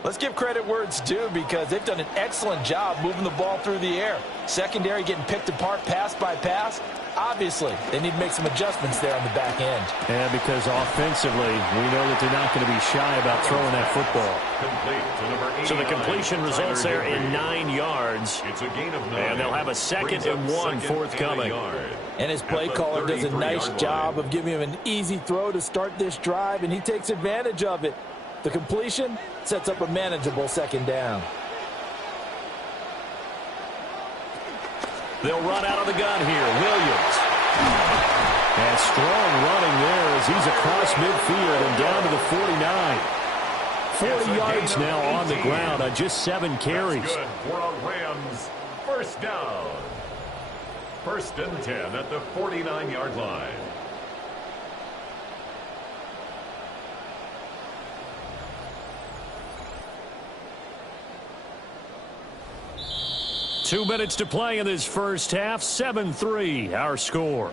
let's give credit where it's due because they've done an excellent job moving the ball through the air. Secondary getting picked apart pass by pass. Obviously, they need to make some adjustments there on the back end. And because offensively, we know that they're not going to be shy about throwing that football. So the completion results there in 9 yards. It's a gain of 9. And they'll have a 2nd and 1 forthcoming. And his play caller does a nice job of giving him an easy throw to start this drive, and he takes advantage of it. The completion sets up a manageable 2nd down. They'll run out of the gun here. Williams. And strong running there as he's across midfield and down to the 49. 40 yards now on the ground on just 7 carries. That's good for a Rams 1st down. 1st and 10 at the 49-yard line. Two minutes to play in this first half. 7-3, our score.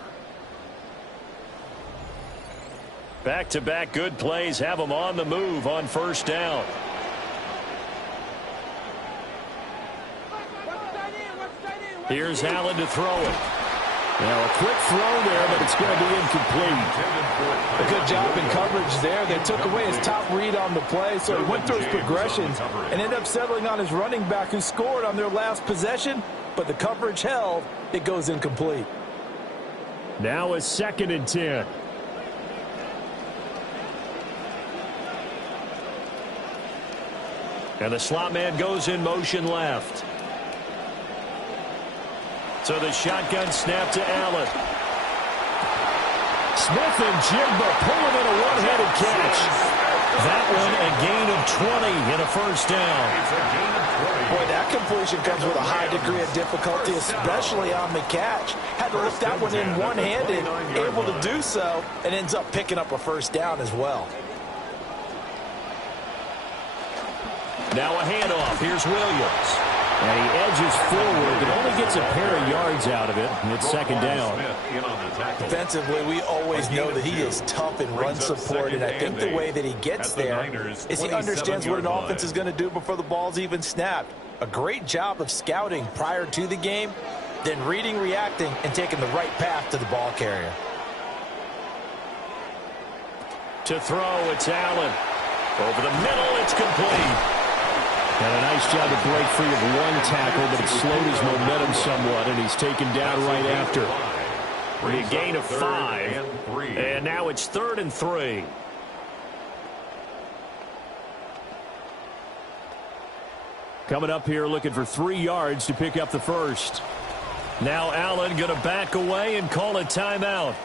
Back-to-back good plays have them on the move on 1st down. Here's Allen to throw it. Now a quick throw there, but it's going to be incomplete. A good job in coverage there. They took away his top read on the play, so he went through his progressions and ended up settling on his running back who scored on their last possession, but the coverage held. It goes incomplete. Now a 2nd and 10. And the slot man goes in motion left. So the shotgun snap to Allen. Smith and Jigba pulling in a one-handed catch. That one a gain of 20 in a 1st down. Boy, that completion comes with a high degree of difficulty, especially on the catch. Had to lift that one in one-handed, able to do so, and ends up picking up a 1st down as well. Now a handoff. Here's Williams. And he edges forward, but only gets a pair of yards out of it. And it's 2nd down. Defensively, we always know that he is tough in run support, and I think the way that he gets there is he understands what an offense is going to do before the ball's even snapped. A great job of scouting prior to the game, then reading, reacting, and taking the right path to the ball carrier. To throw, it's Allen. Over the middle, it's complete. And a nice job to break free of one tackle, but it slowed his momentum somewhat, and he's taken down right after. A gain of 5. And now it's 3rd and 3. Coming up here looking for 3 yards to pick up the first. Now Allen going to back away and call a timeout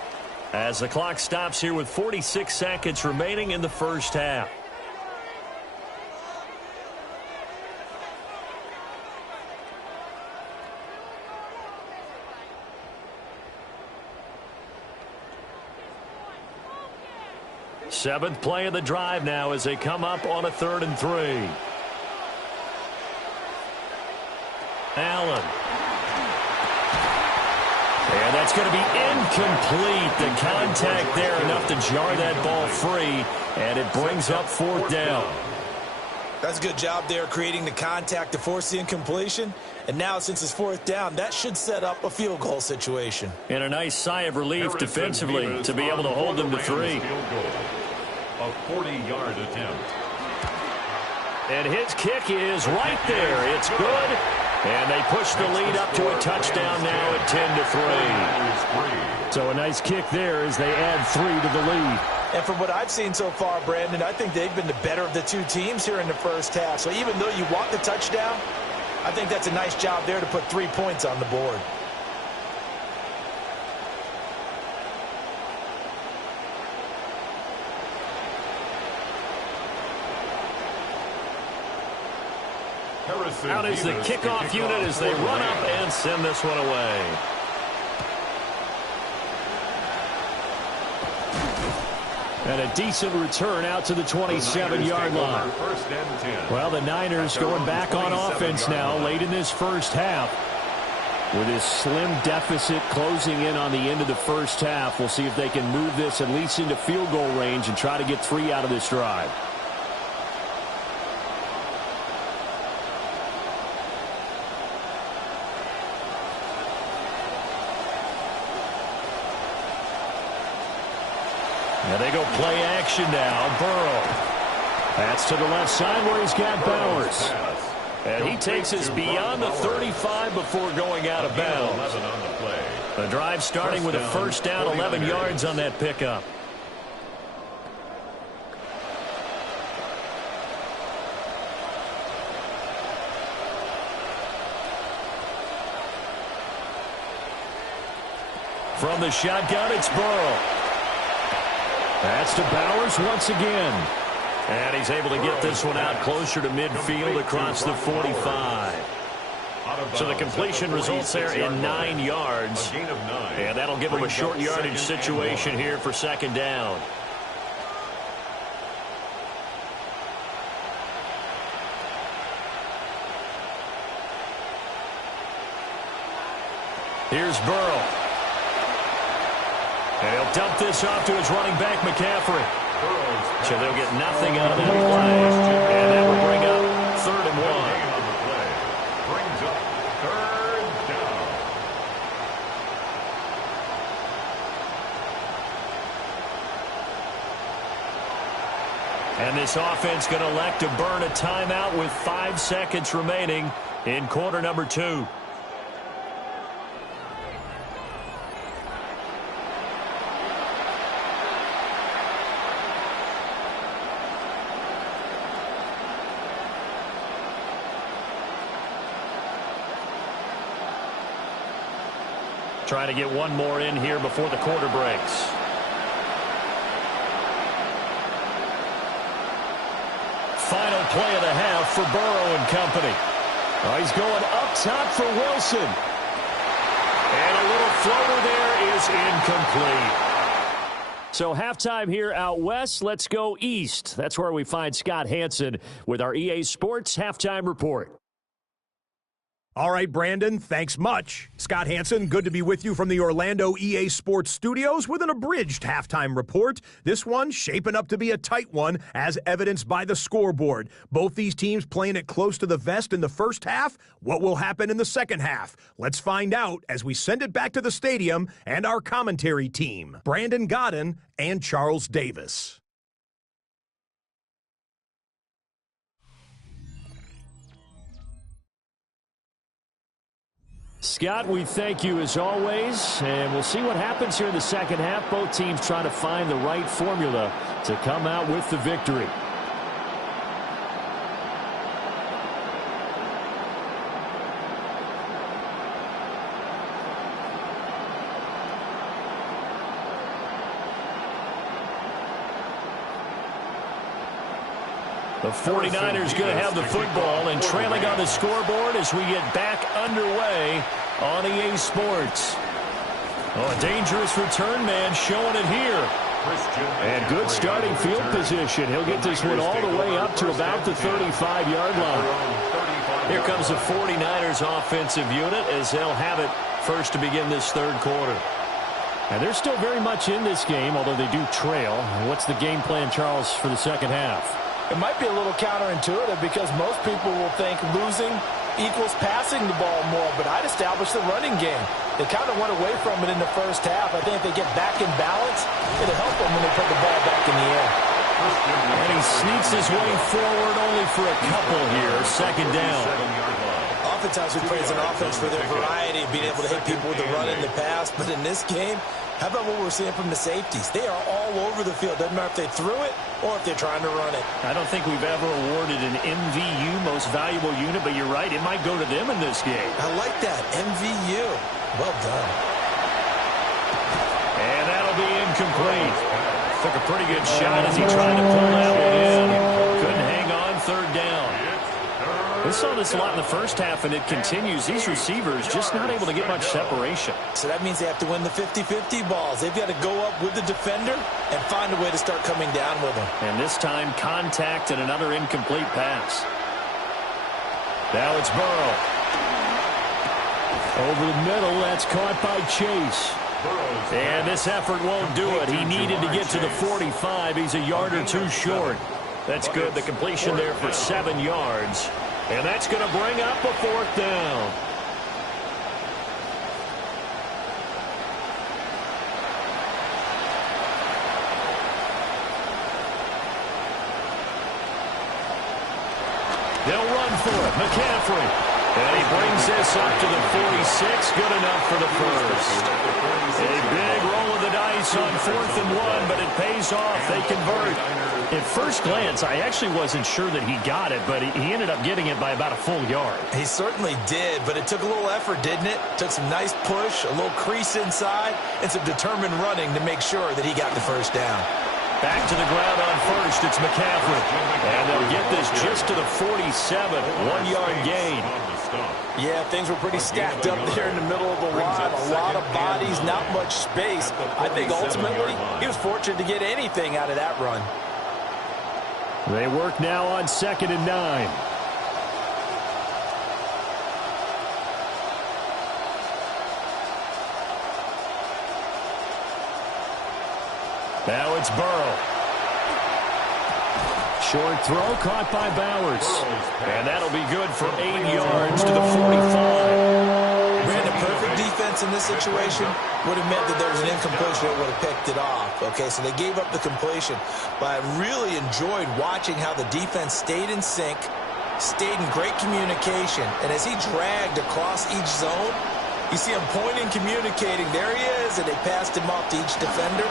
as the clock stops here with 46 seconds remaining in the first half. Seventh play of the drive now as they come up on a 3rd and 3. Allen. And that's going to be incomplete. The contact there enough to jar that ball free, and it brings up 4th down. That's a good job there creating the contact to force the incompletion. And now since it's 4th down, that should set up a field goal situation. And a nice sigh of relief defensively to be able to hold them to 3. A 40-yard attempt. And his kick is right there. It's good. And they push the lead up to a touchdown now at 10-3. So a nice kick there as they add 3 to the lead. And from what I've seen so far, Brandon, I think they've been the better of the two teams here in the first half. So even though you want the touchdown, I think that's a nice job there to put 3 points on the board. Out is the kickoff unit as they run up and send this one away. And a decent return out to the 27-yard line. Well, the Niners going back on offense now late in this first half. With this slim deficit closing in on the end of the first half, we'll see if they can move this at least into field goal range and try to get 3 out of this drive. And they go play action now. Burrow. That's to the left side where he's got Bowers. And he takes us beyond the 35 before going out of bounds. The drive starting with a first down, 11 yards on that pickup. From the shotgun, it's Burrow. That's to Bowers once again. And he's able to get this one out closer to midfield across the 45. So the completion results there in 9 yards. And that'll give him a short yardage situation here for 2nd down. Here's Burrow. And he'll dump this off to his running back, McCaffrey. So they'll get nothing out of that play. And that will bring up 3rd and 1. Brings up 3rd down. And this offense going to elect to burn a timeout with 5 seconds remaining in quarter number 2. Trying to get one more in here before the quarter breaks. Final play of the half for Burrow and company. Oh, he's going up top for Wilson. And a little floater there is incomplete. So halftime here out west. Let's go east. That's where we find Scott Hanson with our EA Sports Halftime Report. All right, Brandon, thanks much. Scott Hanson, good to be with you from the Orlando EA Sports Studios with an abridged halftime report. This one shaping up to be a tight one, as evidenced by the scoreboard. Both these teams playing it close to the vest in the first half. What will happen in the second half? Let's find out as we send it back to the stadium and our commentary team, Brandon Godden and Charles Davis. Scott, we thank you as always, and we'll see what happens here in the second half. Both teams trying to find the right formula to come out with the victory. The 49ers going to have the football and trailing on the scoreboard as we get back underway on EA Sports. Oh, a dangerous return man showing it here. And good starting field position. He'll get this one all the way up to about the 35-yard line. Here comes the 49ers offensive unit as they'll have it first to begin this third quarter. And they're still very much in this game, although they do trail. What's the game plan, Charles, for the second half? It might be a little counterintuitive because most people will think losing equals passing the ball more, but I'd establish the running game. They kind of went away from it in the first half. I think if they get back in balance, it'll help them when they put the ball back in the air. And he sneaks his way forward only for a couple here. Second down. Oftentimes we praise an offense for their variety, being able to hit people with the run and the pass, but in this game, how about what we're seeing from the safeties? They are all over the field. Doesn't matter if they threw it or if they're trying to run it. I don't think we've ever awarded an MVU, most valuable unit, but you're right, it might go to them in this game. I like that, MVU. Well done. And that'll be incomplete. Took a pretty good shot as he tried to pull that one in. Couldn't hang on, third down. We saw this a lot in the first half, and it continues. These receivers just not able to get much separation. So that means they have to win the 50-50 balls. They've got to go up with the defender and find a way to start coming down with them. And this time, contact and another incomplete pass. Now it's Burrow. Over the middle, that's caught by Chase. And this effort won't do it. He needed to get to the 45. He's a yard or two short. That's good. The completion there for 7 yards. And that's going to bring up a fourth down. They'll run for it. McCaffrey. And he brings this up to the 46. Good enough for the first. A big roll of the dice on 4th and 1, but it pays off. They convert. At first glance, I actually wasn't sure that he got it, but he ended up getting it by about a full yard. He certainly did, but it took a little effort, didn't it? Took some nice push, a little crease inside, and some determined running to make sure that he got the first down. Back to the ground on first, it's McCaffrey. And they'll get this just to the 47, 1-yard gain. Yeah, things were pretty stacked up there in the middle of the line. A lot of bodies, not much space. I think ultimately he was fortunate to get anything out of that run. They work now on 2nd and 9. Now it's Burrow. Short throw caught by Bowers. And that'll be good for 8 yards to the 45. Brandon, perfect defense in this situation would have meant that there was an incompletion that would have picked it off. Okay, so they gave up the completion. But I really enjoyed watching how the defense stayed in sync, stayed in great communication. And as he dragged across each zone, you see him pointing, communicating. There he is, and they passed him off to each defender.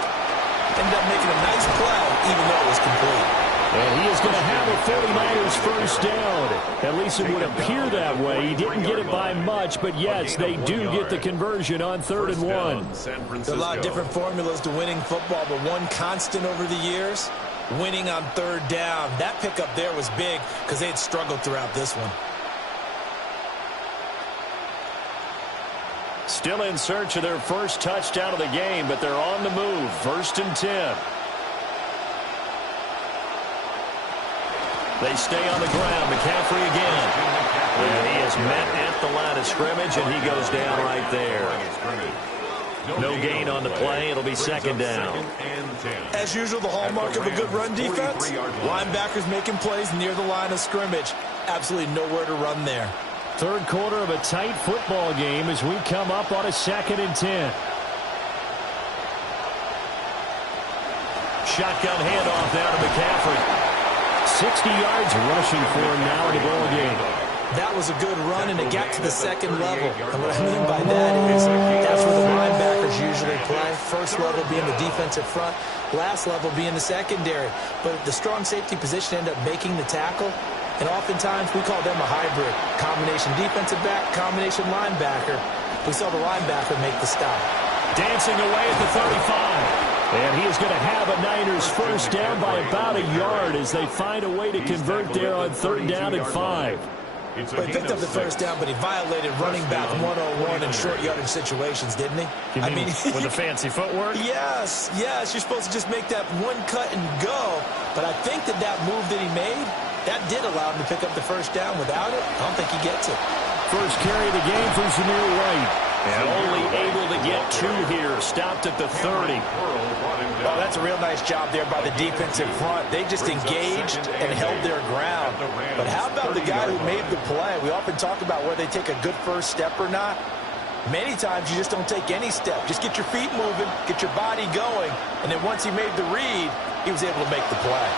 Ended up making a nice play, even though it was complete. And he is going to have a 49ers first down. At least it would appear that way. He didn't get it by much, but yes, they do get the conversion on 3rd and 1. There's a lot of different formulas to winning football, but one constant over the years, winning on 3rd down. That pickup there was big because they had struggled throughout this one. Still in search of their first touchdown of the game, but they're on the move. 1st and 10. They stay on the ground. McCaffrey again. And he is met at the line of scrimmage, and he goes down right there. No gain on the play. It'll be 2nd down. As usual, the hallmark of a good run defense, linebackers making plays near the line of scrimmage. Absolutely nowhere to run there. Third quarter of a tight football game as we come up on a 2nd and 10. Shotgun handoff down to McCaffrey. 60 yards rushing for him now in the ball game. That was a good run, and it got to the second level. And what I mean by that is that's where the linebackers usually play. First level being the defensive front, last level being the secondary. But the strong safety position ended up making the tackle, and oftentimes we call them a hybrid. Combination defensive back, combination linebacker. We saw the linebacker make the stop. Dancing away at the 35. And he is going to have a Niners first down by about a yard as they find a way to convert there on 3rd down and 5. Well, he picked up the first down, but he violated running back 101 in short yardage situations, didn't he? I mean, with the fancy footwork? Yes. You're supposed to just make that one cut and go. But I think that move that he made, that did allow him to pick up the first down. Without it, I don't think he gets it. First carry of the game for Zamir White. And only able to get 2 here. Stopped at the 30. Oh, that's a real nice job there by the defensive front. They just engaged and held their ground. But how about the guy who made the play? We often talk about whether they take a good first step or not. Many times you just don't take any step. Just get your feet moving, get your body going, and then once he made the read, he was able to make the play.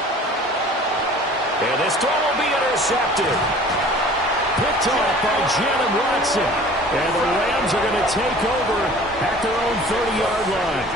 And this throw will be intercepted. Picked off by Jalen Watson. And the Rams are going to take over at their own 30-yard line.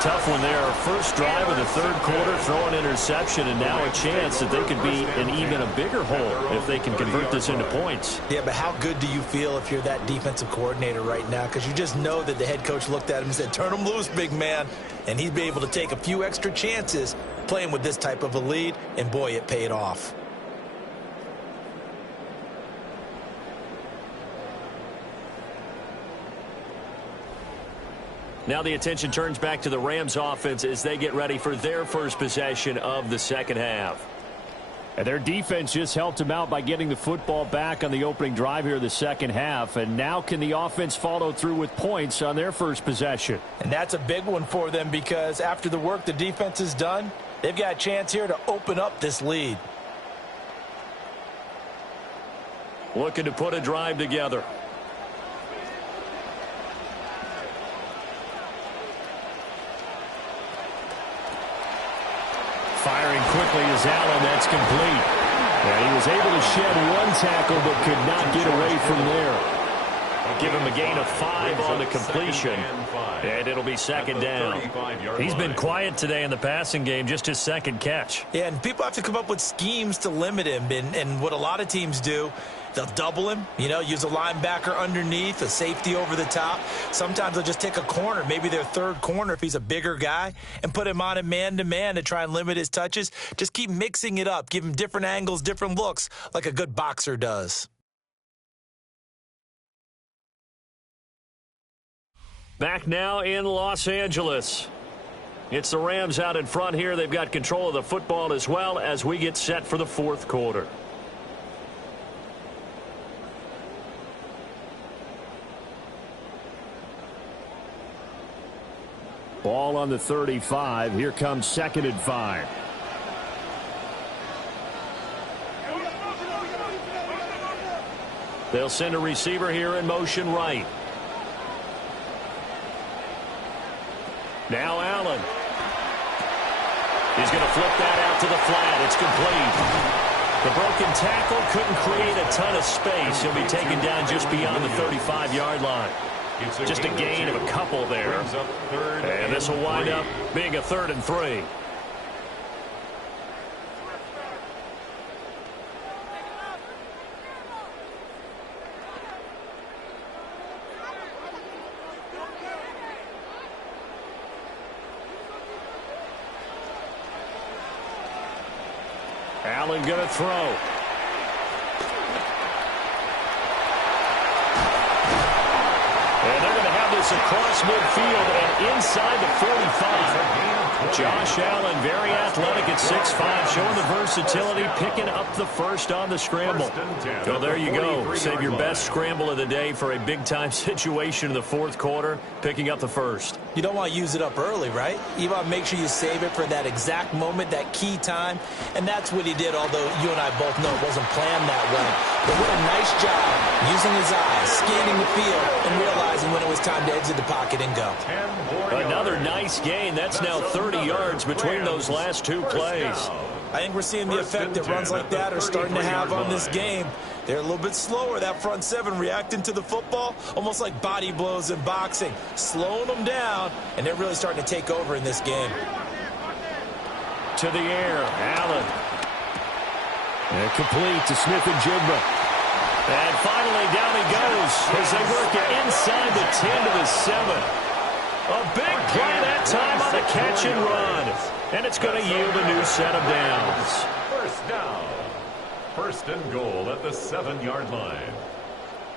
Tough one there. First drive of the 3rd quarter, throw an interception, and now a chance that they could be in even a bigger hole if they can convert this into points. Yeah, but how good do you feel if you're that defensive coordinator right now? Because you just know that the head coach looked at him and said, turn him loose, big man. And he'd be able to take a few extra chances playing with this type of a lead, and boy, it paid off. Now the attention turns back to the Rams offense as they get ready for their first possession of the second half. And their defense just helped them out by getting the football back on the opening drive here in the second half. And now can the offense follow through with points on their first possession? And that's a big one for them because after the work the defense has done, they've got a chance here to open up this lead. Looking to put a drive together. Firing quickly is Allen. That's complete. And he was able to shed 1 tackle but could not get away from there. Give him a gain of 5 on the completion. And it'll be second down. He's been quiet today in the passing game, just his second catch. Yeah, and people have to come up with schemes to limit him. And what a lot of teams do, they'll double him, use a linebacker underneath, a safety over the top. Sometimes they'll just take a corner, maybe their 3rd corner if he's a bigger guy, and put him on a man-to-man to try and limit his touches. Just keep mixing it up, give him different angles, different looks, like a good boxer does. Back now in Los Angeles. It's the Rams out in front here. They've got control of the football as well as we get set for the 4th quarter. Ball on the 35. Here comes 2nd and 5. They'll send a receiver here in motion right. Now Allen. He's going to flip that out to the flat. It's complete. The broken tackle couldn't create a ton of space. He'll be taken down just beyond the 35-yard line. Just a gain of a couple there. And this will wind up being a 3rd and 3. Allen going to throw. And they're going to have this across midfield and inside the 45. Josh Allen, very athletic at 6'5", showing the versatility, picking up the first on the scramble. So there you go. Save your best scramble of the day for a big-time situation in the 4th quarter, picking up the first. You don't want to use it up early, right? You want to make sure you save it for that exact moment, that key time, and that's what he did, although you and I both know it wasn't planned that way. But what a nice job using his eyes, scanning the field, and realizing when it was time to exit the pocket and go. Another nice gain. That's now 30 yards between those last 2 plays. I think we're seeing the effect that runs like that are starting to have on this game. They're a little bit slower, that front seven, reacting to the football, almost like body blows in boxing, slowing them down, and they're really starting to take over in this game. To the air, Allen. And complete to Smith-Njigba. And finally, down he goes as they work it inside the 10 to the 7. A big play that time on the catch and run. And it's going to yield a new set of downs. First down. First and goal at the 7-yard line.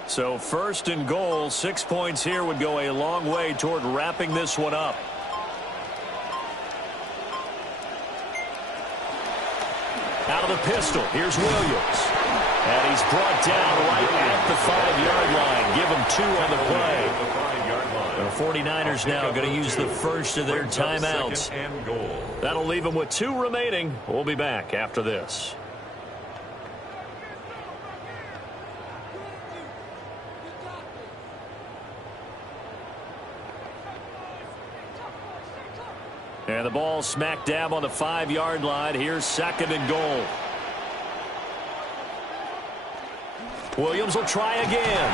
So first and goal, 6 points here would go a long way toward wrapping this one up. Out of the pistol, here's Williams. And he's brought down right at the 5-yard line. Give him 2 on the play. The 49ers now going to use the first of their timeouts. That'll leave them with 2 remaining. We'll be back after this. And the ball smack dab on the 5-yard line. Here's second and goal. Williams will try again.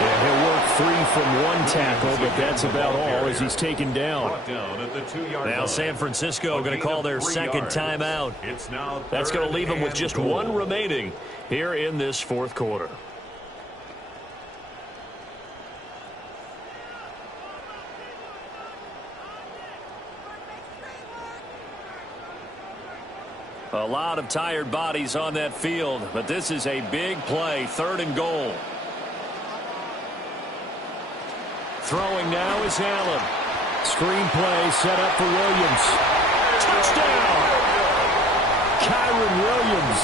Yeah, he'll work 3 from 1 tackle, but that's about all as he's taken down. Now San Francisco going to call their second timeout. That's going to leave them with just 1 remaining here in this 4th quarter. A lot of tired bodies on that field, but this is a big play, 3rd and goal. Throwing now is Allen. Screen play set up for Williams. Touchdown! Kyren Williams.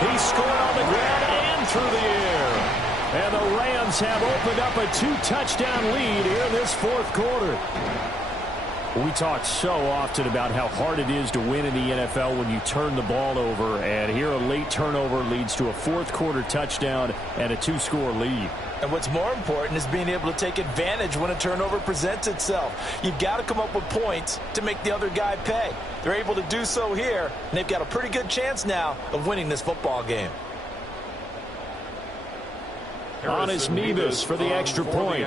He scored on the ground and through the air. And the Rams have opened up a 2-touchdown lead here in this 4th quarter. We talk so often about how hard it is to win in the NFL when you turn the ball over, and here a late turnover leads to a 4th quarter touchdown and a 2-score lead. And what's more important is being able to take advantage when a turnover presents itself. You've got to come up with points to make the other guy pay. They're able to do so here, and they've got a pretty good chance now of winning this football game. Honest Nevis for the extra point.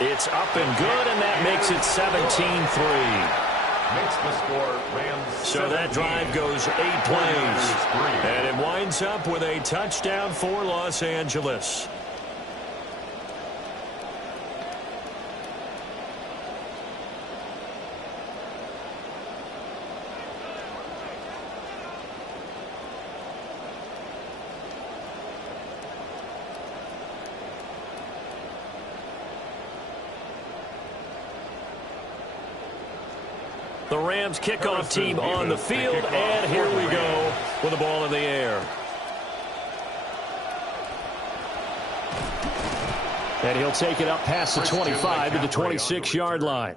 It's up and good, and that makes it 17-3. Makes the score Rams. So that drive goes 8 plays. And it winds up with a touchdown for Los Angeles. The Rams kickoff team on the field, and here we go with the ball in the air. And he'll take it up past the 25 to the 26-yard line.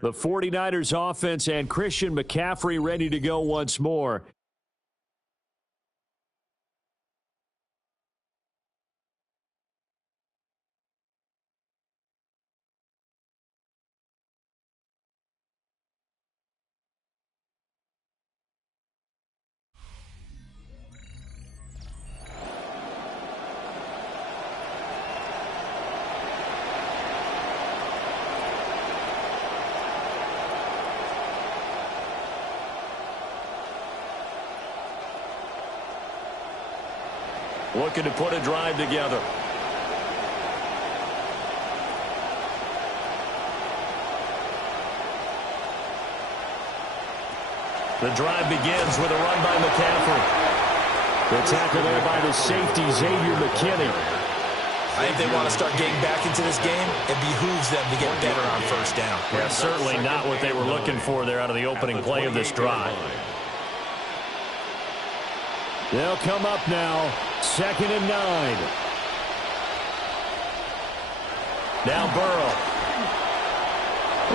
The 49ers offense and Christian McCaffrey ready to go once more. Looking to put a drive together. The drive begins with a run by McCaffrey. The tackle there by the safety, Xavier McKinney. I think they want to start getting back into this game. It behooves them to get better on first down. Yeah, certainly not what they were looking for there out of the opening play of this drive. They'll come up now, 2nd and 9. Now Burrow.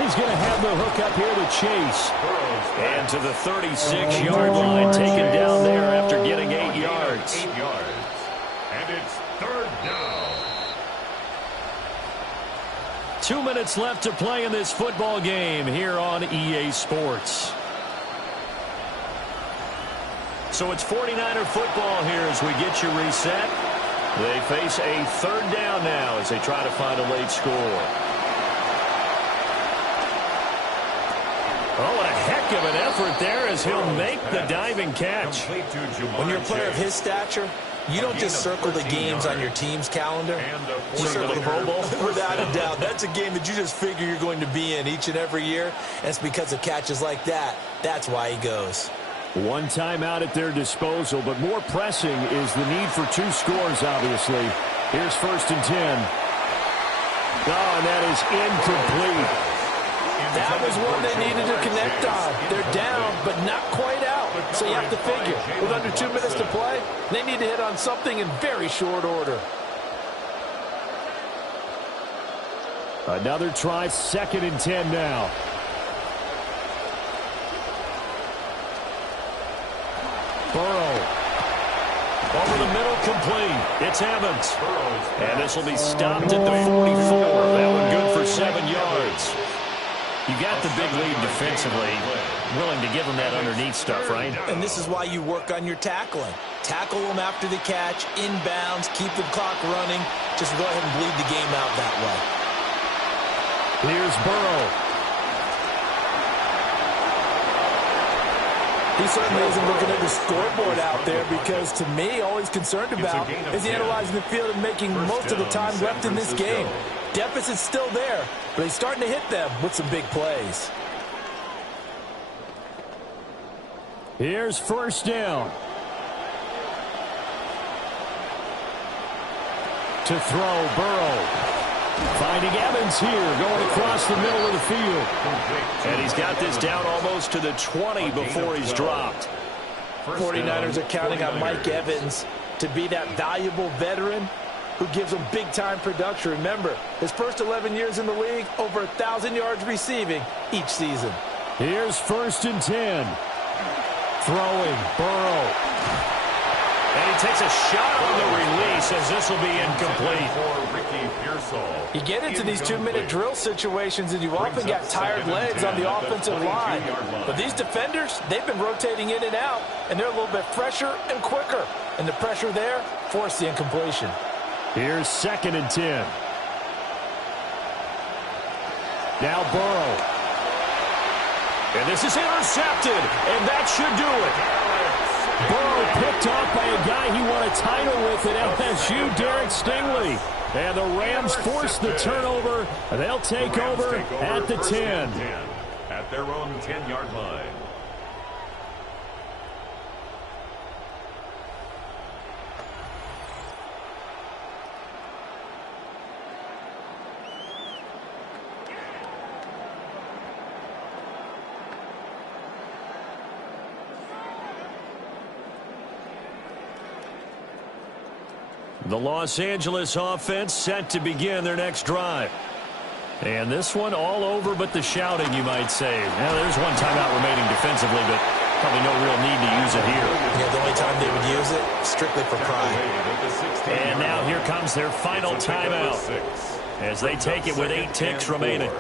He's going to have the hook up here to Chase. And to the 36-yard line, taken down there after getting 8 yards. 8 yards. And it's 3rd down. 2 minutes left to play in this football game here on EA Sports. So it's 49er football here as we get you reset. They face a third down now as they try to find a late score. Oh, what a heck of an effort there as he'll make the diving catch. When you're a player of his stature, you don't just circle the games on your team's calendar. You circle the Pro Bowl. Without a doubt, that's a game that you just figure you're going to be in each and every year. And it's because of catches like that. That's why he goes. One timeout at their disposal, but more pressing is the need for 2 scores, obviously. Here's 1st and 10. Oh, and that is incomplete. That was one they needed to connect on. They're down, but not quite out. So you have to figure, with under 2 minutes to play, they need to hit on something in very short order. Another try, 2nd and 10 now. Burrow. Over the middle, complete. It's Evans. And this will be stopped at the 44. That one good for 7 yards. You got the big lead defensively. Willing to give them that underneath stuff, right? And this is why you work on your tackling. Tackle them after the catch, inbounds, keep the clock running. Just go ahead and bleed the game out that way. Here's Burrow. He certainly isn't looking at the scoreboard out there because, to me, all he's concerned about is analyzing the field and making most of the time left in this game. Deficit's still there, but he's starting to hit them with some big plays. Here's 1st down. To throw, Burrow. Finding Evans here, going across the middle of the field. And he's got this down almost to the 20 before he's dropped. 49ers are counting on Mike Evans to be that valuable veteran who gives them big-time production. Remember, his first 11 years in the league, over 1,000 yards receiving each season. Here's 1st and 10. Throwing, Burrow. And he takes a shot on the release as this will be incomplete. You get into these 2-minute drill situations and you often got tired legs on the offensive line. But these defenders, they've been rotating in and out, and they're a little bit fresher and quicker. And the pressure there forced the incompletion. Here's 2nd and 10. Now Burrow. And this is intercepted, and that should do it. Burrow picked off by a guy he won a title with at LSU, Derek Stingley. And the Rams force the turnover. They'll take over at the 10. At their own 10-yard line. The Los Angeles offense set to begin their next drive. And this one all over but the shouting, you might say. Now, there's one timeout remaining defensively, but probably no real need to use it here. Yeah, the only time they would use it, strictly for pride. And now here comes their final timeout as they take it with 8 ticks remaining.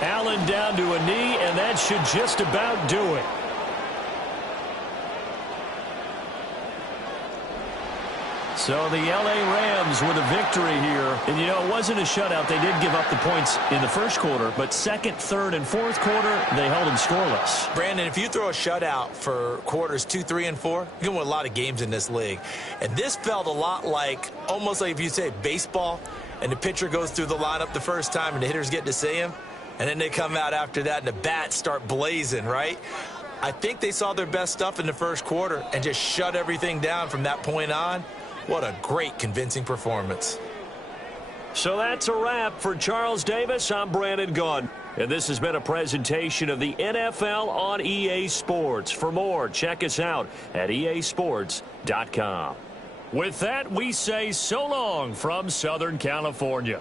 Allen down to a knee, and that should just about do it. So the L.A. Rams with a victory here. And, you know, it wasn't a shutout. They did give up the points in the first quarter, but second, third, and fourth quarter, they held them scoreless. Brandon, if you throw a shutout for quarters 2, 3, and 4, you can win a lot of games in this league. And this felt a lot like, almost like if you say baseball, and the pitcher goes through the lineup the first time, and the hitters get to see him. And then they come out after that, and the bats start blazing, right? I think they saw their best stuff in the first quarter and just shut everything down from that point on. What a great, convincing performance. So that's a wrap for Charles Davis. I'm Brandon Gaudin. And this has been a presentation of the NFL on EA Sports. For more, check us out at easports.com. With that, we say so long from Southern California.